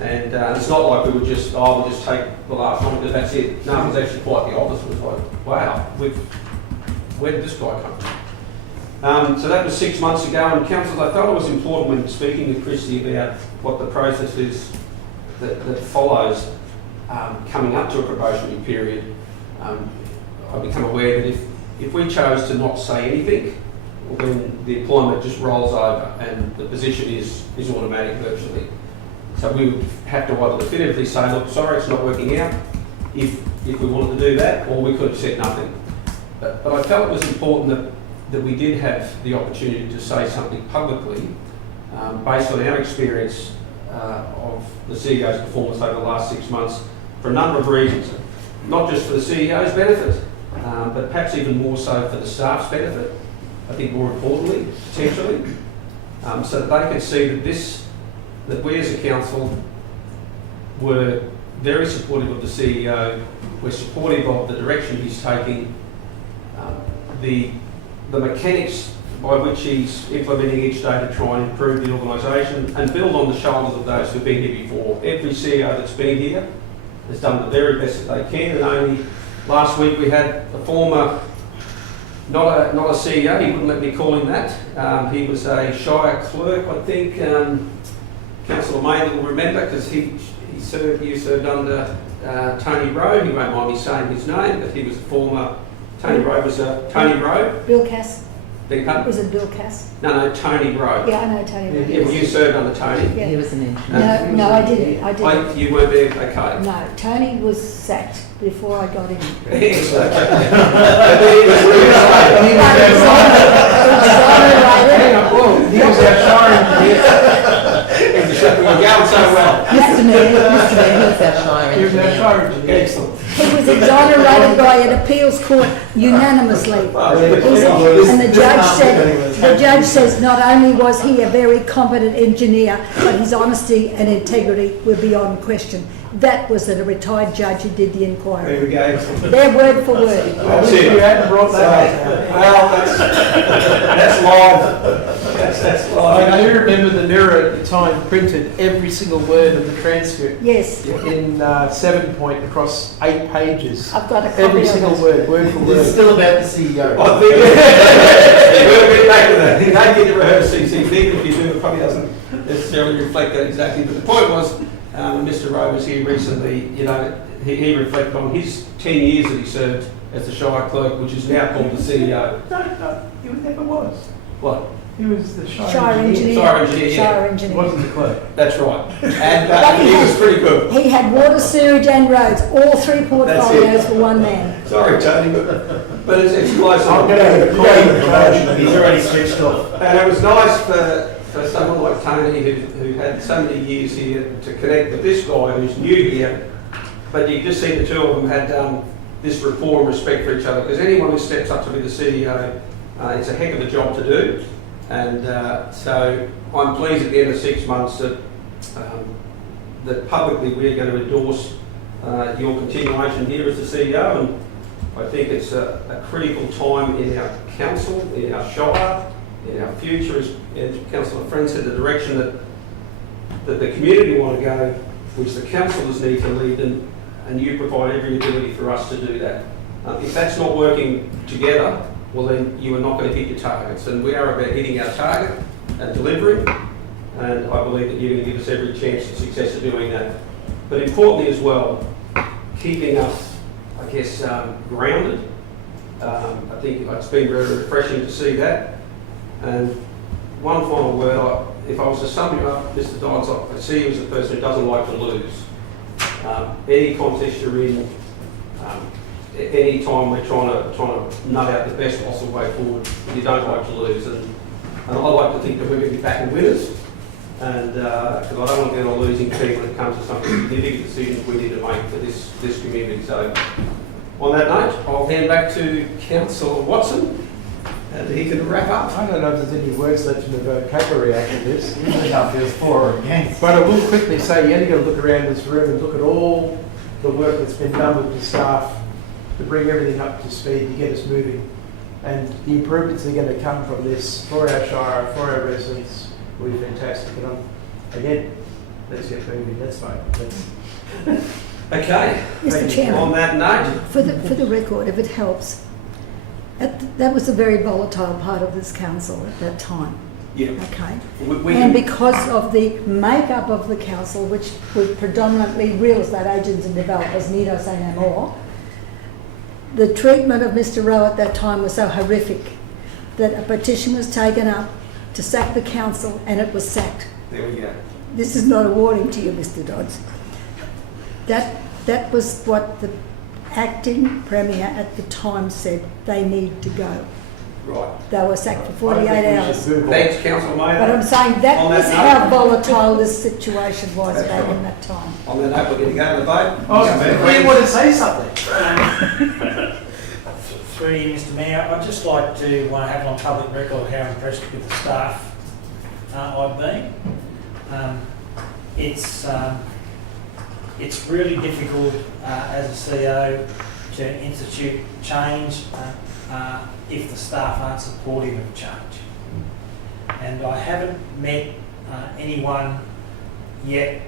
And it's not like we would just, we'll just take the last one because that's it. No, it was actually quite the opposite. It was like, wow, where did this guy come from? So that was 6 months ago, and councillors, I felt it was important when speaking with Christy about what the process is that follows coming up to a probationary period. I've become aware that if we chose to not say anything, then the employment just rolls over and the position is automatic virtually. So we would have to either definitively say, look, sorry, it's not working out, if we wanted to do that, or we could have said nothing. But I felt it was important that we did have the opportunity to say something publicly based on our experience of the CEO's performance over the last 6 months for a number of reasons. Not just for the CEO's benefit, but perhaps even more so for the staff's benefit. I think more importantly, potentially, so that they could see that we as a council were very supportive of the CEO, we're supportive of the direction he's taking, the mechanics by which he's implementing each day to try and improve the organisation and build on the shoulders of those who've been here before. Every CEO that's been here has done the very best that they can, and only last week we had a former, not a CEO, he wouldn't let me call him that, he was a Shire clerk, I think. Councillor May will remember because you served under Tony Rowe. He won't mind me saying his name, but he was a former. Tony Rowe was Tony Rowe. Bill Cass. Beg pardon? Was it Bill Cass? No, Tony Rowe. Yeah, I know Tony Rowe. Yeah, well, you served under Tony. Yeah. He was an engineer. No, I didn't. You weren't there, okay. No, Tony was sacked before I got in. He was our Shire engineer. We're going so well. Mr Mayor, who's our Shire He was our engineer? Shire engineer. Excellent. He was exonerated by an appeals court unanimously. And the judge says not only was he a very competent engineer, but his honesty and integrity were beyond question. That was a retired judge who did the There inquiry. we go. Excellent. Their word for word. I wish you hadn't brought that up. Well, that's live. That's live. I do remember the Mirror at the time printed every single word of the transcript Yes, in 7 point across 8 pages. I've got a copy Every of single it. word for It's word. still about the CEO. I think we'll get back to that. You don't get to rehearse CCD, if you do, it probably doesn't necessarily reflect that exactly. But the point was, when Mr. Rowe was here recently, you know, he reflected on his 10 years that he served as the Shire Clerk, which is now called the CEO. No, he never was. What? He was the Shire engineer. Shire engineer, yeah. Shire He engineer. wasn't the clerk. That's right. But And he he was has- pretty good. He had water, sewage and roads, all three portfolios for one man. Sorry, Tony, but it's close. I'll get out of the court. He's already switched off. And it was nice for someone like Tony who had so many years here to connect with this guy who's new here. But you just see the two of them had this rapport and respect for each other, because anyone who steps up to be the CEO, it's a heck of a job to do. And so I'm pleased at the end of 6 months that publicly we're going to endorse your continuation here as the CEO. And I think it's a critical time in our council, in our shire, in our future, as Councillor Friend said, the direction that the community want to go, which the councillors need to lead, and you provide every ability for us to do that. If that's not working together, well then you are not going to hit your targets, and we are about hitting our target and delivering, and I believe that you're going to give us every chance of success of doing that. But importantly as well, keeping us, I guess, grounded. I think it's been very refreshing to see that. And one final word, if I was to sum you up, Mr. Dodds, I see you as a person who doesn't like to lose. Any contest you're in, any time we're trying to nut out the best possible way forward, you don't like to lose. And I like to think that we're going to be back in winners. And because I don't want to get on a losing team when it comes to some significant decisions we need to make for this community. So on that note, I'll hand back to Councillor Watson, and he can wrap up. I don't know if there's any words left in the vocabulary after this. Usually how it feels for or against. But I will quickly say, you only got to look around this room and look at all the work that's been done with the staff to bring everything up to speed, to get us moving. And the improvements that are going to come from this for our Shire, for our residents, will be fantastic. And again, let's get moving, let's vote. Okay. Mr. Chairman. On that note, For the record, if it helps, that was a very volatile part of this council at that time. yeah, Okay. we And can, because of the makeup of the council, which was predominantly real estate agents and developers, need I say no more, the treatment of Mr. Rowe at that time was so horrific that a petition was taken up to sack the council, and it was sacked. there we go. This is not a warning to you, Mr. Dodds. That was what the acting premier at the time said they need to go. Right. They were sacked for 48 hours. Thanks, Councillor Mayor. But I'm saying that On was that how note- volatile this situation was That's back right. in that time. On that note, we're going to go to the vote. Oh, you want to say something? Through you, Mr Mayor, I'd just like to have on public record how impressed with the staff I've been. It's really difficult as a CEO to institute change if the staff aren't supportive of change. And I haven't met anyone yet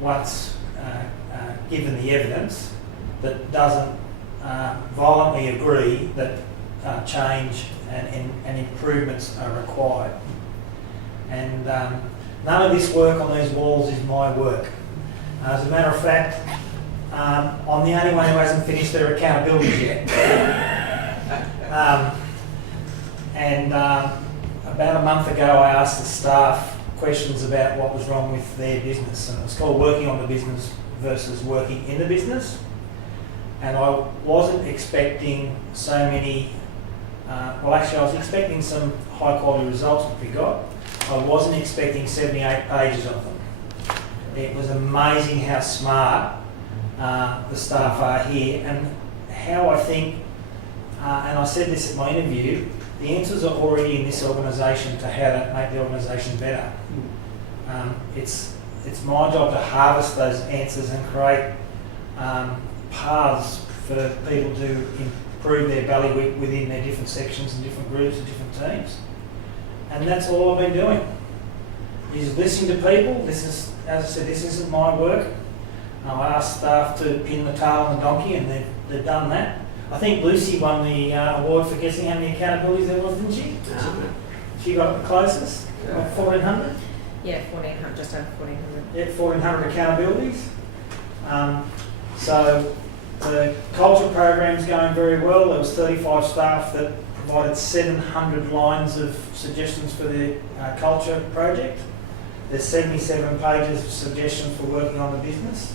once given the evidence that doesn't violently agree that change and improvements are required. And none of this work on these walls is my work. As a matter of fact, I'm the only one who hasn't finished their accountabilities yet. About a month ago I asked the staff questions about what was wrong with their business, and it was called working on the business versus working in the business. And I wasn't expecting so many, I was expecting some high quality results, which we got. I wasn't expecting 78 pages of them. It was amazing how smart the staff are here, and how I think, and I said this at my interview, the answers are already in this organisation to how to make the organisation better. It's my job to harvest those answers and create paths for people to improve their bailiwick within their different sections and different groups and different teams. And that's all I've been doing, is listening to people. This is, as I said, this isn't my work. I asked staff to pin the tail on the donkey, and they've done that. I think Lucy won the award for guessing how many accountabilities there was, didn't she? She got the closest, 1,400. Yeah, 1,400, just over 1,400. Yeah, 1,400 accountabilities. So the culture program's going very well. There was 35 staff that provided 700 lines of suggestions for the culture project. There's 77 pages of suggestions for working on the business.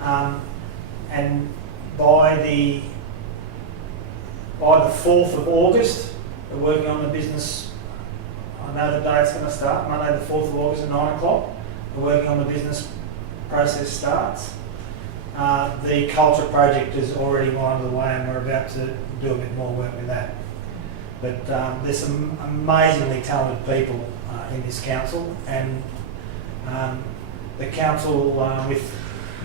And by the 4th of August, we're working on the business. I know the day it's going to start, Monday the 4th of August at 9 o'clock. We're working on the business process starts. The culture project is already well underway, and we're about to do a bit more work with that. But there's some amazingly talented people in this council, and the council with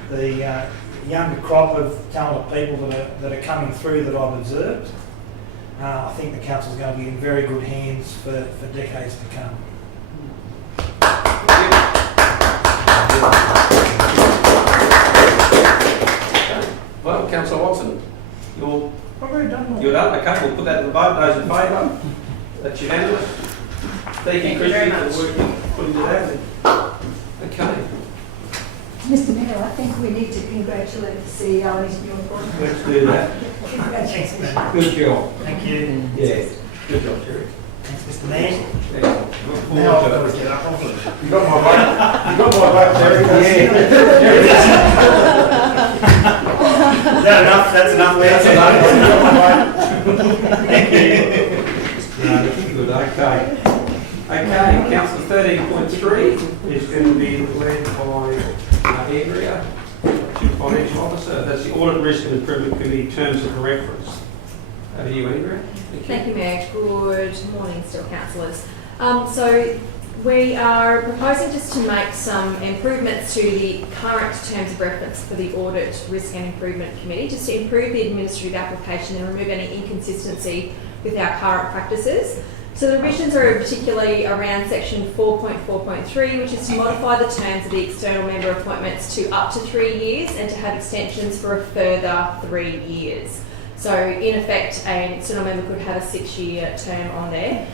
the younger crop of talented people that are coming through that I've observed, I think the council is going to be in very good hands for decades to come. Well, Councillor Watson, you're done. done. Okay, we'll put that to the vote. Those in favour? That's unanimous. Thank you, very Christy, much. for working, putting it out. Okay, Mr Mayor, I think we need to congratulate the CEO on his new appointment. let's do that. Congratulations. Good job. Thank you. Yeah, good job, Terry. Thanks, Mr Mayor. Yeah. Look Now I've forward got to to it. get up off it. You got my vote. You got my vote, Terry. Is that enough? That's enough. That's enough. You got my vote. Thank you. Good, okay. Okay, Councillor 13.3 is going to be led by Andrea, Chief Financial Officer. That's the Audit, Risk and Improvement Committee Terms of Reference. Over to you, Andrea. Thank you, Mayor. Good morning, still councillors. So we are proposing just to make some improvements to the current terms of reference for the Audit, Risk and Improvement Committee, just to improve the administrative application and remove any inconsistency with our current practices. So the revisions are particularly around section 4.4.3, which is to modify the terms of the external member appointments to up to 3 years and to have extensions for a further 3 years. So in effect, an external member could have a 6-year term on there.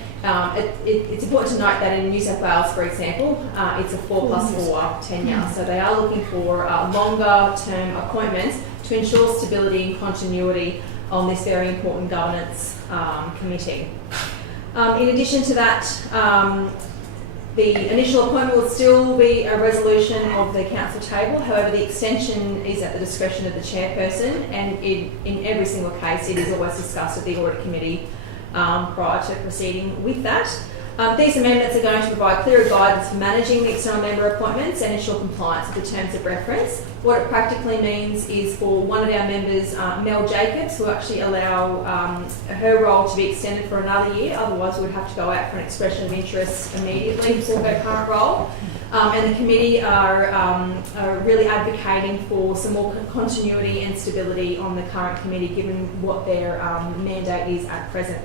It's important to note that in New South Wales, for example, it's a 4+4 tenure. So they are looking for longer term appointments to ensure stability and continuity on this very important governance committee. In addition to that, the initial appointment will still be a resolution of the council table. However, the extension is at the discretion of the chairperson, and in every single case, it is always discussed at the audit committee prior to proceeding with that. These amendments are going to provide clearer guidance for managing the external member appointments and ensure compliance with the terms of reference. What it practically means is for one of our members, Mel Jacobs, we'll actually allow her role to be extended for another year. Otherwise, we would have to go out for an expression of interest immediately for her current role. And the committee are really advocating for some more continuity and stability on the current committee, given what their mandate is at present.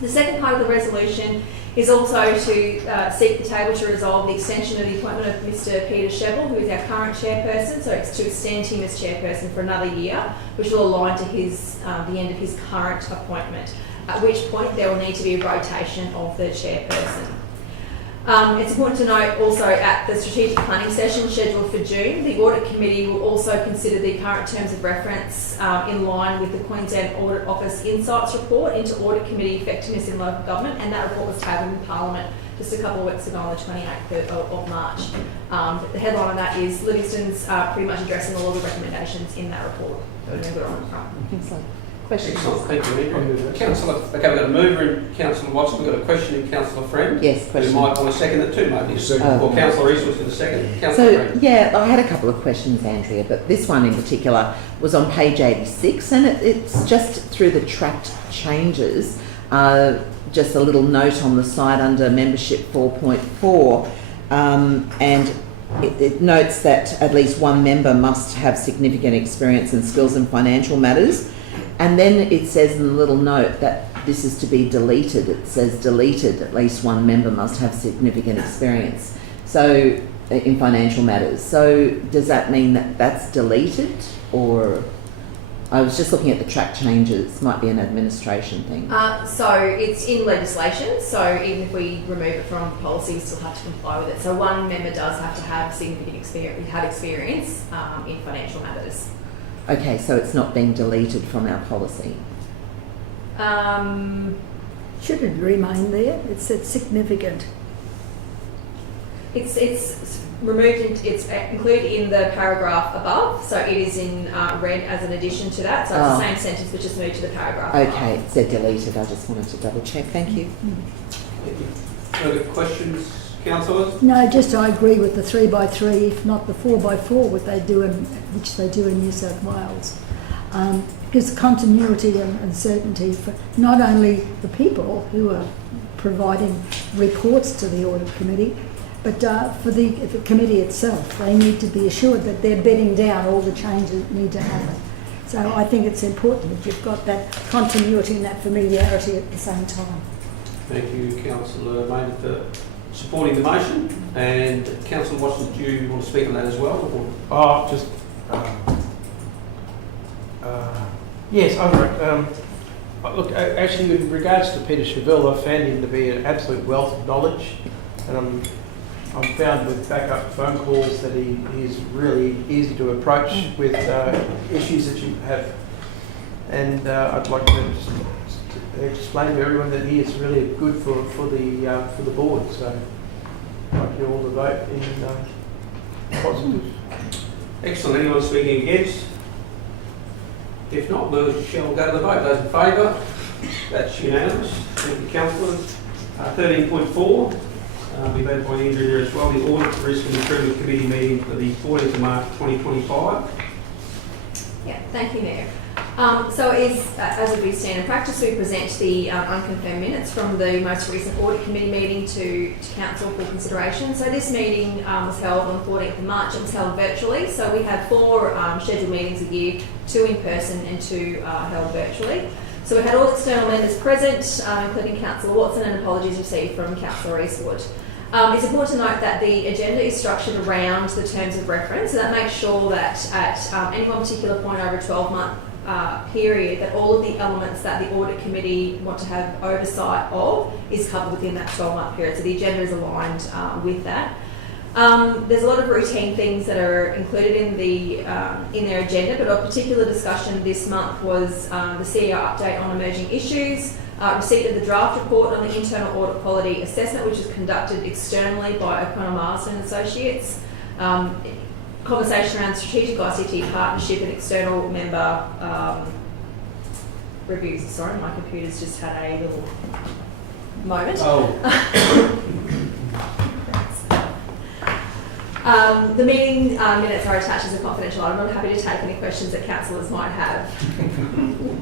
The second part of the resolution is also to seek the table to resolve the extension of the appointment of Mr Peter Shevel, who is our current chairperson, so it's to extend him as chairperson for another year, which will align to his the end of his current appointment, at which point there will need to be a rotation of the chairperson. It's important to note also at the strategic planning session scheduled for June, the audit committee will also consider the current terms of reference in line with the Queensland Audit Office Insights report into audit committee effectiveness in local government, and that report was tabled in Parliament just a couple of weeks ago on the 28th of March. The headline on that is Livingstone's pretty much addressing all of the recommendations in that report. So good on the front. Questions? Excellent, thank you, Andrew. Councillor, okay, we've got a mover in Councillor Watson, we've got a question in Councillor Friend. Yes, Who question. might want to second it too, maybe. Second. Or Councillor East was going to second. Councillor So, Friend. yeah, I had a couple of questions, Andrea, but this one in particular was on page 86, and it's just through the tracked changes. Just a little note on the side under membership 4.4, and it notes that at least one member must have significant experience and skills in financial matters. And then it says in the little note that this is to be deleted. It says deleted, at least one member must have significant experience. So, in financial matters. So, does that mean that that's deleted? Or, I was just looking at the track changes, might be an administration thing. So it's in legislation, so even if we remove it from policy, we still have to comply with it. So one member does have to have significant experience in financial matters. Okay, so it's not being deleted from our policy. Should it remain there? It said significant. It's removed. It's included in the paragraph above. So it is in red as an addition to that. So it's the same sentence, but just moved to the paragraph. Okay, it said deleted. I just wanted to double check. Thank you. Thank you. Further questions, councillors? No, just I agree with the 3x3, if not the 4x4, which they do in New South Wales. Gives continuity and certainty for not only the people who are providing reports to the audit committee, but for the committee itself. They need to be assured that they're bedding down all the changes that need to happen. So I think it's important that you've got that continuity and that familiarity at the same time. Thank you, Councillor Maynard, for supporting the motion. And Councillor Watson, do you want to speak on that as well? Or? Yes, look, actually, in regards to Peter Cheville, I found him to be an absolute wealth of knowledge, and I'm found with backup phone calls that he is really easy to approach with issues that you have, and I'd like to just explain to everyone that he is really good for the board. So I'd like you all to vote in positive. Excellent. Anyone speaking against? If not, we shall go to the vote. Those in favour? That's unanimous. Thank you, councillors. 13.4, be led by Andrew there as well, the Audit, Risk and Improvement Committee meeting for the 14th of March 2025. Yeah, thank you, Mayor. So as would be standard practice, we present the unconfirmed minutes from the most recent Audit Committee meeting to Council for consideration. So this meeting was held on the 14th of March. It was held virtually. So we have 4 scheduled meetings a year, 2 in person and 2 held virtually. So we had all external members present, including Councillor Watson, and apologies received from Councillor Eastwood. It's important to note that the agenda is structured around the terms of reference, so that makes sure that at any one particular point over a 12-month period, that all of the elements that the Audit Committee want to have oversight of is covered within that 12-month period. So the agenda is aligned with that. There's a lot of routine things that are included in their agenda, but a particular discussion this month was the CEO update on emerging issues, receipt of the draft report on the internal audit quality assessment, which is conducted externally by O'Connor Marsden and Associates, conversation around strategic ICT partnership and external member reviews. Sorry, my computer's just had a little moment. The meeting minutes are attached as a confidential item. I'm happy to take any questions that councillors might have.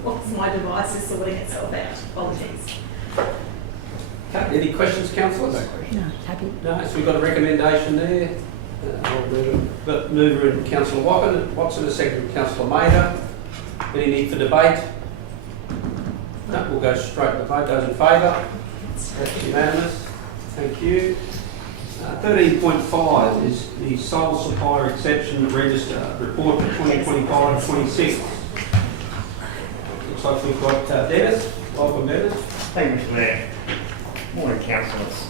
Whilst my device is sorting itself out. Apologies. Okay, any questions, councillors? No, happy. No, so we've got a recommendation there. I'll got mover in Councillor Watson, a second Councillor Maynard. Any need for debate? No, we'll go straight to the vote. Those in favour? That's unanimous. Thank you. 13.5 is the sole supplier exception register report for 2025-26. Looks like we've got Dennis. Welcome, Dennis. Thank you, Mr. Mayor. Morning, councillors.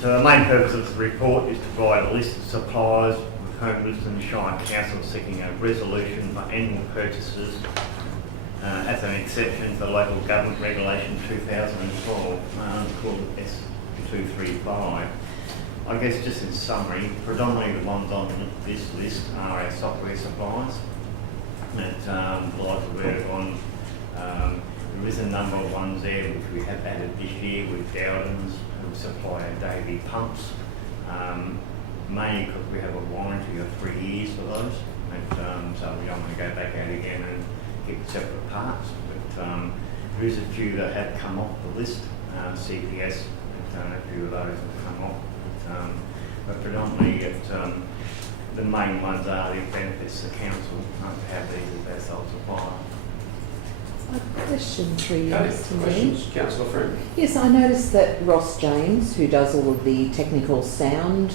So the main purpose of the report is to provide a list of suppliers with whom Livingstone Shire Council is seeking a resolution for annual purchases as an exception to Local Government Regulation 2012 called S235. I guess just in summary, predominantly the ones on this list are our software suppliers. that like to work on. There is a number of ones there which we have added this year with Dowdens, who supply our Davy pumps, mainly because we have a warranty of 3 years for those, and so we don't want to go back out again and get separate parts. But there is a few that have come off the list, CPS, a few of those have come off, but predominantly the main ones are the benefits to council to have these as their sole supplier. A question for you, Okay, Mr. Mayor. questions, Councillor Friend? Yes, I noticed that Ross James, who does all of the technical sound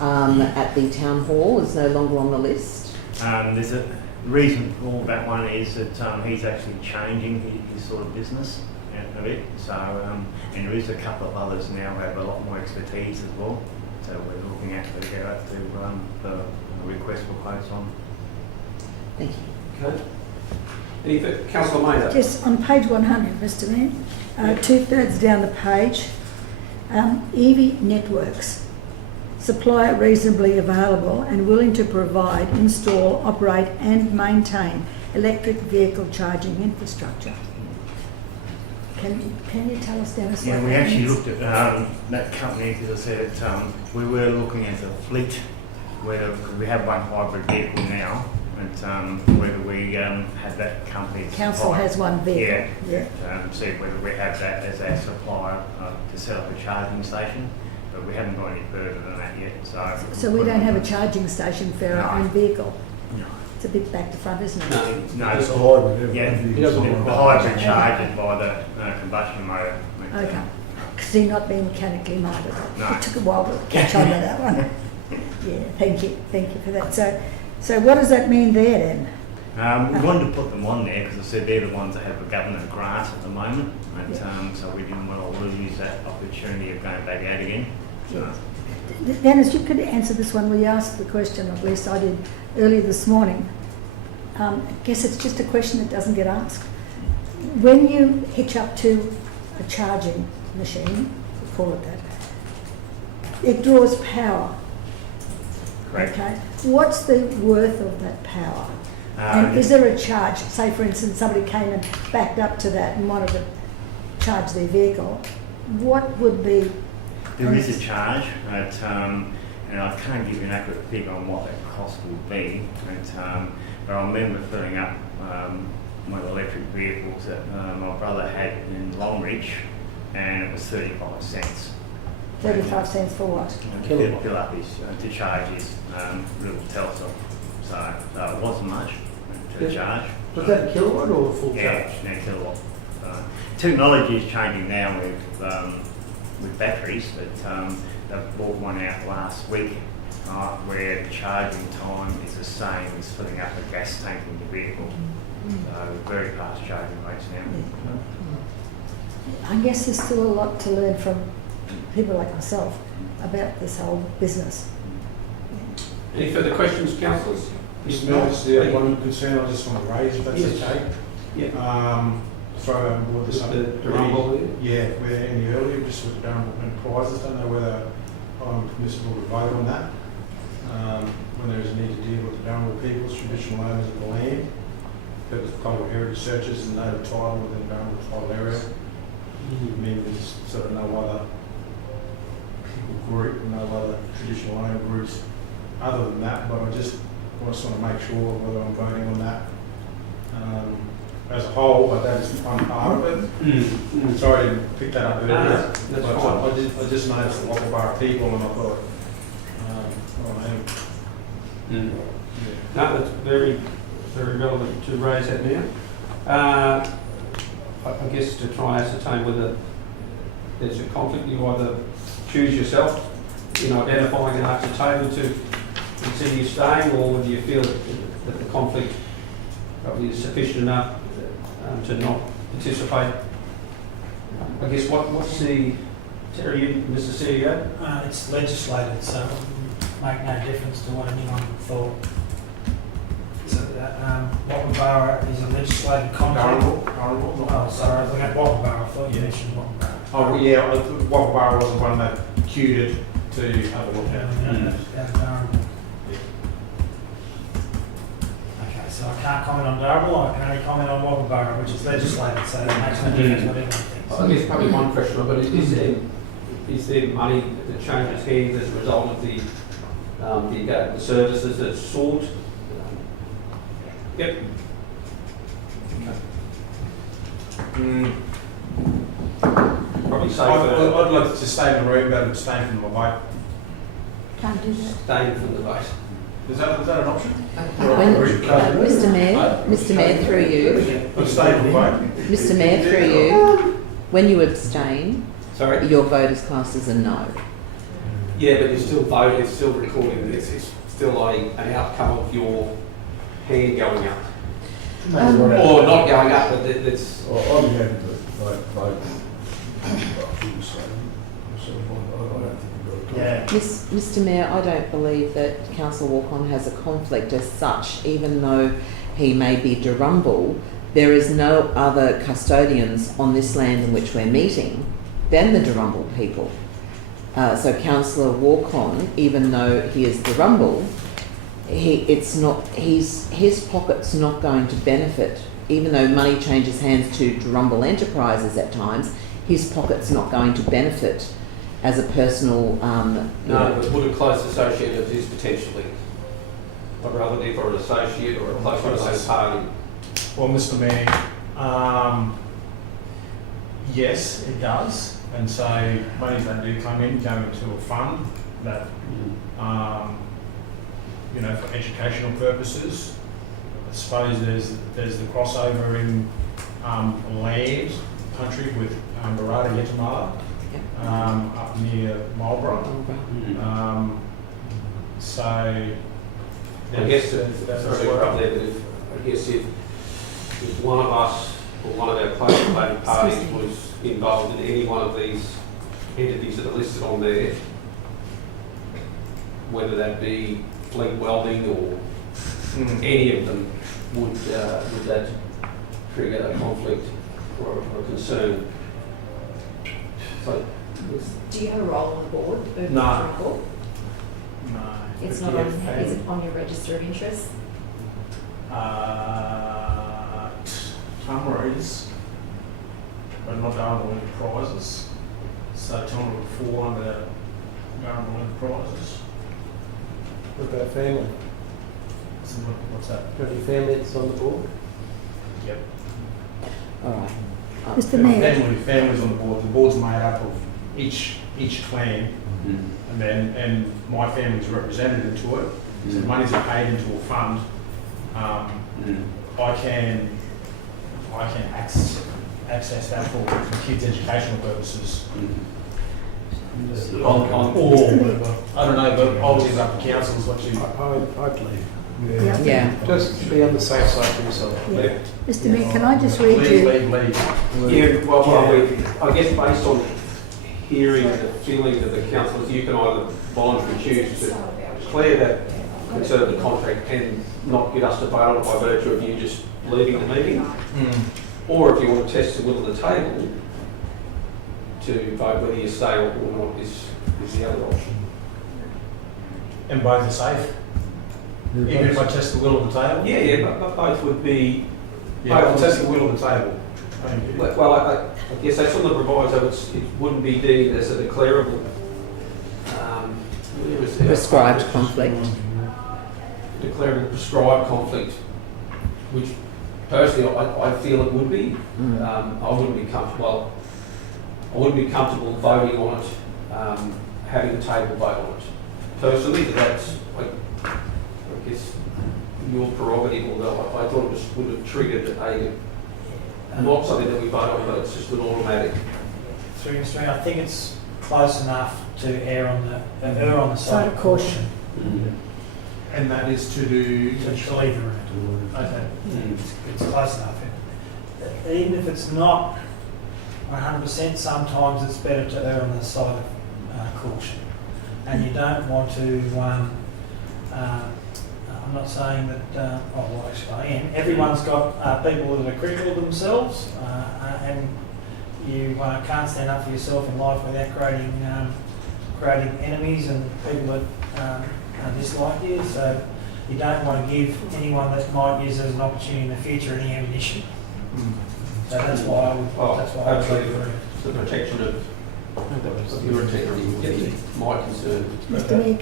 at the town hall, is no longer on the list. There's a reason for that one is that he's actually changing his sort of business a bit. So, and there is a couple of others now who have a lot more expertise as well. So we're looking at to go out to the request for quotes on. Thank you. Okay. Any further? Councillor Maynard? Just on page 100, Mr. Mayor, 2/3 down the page, EV Networks, supplier reasonably available and willing to provide, install, operate and maintain electric vehicle charging infrastructure. Can you tell us, Dennis, what Yeah, we that actually means? looked at that company because I said we were looking at a fleet whether we have one hybrid vehicle now, and whether we have that company. Council supply. has one vehicle. Yeah. Yeah. See whether we have that as our supplier to set up a charging station, but we haven't gone any further than that yet. So we don't have a charging station for our own vehicle. No. It's a bit back to front, isn't it? No, It's a hybrid. yeah, everything. the hybrid charges by the combustion motor. Okay. Because they're not being mechanically minded. No. It took a while to catch on to that one. Yeah, thank you for that. So what does that mean there then? We wanted to put them on there because I said they're the ones that have a government grant at the moment, and so we didn't want to lose that opportunity of going back out again. Yes. Dennis, you could answer this one. We asked the question, at least I did, earlier this morning. I guess it's just a question that doesn't get asked. When you hitch up to a charging machine, we call it that, it draws power. Correct. Okay. What's the worth of that power? And is there a charge? Say, for instance, somebody came and backed up to that and wanted to charge their vehicle. What would be? There is a charge, and I can't give you an accurate figure on what that cost will be. But I remember filling up one of the electric vehicles that my brother had in Longreach, and it was 35 cents. 35 cents for what? To fill up his, to charge his little Telsa. So it wasn't much to charge. Was that a kilowatt or a full Yeah, charge? no kilowatt. Technology is changing now with batteries, but they brought one out last week where the charging time is the same as filling up a gas tank in the vehicle. So very fast charging rates now. I guess there's still a lot to learn from people like myself about this whole business. Any further questions, councillors? Mr. Mayor, just the one concern I just want to raise, if that's Yes. okay. Yeah. Throw overboard this With the Durumble there? Yeah, where any earlier, just with the Durumble and prizes, don't know whether I'm permissible to vote on that. When there is a need to deal with the Durumble peoples, traditional owners of the land, purpose of cultural heritage searches and native title within the Durumble title area. I mean, there's sort of no other people group, no other traditional owner groups other than that, but I just want to make sure whether I'm voting on that as a whole, but that is one part of it. Sorry I didn't pick that up earlier. That's But fine. I just noticed the Wagga people and I thought, No, that's very, very relevant to raise that now. I guess to try and ascertain whether there's a conflict, you either choose yourself, identifying enough to table to consider you staying, or whether you feel that the conflict probably is sufficient enough to not participate. I guess what's the, Terry, Mr. CEO? It's legislated, so it wouldn't make no difference to what anyone thought. So Wagga Borough is a legislated conflict. Durumble. Oh, sorry, I was looking at Wagga Borough. I thought you mentioned Wagga Borough. Oh, well, yeah, Wagga Borough was the one that queued it to have a look at. Okay, so I can't comment on Darrell, I can only comment on Wagga which is legislated, so it makes no difference what anyone thinks. I guess probably one question I've got is there money that changes hands as a result of the services that's sought? Yep. Probably safer. I'd like to stay in the room, but abstain from the vote. Can't do that. Staying from the vote. Is that an option? Mr Mayor, through you. Abstain from the vote. Mr Mayor, through you. When you abstain, Sorry? your vote is classed as a no. Yeah, but you still vote, it's still recording this, it's still an outcome of your hand going up. Or not going up, but it's... I'd be happy to vote. Yeah. Mr Mayor, I don't believe that Councillor Walcon has a conflict as such, even though he may be Dirumble. There is no other custodians on this land in which we're meeting than the Dirumble people. So Councillor Walcon, even though he is Dirumble, his pocket's not going to benefit, even though money changes hands to Dirumble enterprises at times, his pocket's not going to benefit as a personal... No, but would a close associate of his potentially? I'd rather be for an associate or a close related party. Well, Mr. Mayor, yes, it does. And so monies that do come in go into a fund that, for educational purposes. I suppose there's the crossover in land country with Barada Yetamala up near Marlborough. So I guess if one of us or one of our close related parties was involved in any one of these entities that are listed on there, whether that be Fleet Welding or any of them, would that trigger a conflict or a concern? So, Do you have a role on the board? No. No. It's not on, is it on your register of interest? Tamara's, but not Darwin Enterprises. So Tamara would fall under Darwin Enterprises. What about family? So what's that? Got any family that's on the board? Yep. All right. Mr Mayor. Families on the board. The board's made up of each clan, and my family's represented into it. So the monies are paid into a fund. I can access that for kids' educational purposes. Or I don't know, but I'll leave it up to councils what you. I'd leave. Yeah. Just be on the safe side for yourself. Yeah. Mr Mayor, can I just read you? Leave. yeah, well, I guess based on hearing the feelings of the councillors, you can either voluntarily choose to declare that conservative contract and not get us to vote on it by virtue of you just leaving the meeting, or if you want to test the will of the table, to vote whether you stay or not is the other option. And both are safe. Even if I test the will of the table? Yeah, but both would be... Yeah, I'll test the will of the table. Thank you. Well, I guess that's on the proviso, it wouldn't be deemed as a declarable... Prescribed conflict. Declarable prescribed conflict, which personally I feel it would be. I wouldn't be comfortable. I wouldn't be comfortable voting on it, having the table vote on it. Personally, that's I guess your prerogative. Although I thought it would have triggered not something that we vote on, but it's just an automatic. Through Mr. Mayor, I think it's close enough to err on the side of caution. And that is to do... To leave the room. Okay. It's close enough. Even if it's not 100%, sometimes it's better to err on the side of caution. And you don't want to, I'm not saying that, well actually I am, everyone's got people that are critical of themselves, and you can't stand up for yourself in life without creating enemies and people that dislike you. So you don't want to give anyone that might use it as an opportunity in the future any ammunition. So that's why I would, that's why I would Absolutely. agree. It's the protection of your integrity, my concern. Mr Mayor,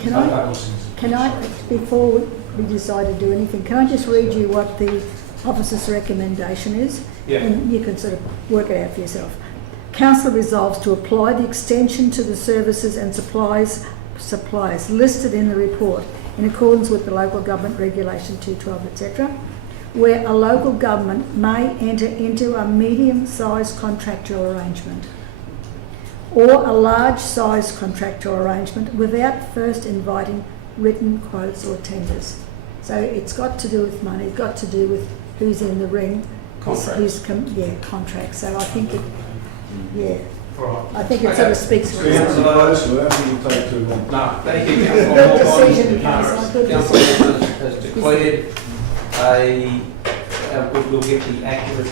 can I, before we decide to do anything, can I just read you what the officer's recommendation is? Yeah. And you can sort of work it out for yourself. Council resolves to apply the extension to the services and supplies listed in the report in accordance with the local government regulation 212, etc., where a local government may enter into a medium-sized contractual arrangement or a large-sized contractual arrangement without first inviting written quotes or tenders. So it's got to do with money, it's got to do with who's in the ring, Contracts. contracts. So I think it, Right. I think it sort of speaks for Councillor itself. Close, I don't think you take too long. No, thank you, Councillor Good Hawthorne. decision, Councillor, good Councillor decision. Hawthorne has declared we'll get the accurate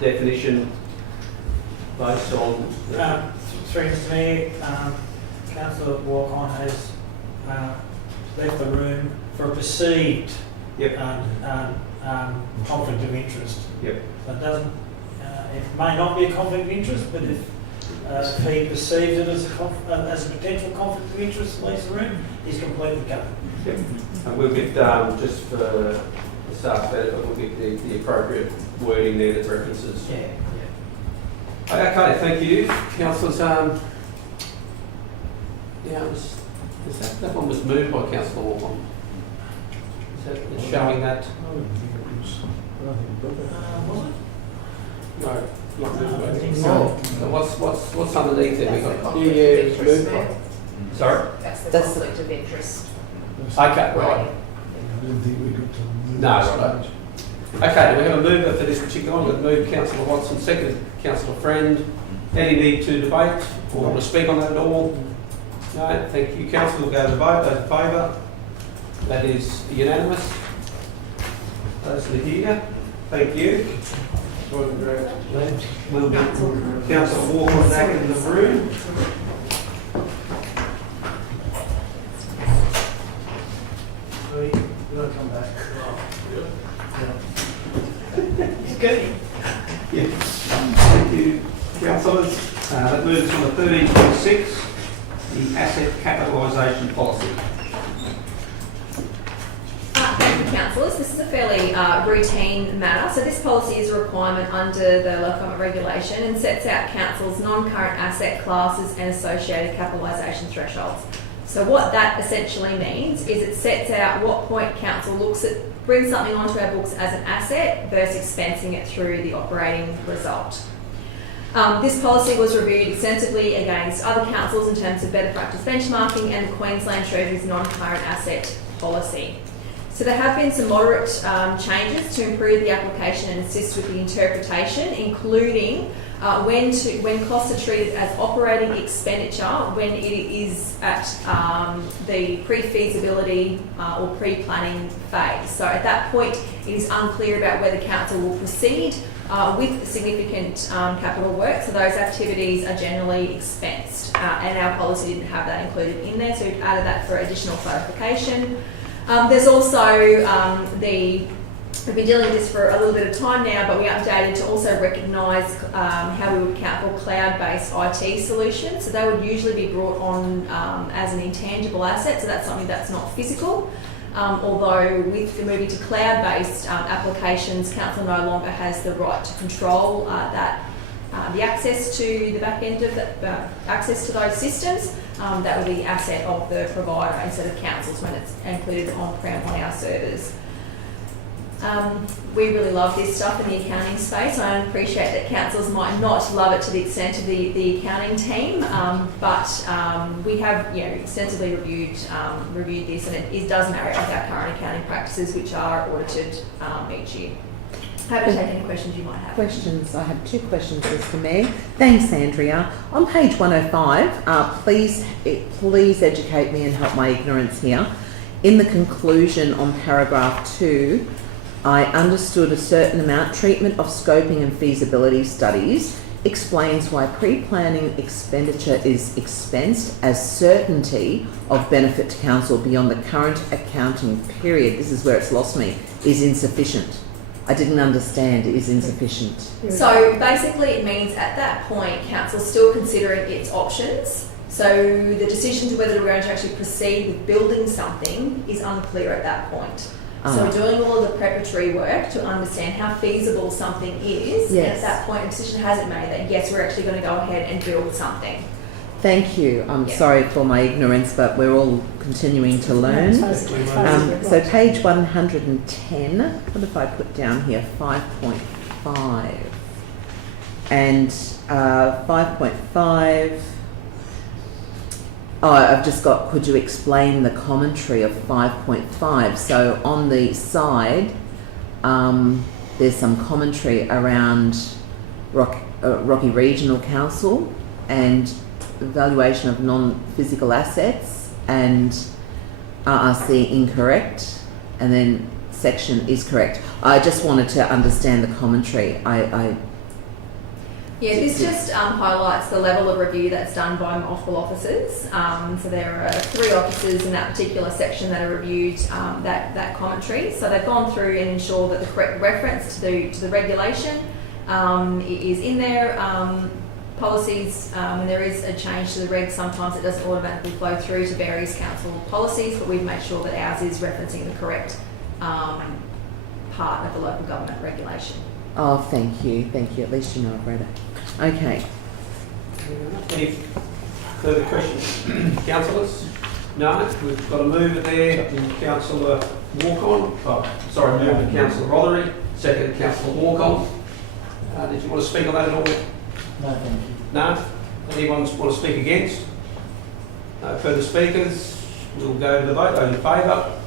definition based on. Through Mr Mayor, Councillor Walk-on has left the room for a perceived Yep. conflict of interest. Yep. It doesn't, it may not be a conflict of interest, but if he perceives it as a potential conflict of interest, leaves the room, he's completely covered. Yep. And we'll get, just for the staff benefit, we'll get the appropriate wording there that references. Yeah. Okay, thank you. Councillors, that one was moved by Councillor Walton. Is that it's showing that? Was it? No, not I don't moved. think So so. what's underneath there? We got. Conflict of interest, Mayor. Sorry. That's the That's the- conflict of interest. Okay, right. I didn't think we got to move No, this right. stage. Okay, we're going to move it for this particular one. We're going to move Councillor Watson, second Councillor Friend. Any need to debate or to speak on that at all? No, thank you. Council will go to the vote. Those in favour? That is unanimous. Those that are here, thank you. Will Councillor Walker back in the room? You want to come back? He's good. Yeah. Thank you, councillors. That moves on to 13.6, the asset capitalisation policy. Thank you, councillors. This is a fairly routine matter. So this policy is a requirement under the local government regulation and sets out council's non-current asset classes and associated capitalisation thresholds. So what that essentially means is it sets out what point council looks at brings something onto our books as an asset versus expensing it through the operating result. This policy was reviewed extensively against other councils in terms of better practice benchmarking and the Queensland Treasury's non-current asset policy. So there have been some moderate changes to improve the application and assist with the interpretation, including when costs are treated as operating expenditure when it is at the pre-feasibility or pre-planning phase. So at that point, it is unclear about whether council will proceed with significant capital work. So those activities are generally expensed, and our policy didn't have that included in there, so we've added that for additional clarification. There's also we've been dealing with this for a little bit of time now, but we updated to also recognise how we would count for cloud-based IT solutions. So they would usually be brought on as an intangible asset, so that's something that's not physical. Although with the moving to cloud-based applications, council no longer has the right to control the access to the back end of access to those systems. That would be the asset of the provider instead of council's when it's included on-prem on our servers. We really love this stuff in the accounting space. I appreciate that councils might not love it to the extent of the accounting team, but we have extensively reviewed this, and it does marry up with our current accounting practices, which are audited each year. Happy to take any questions you might have. Questions. I have two questions, Mr. Mayor. Thanks, Andrea. On page 105, please educate me and help my ignorance here. In the conclusion on paragraph 2, I understood a certain amount treatment of scoping and feasibility studies explains why pre-planning expenditure is expensed as certainty of benefit to council beyond the current accounting period. This is where it's lost me. Is insufficient. I didn't understand. Is insufficient. So basically, it means at that point, council's still considering its options. So the decision to whether we're going to actually proceed with building something is unclear at that point. So we're doing all of the preparatory work to understand how feasible something is. Yes. And at that point, a decision has been made that yes, we're actually going to go ahead and build something. Thank you. I'm Yeah. sorry for my ignorance, but we're all continuing to learn. So page 110, what have I put down here? 5.5. And 5.5, oh, I've just got, could you explain the commentary of 5.5? So on the side, there's some commentary around Rocky Regional Council and evaluation of non-physical assets and RRC incorrect, and then section is correct. I just wanted to understand the commentary. Yeah, this just highlights the level of review that's done by multiple officers. So there are 3 officers in that particular section that are reviewed that commentary. So they've gone through and ensured that the correct reference to the regulation is in there. Policies, when there is a change to the reg, sometimes it doesn't automatically flow through to various council policies, but we've made sure that ours is referencing the correct part of the local government regulation. Oh, thank you. Thank you. At least you know I've read it. Okay. Any further questions? Councillors? No? We've got a mover there, Councillor Walk-on. Oh, sorry, mover Councillor Rothery, second Councillor Walk-on. Did you want to speak on that at all? No, thank you. No? Anyone want to speak against? No further speakers? We'll go to the vote. Those in favour?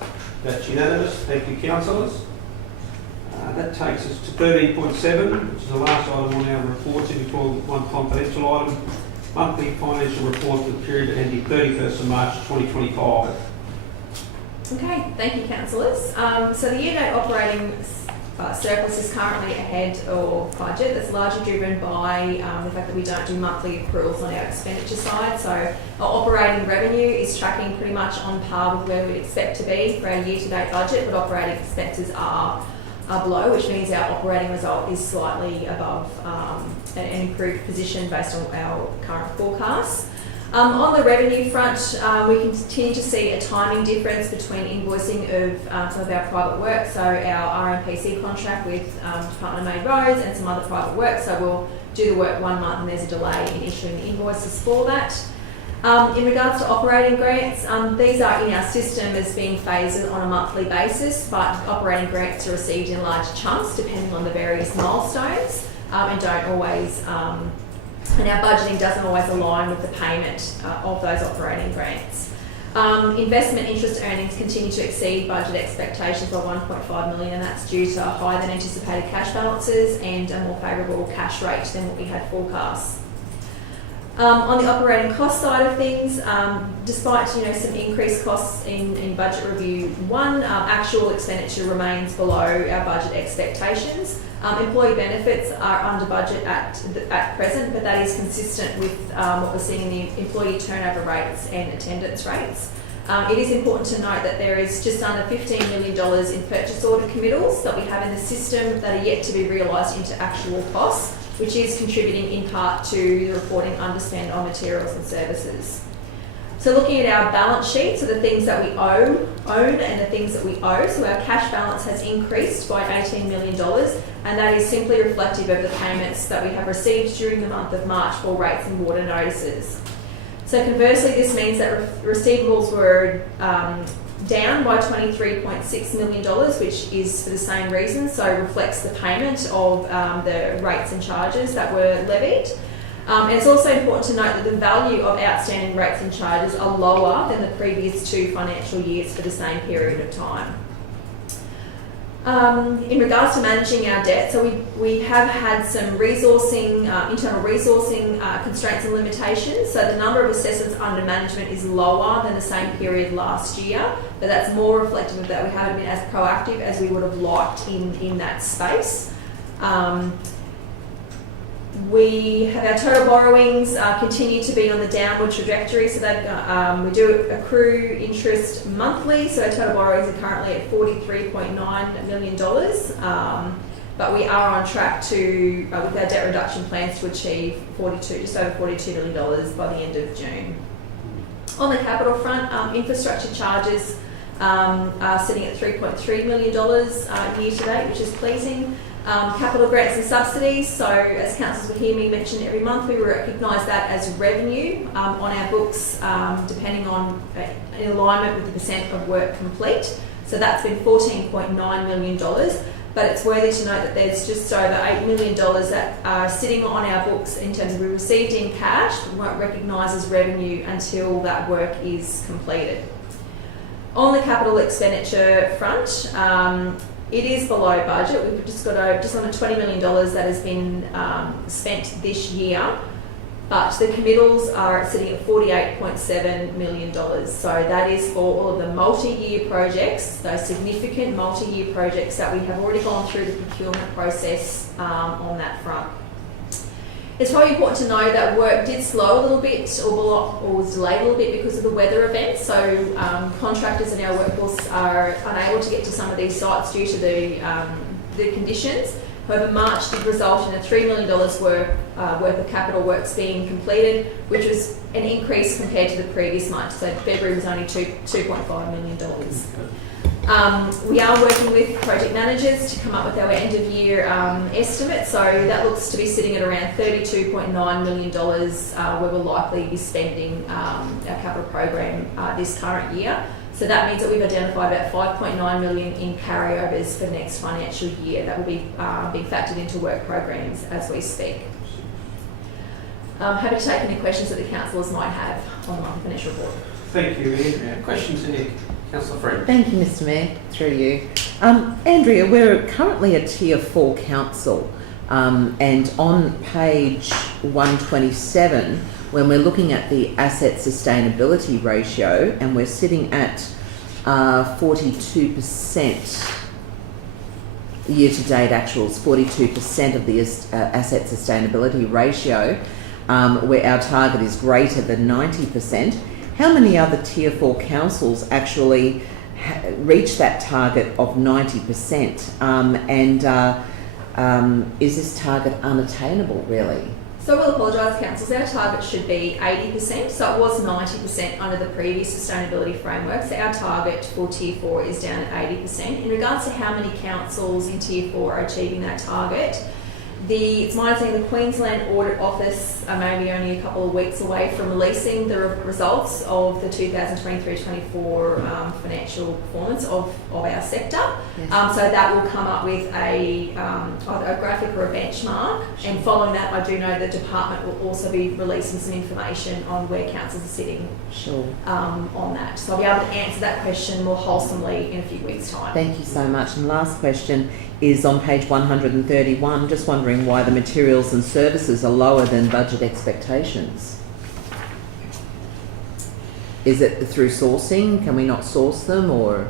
That's unanimous. Thank you, councillors. That takes us to 13.7, which is the last item on our report, before one confidential item. Monthly financial report for the period ending 31st of March 2025. Okay, thank you, councillors. So the year-to-date operating surplus is currently ahead of budget. That's largely driven by the fact that we don't do monthly accruals on our expenditure side. So our operating revenue is tracking pretty much on par with where we'd expect to be for our year-to-date budget, but operating expenses are below, which means our operating result is slightly above an improved position based on our current forecasts. On the revenue front, we continue to see a timing difference between invoicing of some of our private work, so our RMPC contract with Department of Main Roads and some other private work. So we'll do the work 1 month and there's a delay in issuing the invoices for that. In regards to operating grants, these are in our system as being phased on a monthly basis, but operating grants are received in large chunks depending on the various milestones and don't always, and our budgeting doesn't always align with the payment of those operating grants. Investment interest earnings continue to exceed budget expectations by 1.5 million, and that's due to higher than anticipated cash balances and a more favourable cash rate than what we had forecast. On the operating cost side of things, despite some increased costs in budget review 1, actual expenditure remains below our budget expectations. Employee benefits are under budget at present, but that is consistent with what we're seeing in the employee turnover rates and attendance rates. It is important to note that there is just under $15 million in purchase order committals that we have in the system that are yet to be realised into actual costs, which is contributing in part to the reporting underspend on materials and services. So looking at our balance sheet, so the things that we own and the things that we owe, so our cash balance has increased by $18 million, and that is simply reflective of the payments that we have received during the month of March for rates and water notices. So conversely, this means that receivables were down by $23.6 million, which is for the same reason, so reflects the payment of the rates and charges that were levied. And it's also important to note that the value of outstanding rates and charges are lower than the previous 2 financial years for the same period of time. In regards to managing our debt, so we have had some resourcing, internal resourcing constraints and limitations. So the number of assessors under management is lower than the same period last year, but that's more reflective of that we haven't been as proactive as we would have liked in that space. We have our total borrowings continue to be on the downward trajectory, so that we do accrue interest monthly. So our total borrowings are currently at $43.9 million, but we are on track to, with our debt reduction plans, to achieve just over $42 million by the end of June. On the capital front, infrastructure charges are sitting at $3.3 million year to date, which is pleasing. Capital grants and subsidies, so as councillors will hear me mention every month, we recognise that as revenue on our books, depending on in alignment with the percent of work complete. So that's been $14.9 million, but it's worthy to note that there's just over $8 million that are sitting on our books in terms of we received in cash, but won't recognise as revenue until that work is completed. On the capital expenditure front, it is below budget. We've just got just under $20 million that has been spent this year, but the committals are sitting at $48.7 million. So that is for all of the multi-year projects, those significant multi-year projects that we have already gone through the procurement process on that front. It's probably important to know that work did slow a little bit or was delayed a little bit because of the weather events. So contractors and our workforce are unable to get to some of these sites due to the conditions. However, March did result in a $3 million worth of capital works being completed, which was an increase compared to the previous month. So February was only $2.5 million. We are working with project managers to come up with our end of year estimate, so that looks to be sitting at around $32.9 million where we'll likely be spending our capital program this current year. So that means that we've identified about $5.9 million in carryovers for next financial year that will be being factored into work programs as we speak. Happy to take any questions that the councillors might have on the monthly financial report. Thank you, Andrea. Questions here? Councillor Friend. Thank you, Mr Mayor, through you. Andrea, we're currently a Tier 4 council, and on page 127, when we're looking at the asset sustainability ratio, and we're sitting at 42%, year-to-date actuals, 42% of the asset sustainability ratio, where our target is greater than 90%. How many other Tier 4 councils actually reach that target of 90%? Is this target unattainable, really? So I will apologise, councils. Our target should be 80%. So it was 90% under the previous sustainability framework. So our target for Tier 4 is down at 80%. In regards to how many councils in Tier 4 are achieving that target, it's my understanding the Queensland Audit Office are maybe only a couple of weeks away from releasing the results of the 2023-24 financial performance of our sector. Yes. So that will come up with either a graphic or a benchmark. Sure. And following that, I do know the department will also be releasing some information on where councils are sitting. Sure. On that. So I'll be able to answer that question more wholesomely in a few weeks' time. Thank you so much. And last question is on page 131, just wondering why the materials and services are lower than budget expectations. Is it through sourcing? Can we not source them, or?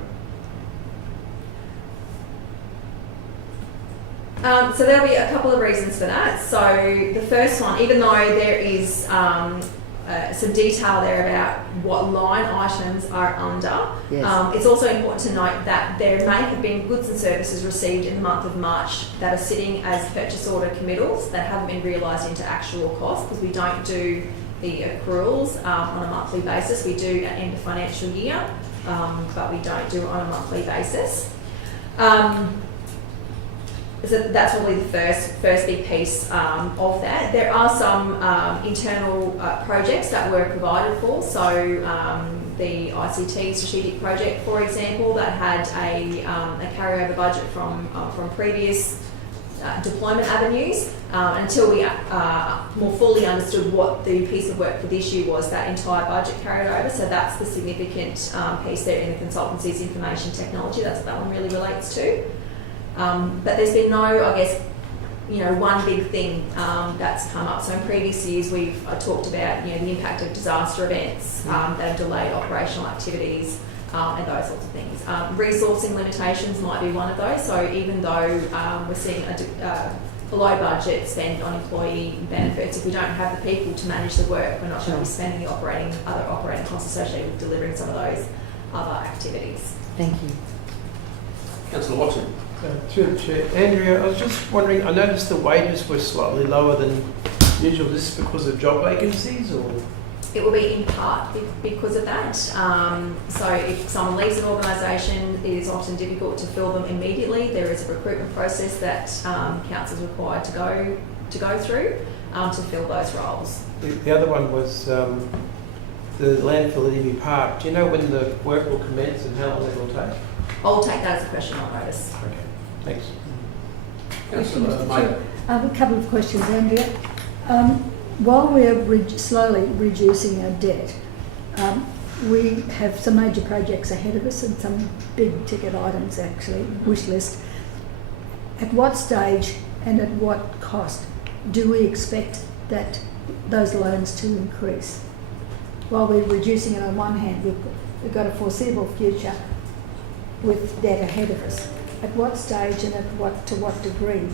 So there'll be a couple of reasons for that. So the first one, even though there is some detail there about what line items are under. Yes. It's also important to note that there may have been goods and services received in the month of March that are sitting as purchase order committals that haven't been realised into actual cost, because we don't do the accruals on a monthly basis. We do at end of financial year, but we don't do it on a monthly basis. So that's probably the first big piece of that. There are some internal projects that were provided for. So the ICT strategic project, for example, that had a carryover budget from previous deployment avenues. Until we more fully understood what the piece of work for this year was, that entire budget carried over. So that's the significant piece there in the consultancy's information technology. That's what that one really relates to. But there's been no, I guess, one big thing that's come up. So in previous years, we've talked about, the impact of disaster events that have delayed operational activities and those sorts of things. Resourcing limitations might be one of those. So even though we're seeing low budget spend on employee benefits. If we don't have the people to manage the work, we're not going to be spending the other operating costs associated with delivering some of those other activities. Thank you. Councillor Watson. Through the chair. Andrea, I was just wondering, I noticed the wages were slightly lower than usual. Is this because of job vacancies or? It will be in part because of that. So if someone leaves an organisation, it is often difficult to fill them immediately. There is a recruitment process that council is required to go through to fill those roles. The other one was the landfill at Emu Park. Do you know when the work will commence and how long it will take? I'll take that as a question on notice. Okay, thanks. Councillor May. A couple of questions, Andrea. While we're slowly reducing our debt, we have some major projects ahead of us and some big ticket items actually, wish list. At what stage and at what cost do we expect that those loans to increase? While we're reducing it on one hand, we've got a foreseeable future with debt ahead of us. At what stage and to what degree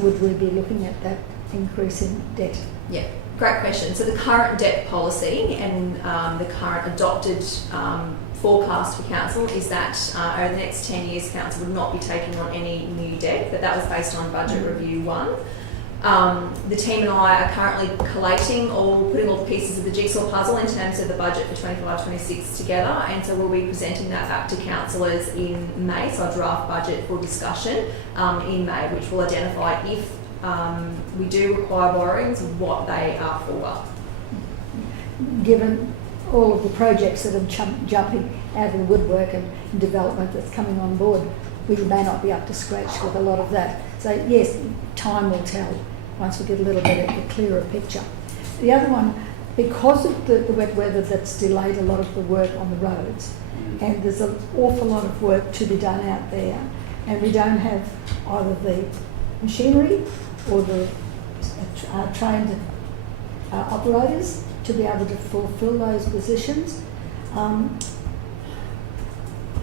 would we be looking at that increase in debt? Yeah, great question. So the current debt policy and the current adopted forecast for council is that over the next 10 years, council would not be taking on any new debt, but that was based on Budget Review 1. The team and I are currently putting all the pieces of the jigsaw puzzle in terms of the budget for 25-26 together, and so we'll be presenting that back to councillors in May, so a draft budget for discussion in May, which will identify if we do require borrowings, what they are for. Given all of the projects that are jumping out of the woodwork and development that's coming on board, we may not be up to scratch with a lot of that. So yes, time will tell once we get a little bit of a clearer picture. The other one, because of the wet weather that's delayed a lot of the work on the roads, and there's an awful lot of work to be done out there, and we don't have either the machinery or the trained operators to be able to fulfil those positions.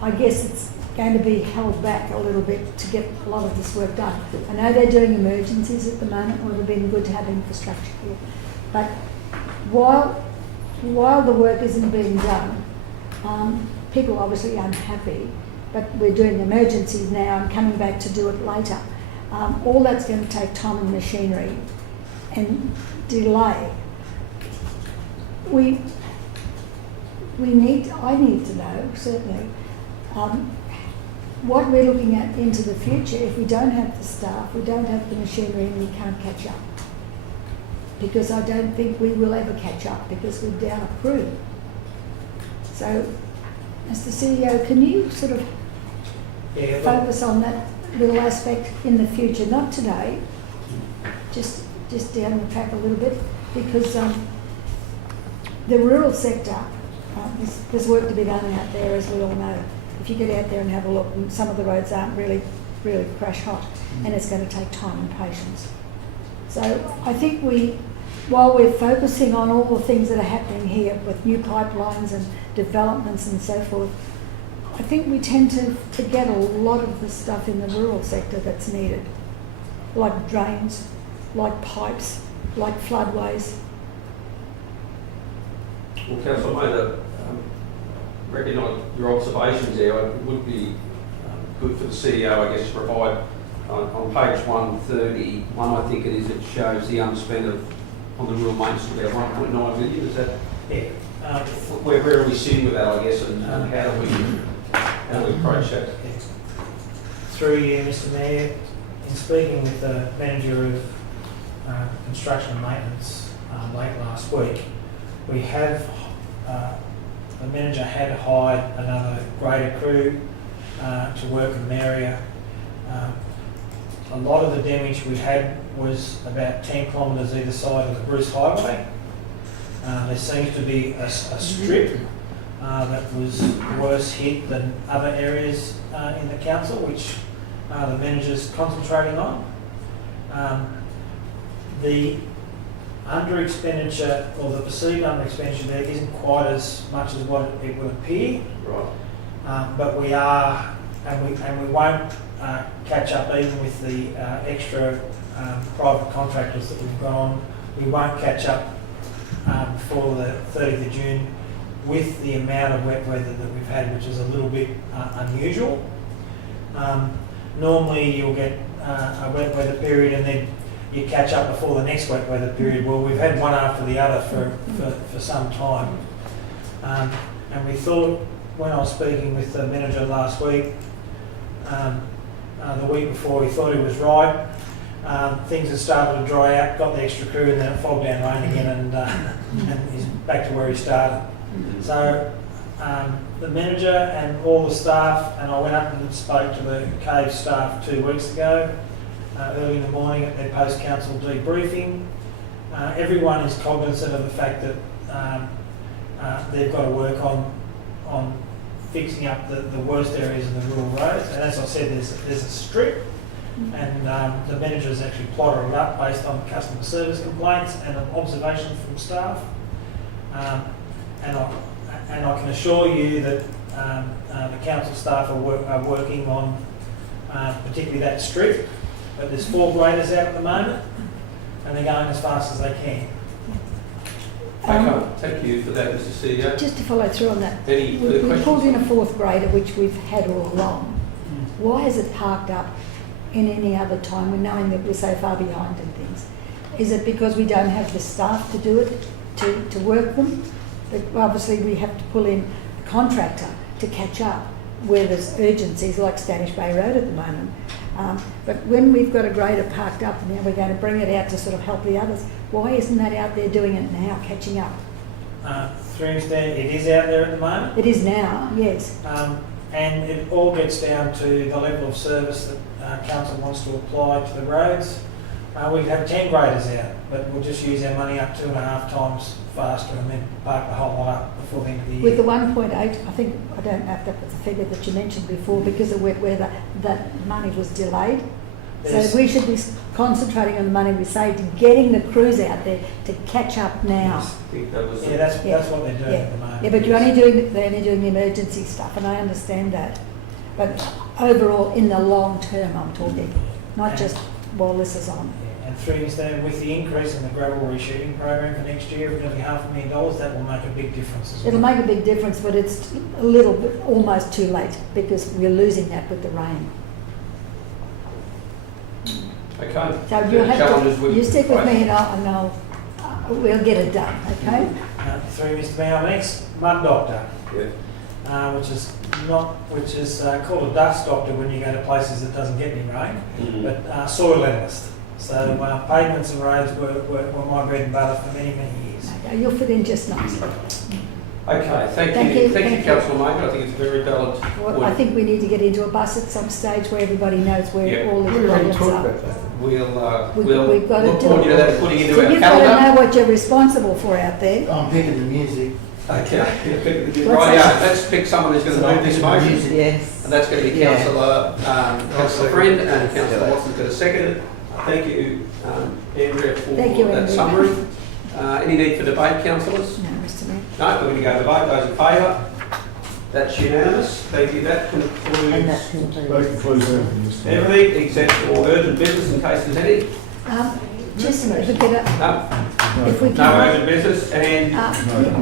I guess it's going to be held back a little bit to get a lot of this work done. I know they're doing emergencies at the moment, it would have been good to have infrastructure here. But while the work isn't being done, people are obviously unhappy, but we're doing emergencies now and coming back to do it later. All that's going to take time and machinery and delay. I need to know, certainly, what we're looking at into the future if we don't have the staff, we don't have the machinery, and we can't catch up. Because I don't think we will ever catch up because we're down a crew. So, Mr. CEO, can you sort of focus on that little aspect in the future, not today, just down the track a little bit, because the rural sector, there's work to be done out there, as we all know. If you get out there and have a look, some of the roads aren't really crash hot, and it's going to take time and patience. So I think while we're focusing on all the things that are happening here with new pipelines and developments and so forth, I think we tend to forget a lot of the stuff in the rural sector that's needed, like drains, like pipes, like floodways. Well, Councillor May, recognise your observations there. It would be good for the CEO, I guess, to provide on page 131, I think it is, it shows the unspent on the rural maintenance of about 1.9 million. Is that? Yeah. Where are we sitting with that, I guess, and how do we approach that? Through you, Mr. Mayor, in speaking with the manager of construction and maintenance late last week, we have the manager had hired another grader crew to work in the area. A lot of the damage we had was about 10 kilometres either side of the Bruce Highway. There seems to be a strip that was worse hit than other areas in the council, which the manager's concentrating on. The under expenditure, or the perceived under expenditure there, isn't quite as much as what it would appear. Right. But we are, and we won't catch up even with the extra private contractors that we've got on. We won't catch up before the 30th of June with the amount of wet weather that we've had, which is a little bit unusual. Normally you'll get a wet weather period and then you catch up before the next wet weather period. Well, we've had one after the other for some time. And we thought, when I was speaking with the manager last week, the week before, we thought he was right. Things had started to dry out, got the extra crew, and then it fogged down rain again, and he's back to where he started. So the manager and all the staff, and I went up and spoke to the cave staff 2 weeks ago, early in the morning at their post-council debriefing. Everyone is cognizant of the fact that they've got to work on fixing up the worst areas of the rural roads. And as I said, there's a strip, and the manager has actually plotted it up based on customer service complaints and observations from staff. And I can assure you that the council staff are working on particularly that strip. But there's 4 graders out at the moment, and they're going as fast as they can. Okay, thank you for that, Mr. CEO. Just to follow through on that, Any further we questions? pulled in a 4th grader, which we've had all along. Why is it parked up in any other time, when knowing that we're so far behind in things? Is it because we don't have the staff to do it, to work them? But obviously we have to pull in a contractor to catch up where there's urgencies, like Stanish Bay Road at the moment. But when we've got a grader parked up and now we're going to bring it out to sort of help the others, why isn't that out there doing it now, catching up? It is out there at the moment. It is now, yes. And it all gets down to the level of service that council wants to apply to the roads. We have 10 graders out, but we'll just use our money up 2.5 times faster and then park the whole lot up before the end of the year. With the 1.8, I think, I don't know if that was the figure that you mentioned before, because of wet weather, that money was delayed. Yes. So we should be concentrating on the money we saved and getting the crews out there to catch up now. I think that was That's what they're doing at the moment. Yeah, but they're only doing the emergency stuff, and I understand that. But overall, in the long term, I'm talking, not just while this is on. And with the increase in the gravel reshooting program for next year of nearly $500,000, that will make a big difference as well. It'll make a big difference, but it's a little bit, almost too late, because we're losing that with the rain. okay. So The you'll have challenges to, with- you stick with right. me and we'll get it done, okay? Through Mr. Mayor, next, mud doctor, Yeah. which is called a dust doctor when you go to places that doesn't get any rain, but soil analyst. So pavements and roads were my bread and butter for many, many years. Okay, you'll fit in just nicely. Okay, thank Thank you. you, Thank you, thank you. Councillor Maker. I think it's a very valid Well, I think we need to get into a bus at some stage where everybody knows where Yeah. all these problems are. We'll We've got to look do forward to it. that, putting into So our you've got to calendar. know what you're responsible for out there. I'm picking the music. Okay, What's right, that? let's pick someone who's going to move this motion. Yes. And that's going to be Yeah. Councillor Friend, and Councillor Watson's going to second it. Thank you, Andrea, for Thank you, that Andrea. summary. Any need for debate, councillors? No, Mr Mayor. No, we're going to go to vote. Those in favour? That's unanimous. Thank you. That And concludes that concludes. That concludes everything, Mr. Mayor. everything except for urgent business, in case there's any. Just if we get a, No, if we no can. urgent business, and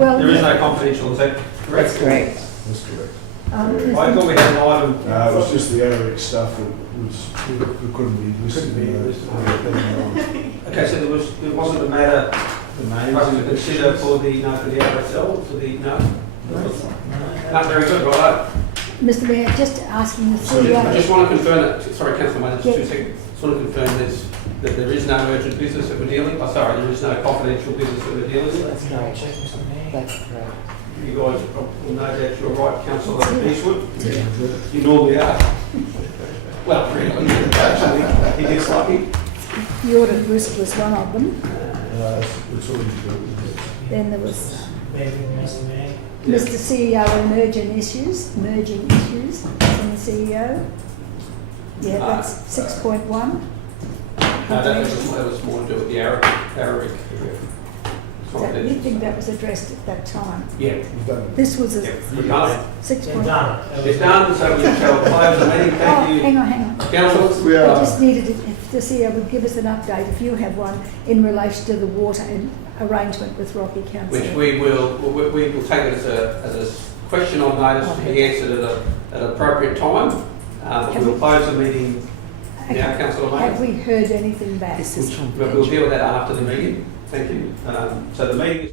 Well, there is no confidential. Is that correct? That's correct. That's correct. I thought we had an item. It was just the Eric stuff that couldn't be listed. Okay, so there wasn't a matter for us to consider for the RSL, for the, no? No, very good, right. Mr Mayor, just asking the So I just CEO. want to confirm that, sorry, Councillor Mayor, just Yeah. 2 seconds. Just want to confirm that there is no urgent business that we're dealing with. Sorry, there is no confidential business that we're dealing with. That's correct, Mr. Mayor. That's correct. You guys will know that you're right, Councillor Eastwood. You normally are. Well, really, actually, he is lucky. The audit risk was one of them. It's already dealt with. Then there was Bear with me, Mr. Mayor. Mr CEO emerging issues from the CEO. Yeah, that's 6.1. No, that was more to do with the Arabic. You think that was addressed at that time? Yeah. We've done it. This was a Yeah, we've done it. 6.1. Done. It's done, so we shall close the meeting. Oh, Thank you. hang on. Councillors. We I are. just needed it. the CEO would give us an update, if you have one, in relation to the water and arrangement with Rocky Council. Which we will take it as a question on notice to be answered at an appropriate time. We'll close the meeting now, Councillor May. Have we heard anything back? This is We'll deal with that after the meeting. Thank you. So the meeting is